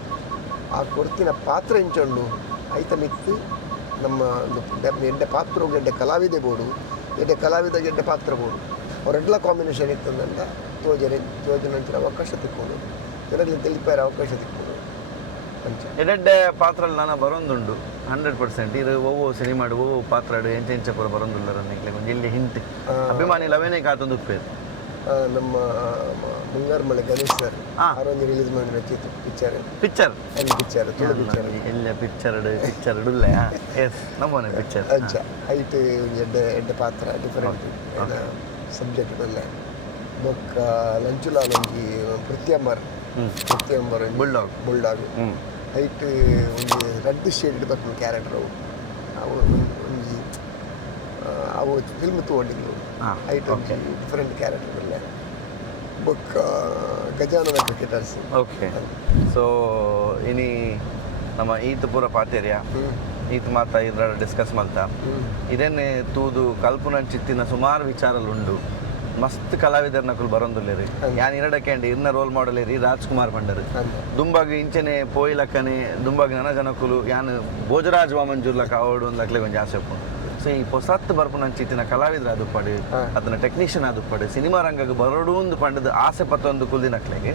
ಆ ಕೊಡ್ತಿನ ಪಾತ್ರ ಇಂಚೊಂಡು ಐತ ಮಿತ್ತು ನಮ್ಮ ಎಡ್ಡೆ ಪಾತ್ರ ಎಡ್ಡೆ ಕಲಾವಿದೆ ಬೋಡು ಎಡ್ಡೆ ಕಲಾವಿದ ಎಡ್ಡೆ ಪಾತ್ರ ಬೋಡು ಅವರೆಡ್ಲ ಕಾಂಬಿನೇಷನ್ ಇತ್ತಂದಂತ ಯೋಜನೆ ಅವಕಾಶ ತಿಕ್ಕೋಡು ಜನರಲ್ಲಿ ತಿಳಿಪಾರ ಅವಕಾಶ ತಿಕ್ಕೋಡು ಅಂಚ ಎಡ್ಡೆ ಪಾತ್ರ ನಾನು ಬರೋದುಂಡು 100% ಇದು ಓವೋ ಸಿನಿಮಾಡು ಓವೋ ಪಾತ್ರ ಎಂಚ ಪೂರ ಬರೋದಿಲ್ಲ ರನ್ನಿಂಗ್ಲೆ ಒಂದು ಇಲ್ಲಿ ಹಿಂಟ್ ಅಭಿಮಾನಿ ಲವೇನೇ ಕಾತೊಂದು ಉಪ್ಪೇರು ನಮ್ಮ ಮುಂಗಾರು ಮಳೆ ಗಣೇಶ್ ಸರ್ ಆರೊಂದು ರಿಲೀಸ್ ಮಾಡಿರೋ ಪಿಕ್ಚರ್ ತುಳು ಪಿಕ್ಚರ್ ಎಲ್ಲ ಪಿಕ್ಚರ್ ಉಳ್ಳೆ ಎಸ್ ನಮ್ಮನೆ ಪಿಕ್ಚರ್ ಅಂಚ ಐಟ್ ಎಡ್ಡೆ ಪಾತ್ರ ಡಿಫರೆಂಟ್ ಸಬ್ಜೆಕ್ಟ್ ಅಲ್ಲ ಬೊಕ್ಕ ಲಂಚುಲಾಲೊಂಜಿ ಪೃಥ್ಯಂಬರ್ ಬುಲ್ಡಾಗ್ ಐಟ್ ಒಂದು ರೆಡ್ ಶೇಡ್ ಬರ್ತೀನಿ ಕ್ಯಾರೆಕ್ಟರ್ ಅವು ಒಂಜಿ ಅವು ಫಿಲ್ಮ್ ತಗೊಂಡಿದ್ದು ಐಟ್ ಡಿಫರೆಂಟ್ ಕ್ಯಾರೆಕ್ಟರ್ ಇಲ್ಲ book Gajanana cricketers okay so ಇನಿ ನಮ್ಮ ಈತ್ ಪೂರ ಪಾತೇರಿಯ ಈತ್ ಮಾತ ಇದ್ರ ಡಿಸ್ಕಸ್ ಮಲ್ತ ಇದೇನೆ ತೂದು ಕಲ್ಪನಂಚಿತ್ತಿನ ಸುಮಾರು ವಿಚಾರಲುಂಡು ಮಸ್ತ್ ಕಲಾವಿದರ್ ನಕುಲು ಬರೋದಿಲ್ಲೇರಿ ಯಾನ್ ಎರಡಕ್ಕೆ ಇನ್ನ ರೋಲ್ ಮಾಡೆಲ್ ಇರಿ ರಾಜ್ಕುಮಾರ್ ಪಂಡರು ದುಂಬಾಗಿ ಇಂಚನೆ ಪೋಯಿಲಕ್ಕನೆ ದುಂಬಾಗಿ ನನ್ನ ಜನಕುಲು ಯಾನ್ ಭೋಜರಾಜ್ ವಾಮಂಜೂರ್ ಲಕ ಅವಡು ಒಂದು ಲಕ್ಲೆ ಒಂದು ಜಾಸ್ತಿ ಒಪ್ಪು ಸೊ ಈ ಹೊಸತ್ತು ಬರ್ಪುನಂಚಿತ್ತಿನ ಕಲಾವಿದ್ರ ಅದು ಪಡು ಅದನ್ನ ಟೆಕ್ನಿಷಿಯನ್ ಅದು ಪಡು ಸಿನಿಮಾ ರಂಗಕ್ಕೆ ಬರೋಡು ಒಂದು ಪಂಡದ ಆಸೆ ಪತ್ತೊಂದು ಕುಲ್ದಿನಕ್ಲೆಗೆ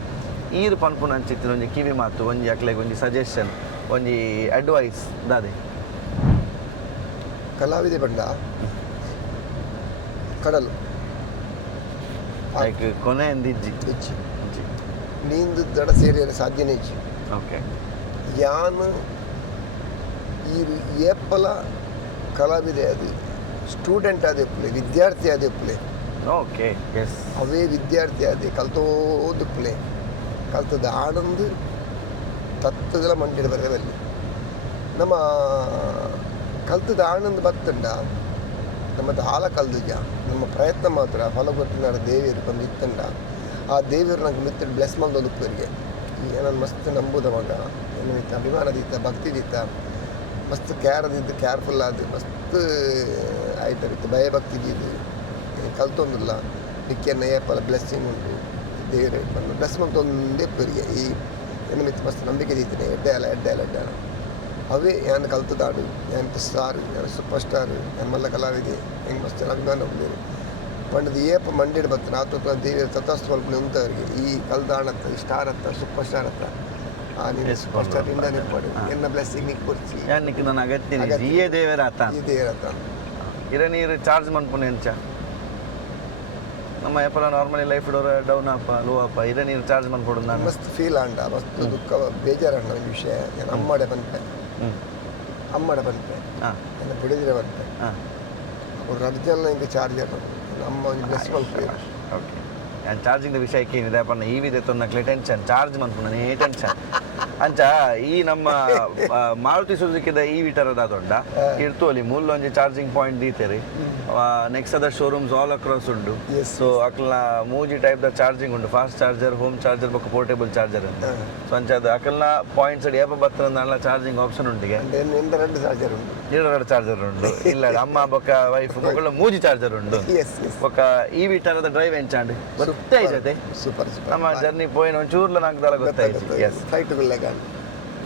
ಈರು ಪನ್ಪುನ ಅಂಚಿತ್ತಿನ ಒಂಜಿ ಕಿವಿ ಮಾತು ಒಂಜಿ ಅಕ್ಲೆಗ್ ಒಂಜಿ ಸಜೆಷನ್ ಒಂಜಿ ಅಡ್ವೈಸ್ ದಾದೆ ಕಲಾವಿದೆ ಬಂಡ ಕಡಲು ಲೈಕ್ ಕೊನೆ ಅಂದಿಜ್ಜಿ ಹೆಚ್ಚು ನೀಂದು ದಡ ಸೇರಿಯರೆ ಸಾಧ್ಯನೇ ಹೆಚ್ಚು ಓಕೆ ಯಾನು ಈ ಏಪಲ ಕಲಾವಿದೆ ಅದು ಸ್ಟೂಡೆಂಟ್ ಆದ ಪ್ಲೇ ವಿದ್ಯಾರ್ಥಿ ಆದ ಪ್ಲೇ ಓಕೆ ಎಸ್ ಅವೇ ವಿದ್ಯಾರ್ಥಿ ಆದ ಕಲ್ತೋದು ಪ್ಲೇ ಕಲ್ತದ ಆಡೊಂದು ತತ್ತದೆಲ್ಲ ಮಂಡಿಡು ಬರದಲ್ಲಿ ನಮ್ಮ ಕಲ್ತದ ಆನಂದ ಬತ್ತಂಡ ನಮ್ಮದು ಹಾಲ ಕಲ್ದುಜ ನಮ್ಮ ಪ್ರಯತ್ನ ಮಾತ್ರ ಫಲ ಗೊತ್ತಿನ ದೇವಿಯರು ಬಂದು ಇತ್ತಂಡ ಆ ದೇವಿಯರು ನಂಗೆ ಮಿತ್ತಡು ಬ್ಲೆಸ್ ಮಾಡ್ದೊಂದು ಉಪ್ಪರಿಗೆ ನಾನು ಮಸ್ತ್ ನಂಬುದ ಮಗ ಏನಿತ್ತು ಅಭಿಮಾನದಿತ್ತ ಭಕ್ತಿದಿತ್ತ ಮಸ್ತ್ ಕೇರದಿದ್ದು ಕೇರ್ಫುಲ್ ಆದ ಮಸ್ತ್ ಆಯ್ತರಿತ್ತು ಭಯಭಕ್ತಿದಿದ್ದು ಕಲ್ತೊಂದಿಲ್ಲ ನಿಕ್ಕೆನ್ನ ಏಪಲ ಬ್ಲೆಸ್ಸಿಂಗ್ ಉಂಟು ದೇವರು ಬಂದು ಬ್ಲೆಸ್ ಮಾಡ್ತೊಂದೇ ಉಪ್ಪರಿಗೆ ಈ ಏನಿತ್ತು ಮಸ್ತ್ ನಂಬಿಕೆ ದಿದ್ದೇನೆ ಎಡ್ಡೆ ಅವೇ ಯಾನು ಕಲ್ತದಾಡು ಯಾನು ಸ್ಟಾರ್ ಯಾನು ಸೂಪರ್ ಸ್ಟಾರ್ ನಮ್ಮೆಲ್ಲ ಕಲಾವಿದೆ ಹೆಂಗೆ ಮಸ್ತ್ ಅಭಿಮಾನ ಹೋಗ್ಲೇರು ಪಂಡದ ಏಪ ಮಂಡಿಡ್ ಬರ್ತಾನೆ ಆತ ದೇವಿಯ ತಥಾಸ್ತು ಮಲ್ಪನೆ ಉಂಟವರಿಗೆ ಈ ಕಲ್ದಾಣತ್ತ ಸ್ಟಾರ್ ಹತ್ತ ಸೂಪರ್ ಸ್ಟಾರ್ ಹತ್ತ ಆ ನೀನು ಸೂಪರ್ ಸ್ಟಾರ್ ಇಂದ ನಿಂಪಡು ಎನ್ನ ಬ್ಲೆಸ್ಸಿಂಗ್ ನಿಕ್ ಕೊಡ್ಸಿ ಯಾನಿಕ್ ನನ್ನ ಅಗತ್ಯ ಈ ದೇವರ ಆತ ಈ ದೇವರ ಆತ ಇರ ನೀರು ಚಾರ್ಜ್ ಮಾಡ್ಪುನೆ ಎಂಚ ನಮ್ಮ ಏಪಲ ನಾರ್ಮಲಿ ಲೈಫ್ ಡೌನ್ ಅಪ್ಪ ಲೋ ಅಪ್ಪ ಇರ ನೀರು ಚಾರ್ಜ್ ಮಾಡ್ಕೊಡು ನಾನು ಮಸ್ತ್ ಫೀಲ್ ಆಂಡ ಮಸ್ತ್ ದುಃಖ ಬೇಜಾರಂಡ ಒಂದು ವಿಷಯ ನಾನು ಅಮ್ಮಡೆ ಬಂತೆ ಅಮ್ಮಡೆ ಬಂತೆ ನನ್ನ ಬಿಡಿದ್ರೆ ಬಂತೆ ಅವ್ರು ಅರ್ಜೆಲ್ಲ ಹಿಂಗೆ ಚಾರ್ಜರ್ ನಮ್ಮ ಒಂದು ಬ್ಲೆಸ್ ಮಾಡ್ತಾರೆ ಓಕೆ ನಾನು ಚಾರ್ಜಿಂಗ್ ವಿಷಯಕ್ಕೆ ಏನಿದೆ ಅಪ್ಪ ಈ ವಿದೆ ತೊನ್ನಕ್ಲೆ ಟೆನ್ಷನ್ ಚಾರ್ಜ್ ಮಾಡ್ಕೊಂಡು ಟೆನ್ಷನ್ ಅಂಚ ಈ ನಮ್ಮ ಮಾರುತಿ ಸುಜುಕಿದ ಈ ವಿಟಾರದ ದೊಡ್ಡ ಇರ್ತು ಅಲ್ಲಿ ಮೂಲ ಒಂಜಿ ಚಾರ್ಜಿಂಗ್ ಪಾಯಿಂಟ್ ದೀತೆರಿ ನೆಕ್ಸದ ಶೋರೂಮ್ಸ್ ಆಲ್ ಅಕ್ರಾಸ್ ಉಂಡು ಸೊ ಅಕ್ಲ ಮೂಜಿ ಟೈಪ್ ದ ಚಾರ್ಜಿಂಗ್ ಉಂಡು ಫಾಸ್ಟ್ ಚಾರ್ಜರ್ ಹೋಮ್ ಚಾರ್ಜರ್ ಬೊಕ್ಕ ಪೋರ್ಟೇಬಲ್ ಚಾರ್ಜರ್ ಅಂತ ಸೊ ಅಂಚ ಅಕಲ್ನ ಪಾಯಿಂಟ್ಸ್ ಅಡಿ ಏಪ ಬತ್ತನ ಚಾರ್ಜಿಂಗ್ ಆಪ್ಷನ್ ಉಂಟಿಗೆ ಎರಡು ಚಾರ್ಜರ್ ಉಂಟು ಎರಡು ಚಾರ್ಜರ್ ಉಂಡು ಇಲ್ಲ ಅಮ್ಮ ಬೊಕ್ಕ ವೈಫ್ ಮಗಳ ಮೂಜಿ ಚಾರ್ಜರ್ ಉಂಡು ಬೊಕ್ಕ ಈ ವಿಟಾರದ ಡ್ರೈವ್ ಎಂಚಾಂಡ್ ಗೊತ್ತಾಯ್ತದೆ ಸೂಪರ್ ನಮ್ಮ ಜರ್ನಿ ಪೋಯಿನ ಒಂಚೂರ್ಲ ನಂಗೆ ದಲ ಗೊತ್ತಾಯ್ತು ಎಸ್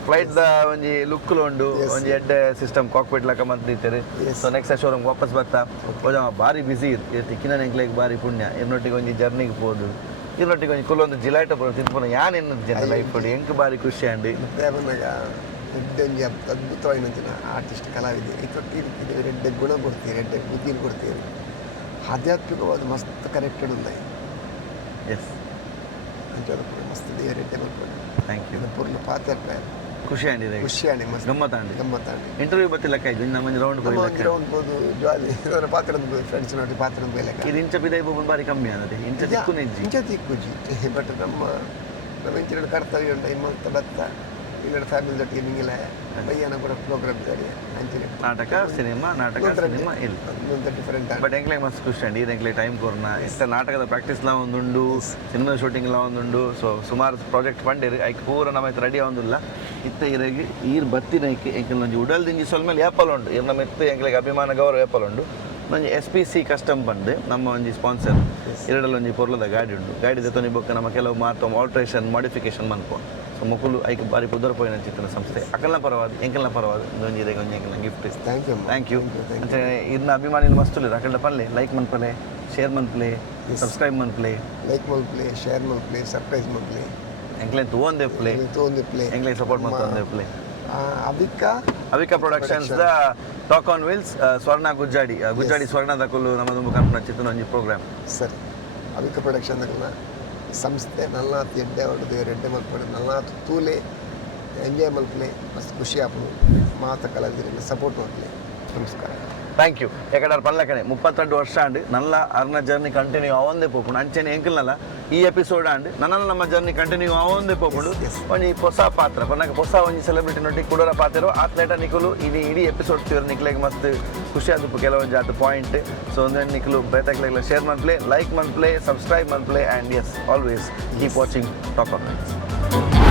ಫ್ಲೈಟ್ ದ ಒಂಜಿ ಲುಕ್ ಉಂಡು ಒಂಜಿ ಎಡ್ಡೆ ಸಿಸ್ಟಮ್ ಕಾಕ್ಪಿಟ್ ಲಕ ಮಂತಿತ್ತೇರಿ ಸೊ ನೆಕ್ಸ್ಟ್ ಶೋರೂಮ್ ವಾಪಸ್ ಬರ್ತಾ ಭಾರಿ ಬಿಸಿ ತಿಕ್ಕಿನ ಎಂಕ್ಲೆಗ್ ಭಾರಿ ಪುಣ್ಯ ಇನ್ನೊಟ್ಟಿಗೆ ಒಂಜಿ ಜರ್ನಿಗೆ ಹೋದು ಇನ್ನೊಟ್ಟಿಗೆ ಒಂಜಿ ಕುಲ್ಲೊಂದು ಜಿಲಾಟ ಬರೋ ತಿನ್ಪುನ ಯಾನ್ ಎನ್ನದು ಜನ ಲೈಫ್ ಹೊಡಿ ಎಂಕ್ ಭಾರಿ ಖುಷಿ ಅಂಡಿ ಒಂಜಿ ಅದ್ಭುತವಾದ ಆರ್ಟಿಸ್ಟ್ ಕಲಾವಿದೆ ಇದೇ ರೆಡ್ಡೆ ಗುಣ ಕೊಡ್ತೀರಿ ರೆಡ್ಡೆ ಬುದ್ಧಿನ ಕೊಡ್ತೀರಿ ಆಧ್ಯಾತ್ಮಿಕವಾದ ಮಸ್ತ್ ಕನೆಕ್ಟೆಡ್ ಉಂದ ಎಸ್ ಅಂಚದು ಮಸ್ತ್ ದೇವ ರೆಡ್ಡೆ ಬರ್ಬೋದು ಥ್ಯಾಂಕ್ ಯು ಪೂರ್ಣ ಪಾತ್ರ ಖುಷಿ ಅಂಡಿದೆ ಖುಷಿ ಆಗಿ ಮಸ್ತ್ ಗಮ್ಮತ್ತಾಂಡಿ ಗಮ್ಮತ್ತಾಂಡಿ ಇಂಟರ್ವ್ಯೂ ಬತ್ತಿಲ್ಲಕ್ಕ ಇದು ನಮ್ಮ ರೌಂಡ್ ರೌಂಡ್ ಬೋದು ಜಾಲಿ ಪಾತ್ರದ ಫ್ರೆಂಡ್ಸ್ ನೋಡಿ ಪಾತ್ರದ ಮೇಲೆ ಇದು ಇಂಚ ಬಿದೈ ಬೋಬನ್ ಬಾರಿ ಕಮ್ಮಿ ಅನ್ನದೆ ಇಂಚ ತಿಕ್ಕು ನೆಜ್ಜಿ ಇಂಚ ತಿಕ್ಕುಜಿ ಬಟ್ ನಮ್ಮ ಇಂಚಿನ ಕರ್ತವ್ಯ ಉಂಟ ಇಮ್ಮಂತ ಬತ್ತ ಇಲ್ಲಡ ಫ್ಯಾಮಿಲಿ ಜೊತೆಗೆ ನಿಂಗಿಲ್ಲ ಬಯ್ಯನ ಕೂಡ ಪ್ರೋಗ್ರಾಮ್ ಇದ್ದಾರೆ ಅಂಚಿನ ನಾಟಕ ಸಿನಿಮಾ ಇಲ್ಲ ಡಿಫರೆಂಟ್ ಬಟ್ ಎಂಕ್ಲೆ ಮಸ್ತ್ ಖುಷಿ ಅಂಡಿ ಎಂಕ್ಲೆ ಟೈಮ್ ಕೊರ್ನ ಇಷ್ಟ ನಾಟಕದ ಪ್ರಾಕ್ಟೀಸ್ಲ ಒಂದುಂಡು ಸಿನಿಮಾ ಶೂಟಿಂಗ್ಲ ಒಂದುಂಡು ಸೊ ಸುಮಾರು ಪ್ರಾಜೆಕ್ಟ್ ಪಂಡೇರಿ ಐಕ್ ಪೂರ ನಮ್ಮ ರೆಡಿ ಆಗೊಂದಿಲ್ಲ ಇತ್ತ ಇರಗಿ ಈರ್ ಬತ್ತಿನ ಐಕ್ ಎಂಕಲ್ ಒಂಜಿ ಉಡಲ್ ದಿಂಜಿ ಸ್ವಲ್ಪ ಮೇಲೆ ಏಪಲ್ ಉಂಡು ಇರ್ ನಮ್ಮ ಇತ್ತ ಎಂಕ್ಲೆಗೆ ಅಭಿಮಾನ ಗೌರವ ಏಪಲ್ ಉಂಡು ಒಂಜಿ SPC ಕಸ್ಟಮ್ ಬಂದು ನಮ್ಮ ಒಂಜಿ ಸ್ಪಾನ್ಸರ್ ಎರಡಲ್ಲಿ ಒಂಜಿ ಪೊರ್ಲದ ಗಾಡಿ ಉಂಡು ಗಾಡಿ ದತ್ತೊಂದು ಬೊಕ್ಕ ನಮ್ಮ ಕೆಲವು ಮಾತು ಆಲ್ಟ್ರೇಷನ್ ಮಾಡಿಫಿಕೇಶನ್ ಮನ್ಪೋ ಸೊ ಮಕ್ಕಳು ಐಕ್ ಬಾರಿ ಪುದರ ಪೋಯಿನ ಚಿತ್ರ ಸಂಸ್ಥೆ ಅಕಲ್ನ ಪರವಾದ ಎಂಕಲ್ನ ಪರವಾದ ಒಂಜಿ ಎಂಕಲ್ನ ಗಿಫ್ಟ್ ಥ್ಯಾಂಕ್ ಯು ಅಂತ ಇರ್ನ ಅಭಿಮಾನಿನ ಮಸ್ತುಲಿರ ಅಕಲ್ನ ಪಲ್ಲೆ ಲೈಕ್ ಮನ್ಪಲೆ ಶೇರ್ ಮನ್ಪ್ಲೆ ಸಬ್ಸ್ಕ್ರೈಬ್ ಮನ್ಪ್ಲೆ ಲೈಕ್ ಮನ್ಪ್ಲೆ ಶೇರ್ ಮನ್ಪ್ಲೆ ಸರ್ಪ್ರೈಸ್ ಮನ್ಪ್ಲೆ ಎಂಕ್ಲೆ ತೂಂದೆ ಪ್ಲೆ ಎಂಕ್ಲೆ ಸಪೋರ್ಟ್ ಮಾಡ್ತಂದೆ ಪ್ಲೆ ಅವಿಕಾ ಪ್ರೊಡಕ್ಷನ್ಸ್ ದ talk on wheels Swarna Gujjadi ಸ್ವರ್ಣದ Kullu ನಮ್ಮದೊಂದು ಕಂಪನ ಚಿತ್ರ ಒಂಜಿ ಪ್ರೋಗ್ರಾಮ್ ಸರಿ ಅವಿಕಾ ಪ್ರೊಡಕ್ಷನ್ ಸಂಸ್ಥೆ ನಲ್ಲಾತು ಎಡ್ಡೆ ಹೊಡೆದು ರೆಡ್ಡೆ ಮಲ್ಪಡೆ ನಲ್ಲಾತು ತೂಲೆ ಎಂಜಾಯ್ ಮಲ್ಪಲೆ ಮಸ್ತ್ ಖುಷಿ ಆಪು ಮಾತ ಕಲಾವಿದರಿಂದ ಸಪೋರ್ಟ್ ಮಾಡ್ಲಿ ನಮಸ್ಕಾರ ಥ್ಯಾಂಕ್ ಯು ಯಾಕಂದ್ರೆ ಪಲ್ಲಕನೆ 32 ವರ್ಷ ಅಂಡು ನಲ್ಲ ಅರ್ನ ಜರ್ನಿ ಕಂಟಿನ್ಯೂ ಆವಂದೇ ಪೋಪುಂಡು ಅಂಚೆನೆ ಎಂಕಲ್ನಲ್ಲ ಈ ಎಪಿಸೋಡ್ ಅಂಡು ನನ್ನಲ್ಲ ನಮ್ಮ ಜರ್ನಿ ಕಂಟಿನ್ಯೂ ಆವಂದೇ ಪೋಪುಂಡು ಒಂಜಿ ಹೊಸ ಪಾತ್ರ ಪನ್ನಗ ಹೊಸ ಒಂಜಿ ಸೆಲೆಬ್ರಿಟಿ ನೊಟ್ಟಿಗೆ ಕುಡೋರ ಪಾತ್ರ ಆತ್ಲೇಟ ನಿಕುಲು ಇಡೀ ಎಪಿಸೋಡ್ ತಿರು ನಿಕ್ಲೆಗೆ ಮಸ್ತ್ ಖುಷಿ ಆದಪ್ಪು ಕೆಲವೊಂದು ಅದು ಪಾಯಿಂಟ್ ಸೊ ಒಂದು ನಿಕಲು ಬೇತಾಕ್ಲೆಗ್ಲ ಶೇರ್ ಮನ್ಪ್ಲೆ ಲೈಕ್ ಮನ್ಪ್ಲೆ ಸಬ್ಸ್ಕ್ರೈಬ್ ಮನ್ಪ್ಲೆ and as always keep watching talk on